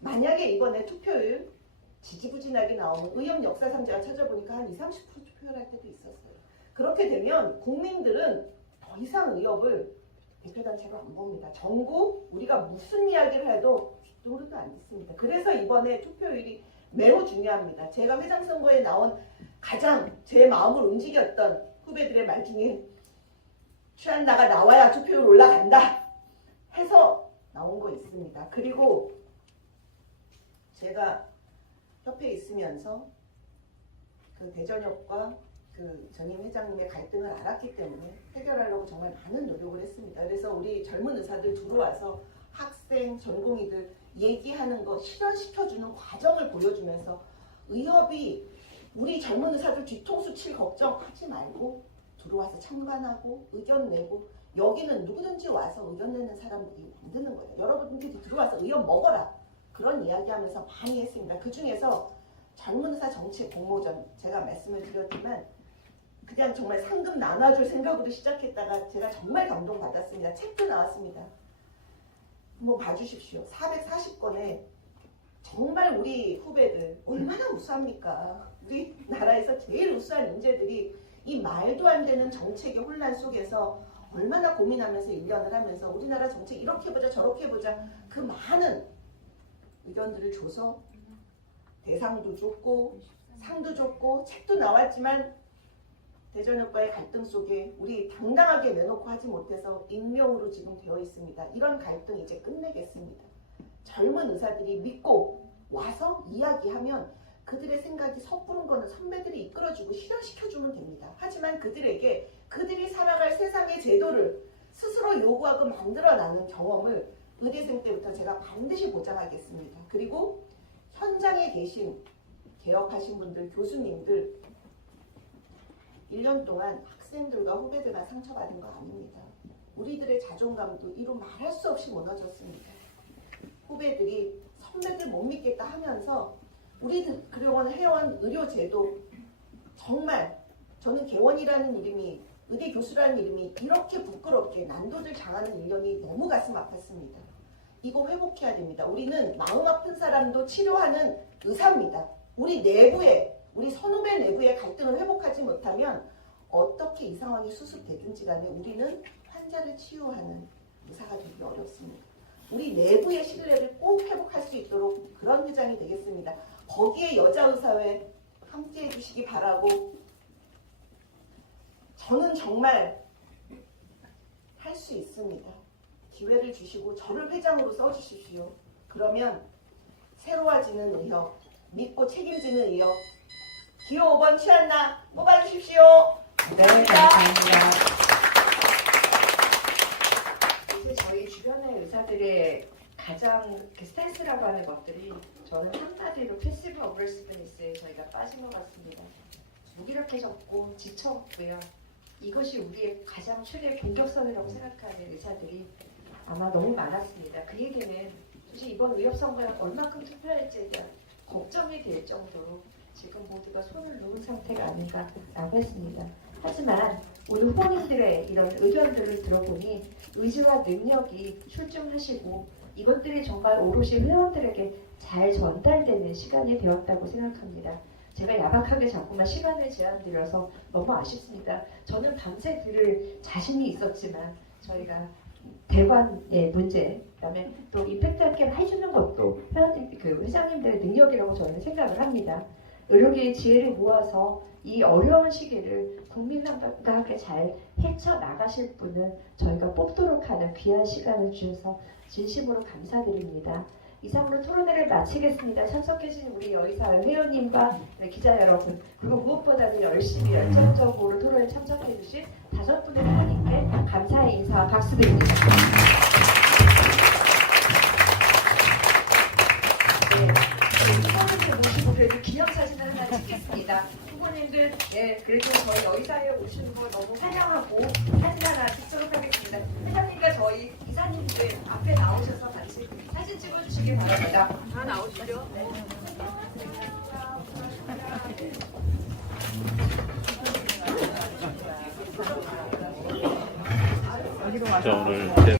만약에 이번에 투표율 지지부진하게 나오면 의협 역사상 제가 찾아보니까 한 20, 30% 투표를 할 때도 있었어요. 그렇게 되면 국민들은 더 이상 의협을 대표단체로 안 봅니다. 전국 우리가 무슨 이야기를 해도 귓등으로도 안 듣습니다. 그래서 이번에 투표율이 매우 중요합니다. 제가 회장 선거에 나온 가장 제 마음을 움직였던 후배들의 말 중에 최한나가 나와야 투표율 올라간다 해서 나온 거 있습니다. 그리고 제가 협회에 있으면서 그 대전협과 그 전임 회장님의 갈등을 알았기 때문에 해결하려고 정말 많은 노력을 했습니다. 그래서 우리 젊은 의사들 들어와서 학생, 전공의들 얘기하는 거 실현시켜주는 과정을 보여주면서 의협이 우리 젊은 의사들 뒤통수 칠 걱정하지 말고 들어와서 참관하고 의견 내고 여기는 누구든지 와서 의견 내는 사람들이 만드는 거예요. 여러분들이 들어와서 의견 먹어라. 그런 이야기하면서 많이 했습니다. 그 중에서 젊은 의사 정책 공모전 제가 말씀을 드렸지만 그냥 정말 상금 나눠줄 생각으로 시작했다가 제가 정말 감동받았습니다. 책도 나왔습니다. 한번 봐주십시오. 440건에 정말 우리 후배들 얼마나 우수합니까? 우리나라에서 제일 우수한 인재들이 이 말도 안 되는 정책의 혼란 속에서 얼마나 고민하면서 1년을 하면서 우리나라 정책 이렇게 보자 저렇게 보자 그 많은 의견들을 줘서 대상도 줬고 상도 줬고 책도 나왔지만 대전협과의 갈등 속에 우리 당당하게 내놓고 하지 못해서 익명으로 지금 되어 있습니다. 이런 갈등 이제 끝내겠습니다. 젊은 의사들이 믿고 와서 이야기하면 그들의 생각이 섣부른 거는 선배들이 이끌어주고 실현시켜주면 됩니다. 하지만 그들에게 그들이 살아갈 세상의 제도를 스스로 요구하고 만들어나는 경험을 의대생 때부터 제가 반드시 보장하겠습니다. 그리고 현장에 계신 개업하신 분들, 교수님들 1년 동안 학생들과 후배들만 상처받은 거 아닙니다. 우리들의 자존감도 이루 말할 수 없이 무너졌습니다. 후배들이 선배들 못 믿겠다 하면서 우리들 그동안 해온 의료제도 정말 저는 개원이라는 이름이 의대 교수라는 이름이 이렇게 부끄럽게 난도들 당하는 일념이 너무 가슴 아팠습니다. 이거 회복해야 됩니다. 우리는 마음 아픈 사람도 치료하는 의사입니다. 우리 내부에 우리 선후배 내부의 갈등을 회복하지 못하면 어떻게 이 상황이 수습되든지 간에 우리는 환자를 치유하는 의사가 되기 어렵습니다. 우리 내부의 신뢰를 꼭 회복할 수 있도록 그런 회장이 되겠습니다. 거기에 여자의사회 함께해 주시기 바라고 저는 정말 할 수 있습니다. 기회를 주시고 저를 회장으로 써주십시오. 그러면 새로워지는 의협, 믿고 책임지는 의협, 기호 5번 최한나 뽑아주십시오. 네, 감사합니다. 이제 저희 주변의 의사들의 가장 스탠스라고 하는 것들이 저는 한마디로 패시브 어그레시브니스에 저희가 빠진 것 같습니다. 무기력해졌고 지쳤고요. 이것이 우리의 가장 최대의 공격선이라고 생각하는 의사들이 아마 너무 많았습니다. 그 얘기는 사실 이번 의협 선거에 얼마큼 투표할지에 대한 걱정이 될 정도로 지금 모두가 손을 놓은 상태가 아닌가라고 했습니다. 하지만 오늘 후보님들의 이런 의견들을 들어보니 의지와 능력이 출중하시고 이것들이 정말 오롯이 회원들에게 잘 전달되는 시간이 되었다고 생각합니다. 제가 야박하게 자꾸만 시간을 제한드려서 너무 아쉽습니다. 저는 밤새 들을 자신이 있었지만 저희가 대관의 문제, 그다음에 또 임팩트 있게 해주는 것도 회장님들의 능력이라고 저는 생각을 합니다. 의료계의 지혜를 모아서 이 어려운 시기를 국민과 함께 잘 헤쳐나가실 분을 저희가 뽑도록 하는 귀한 시간을 주셔서 진심으로 감사드립니다. 이상으로 토론회를 마치겠습니다. 참석해주신 우리 여의사 회원님과 기자 여러분, 그리고 무엇보다도 열심히 열정적으로 토론에 참석해주신 5분의 회원님께 감사의 인사 박수드립니다. 후보님들 모시고 그래도 기념사진을 하나 찍겠습니다. 후보님들, 그래도 저희 여의사에 오시는 걸 너무 환영하고 사진 하나 찍도록 하겠습니다. 회장님과 저희 이사님들 앞에 나오셔서 같이 사진 찍어주시기 바랍니다. 다 나오시죠? 네. 자, 오늘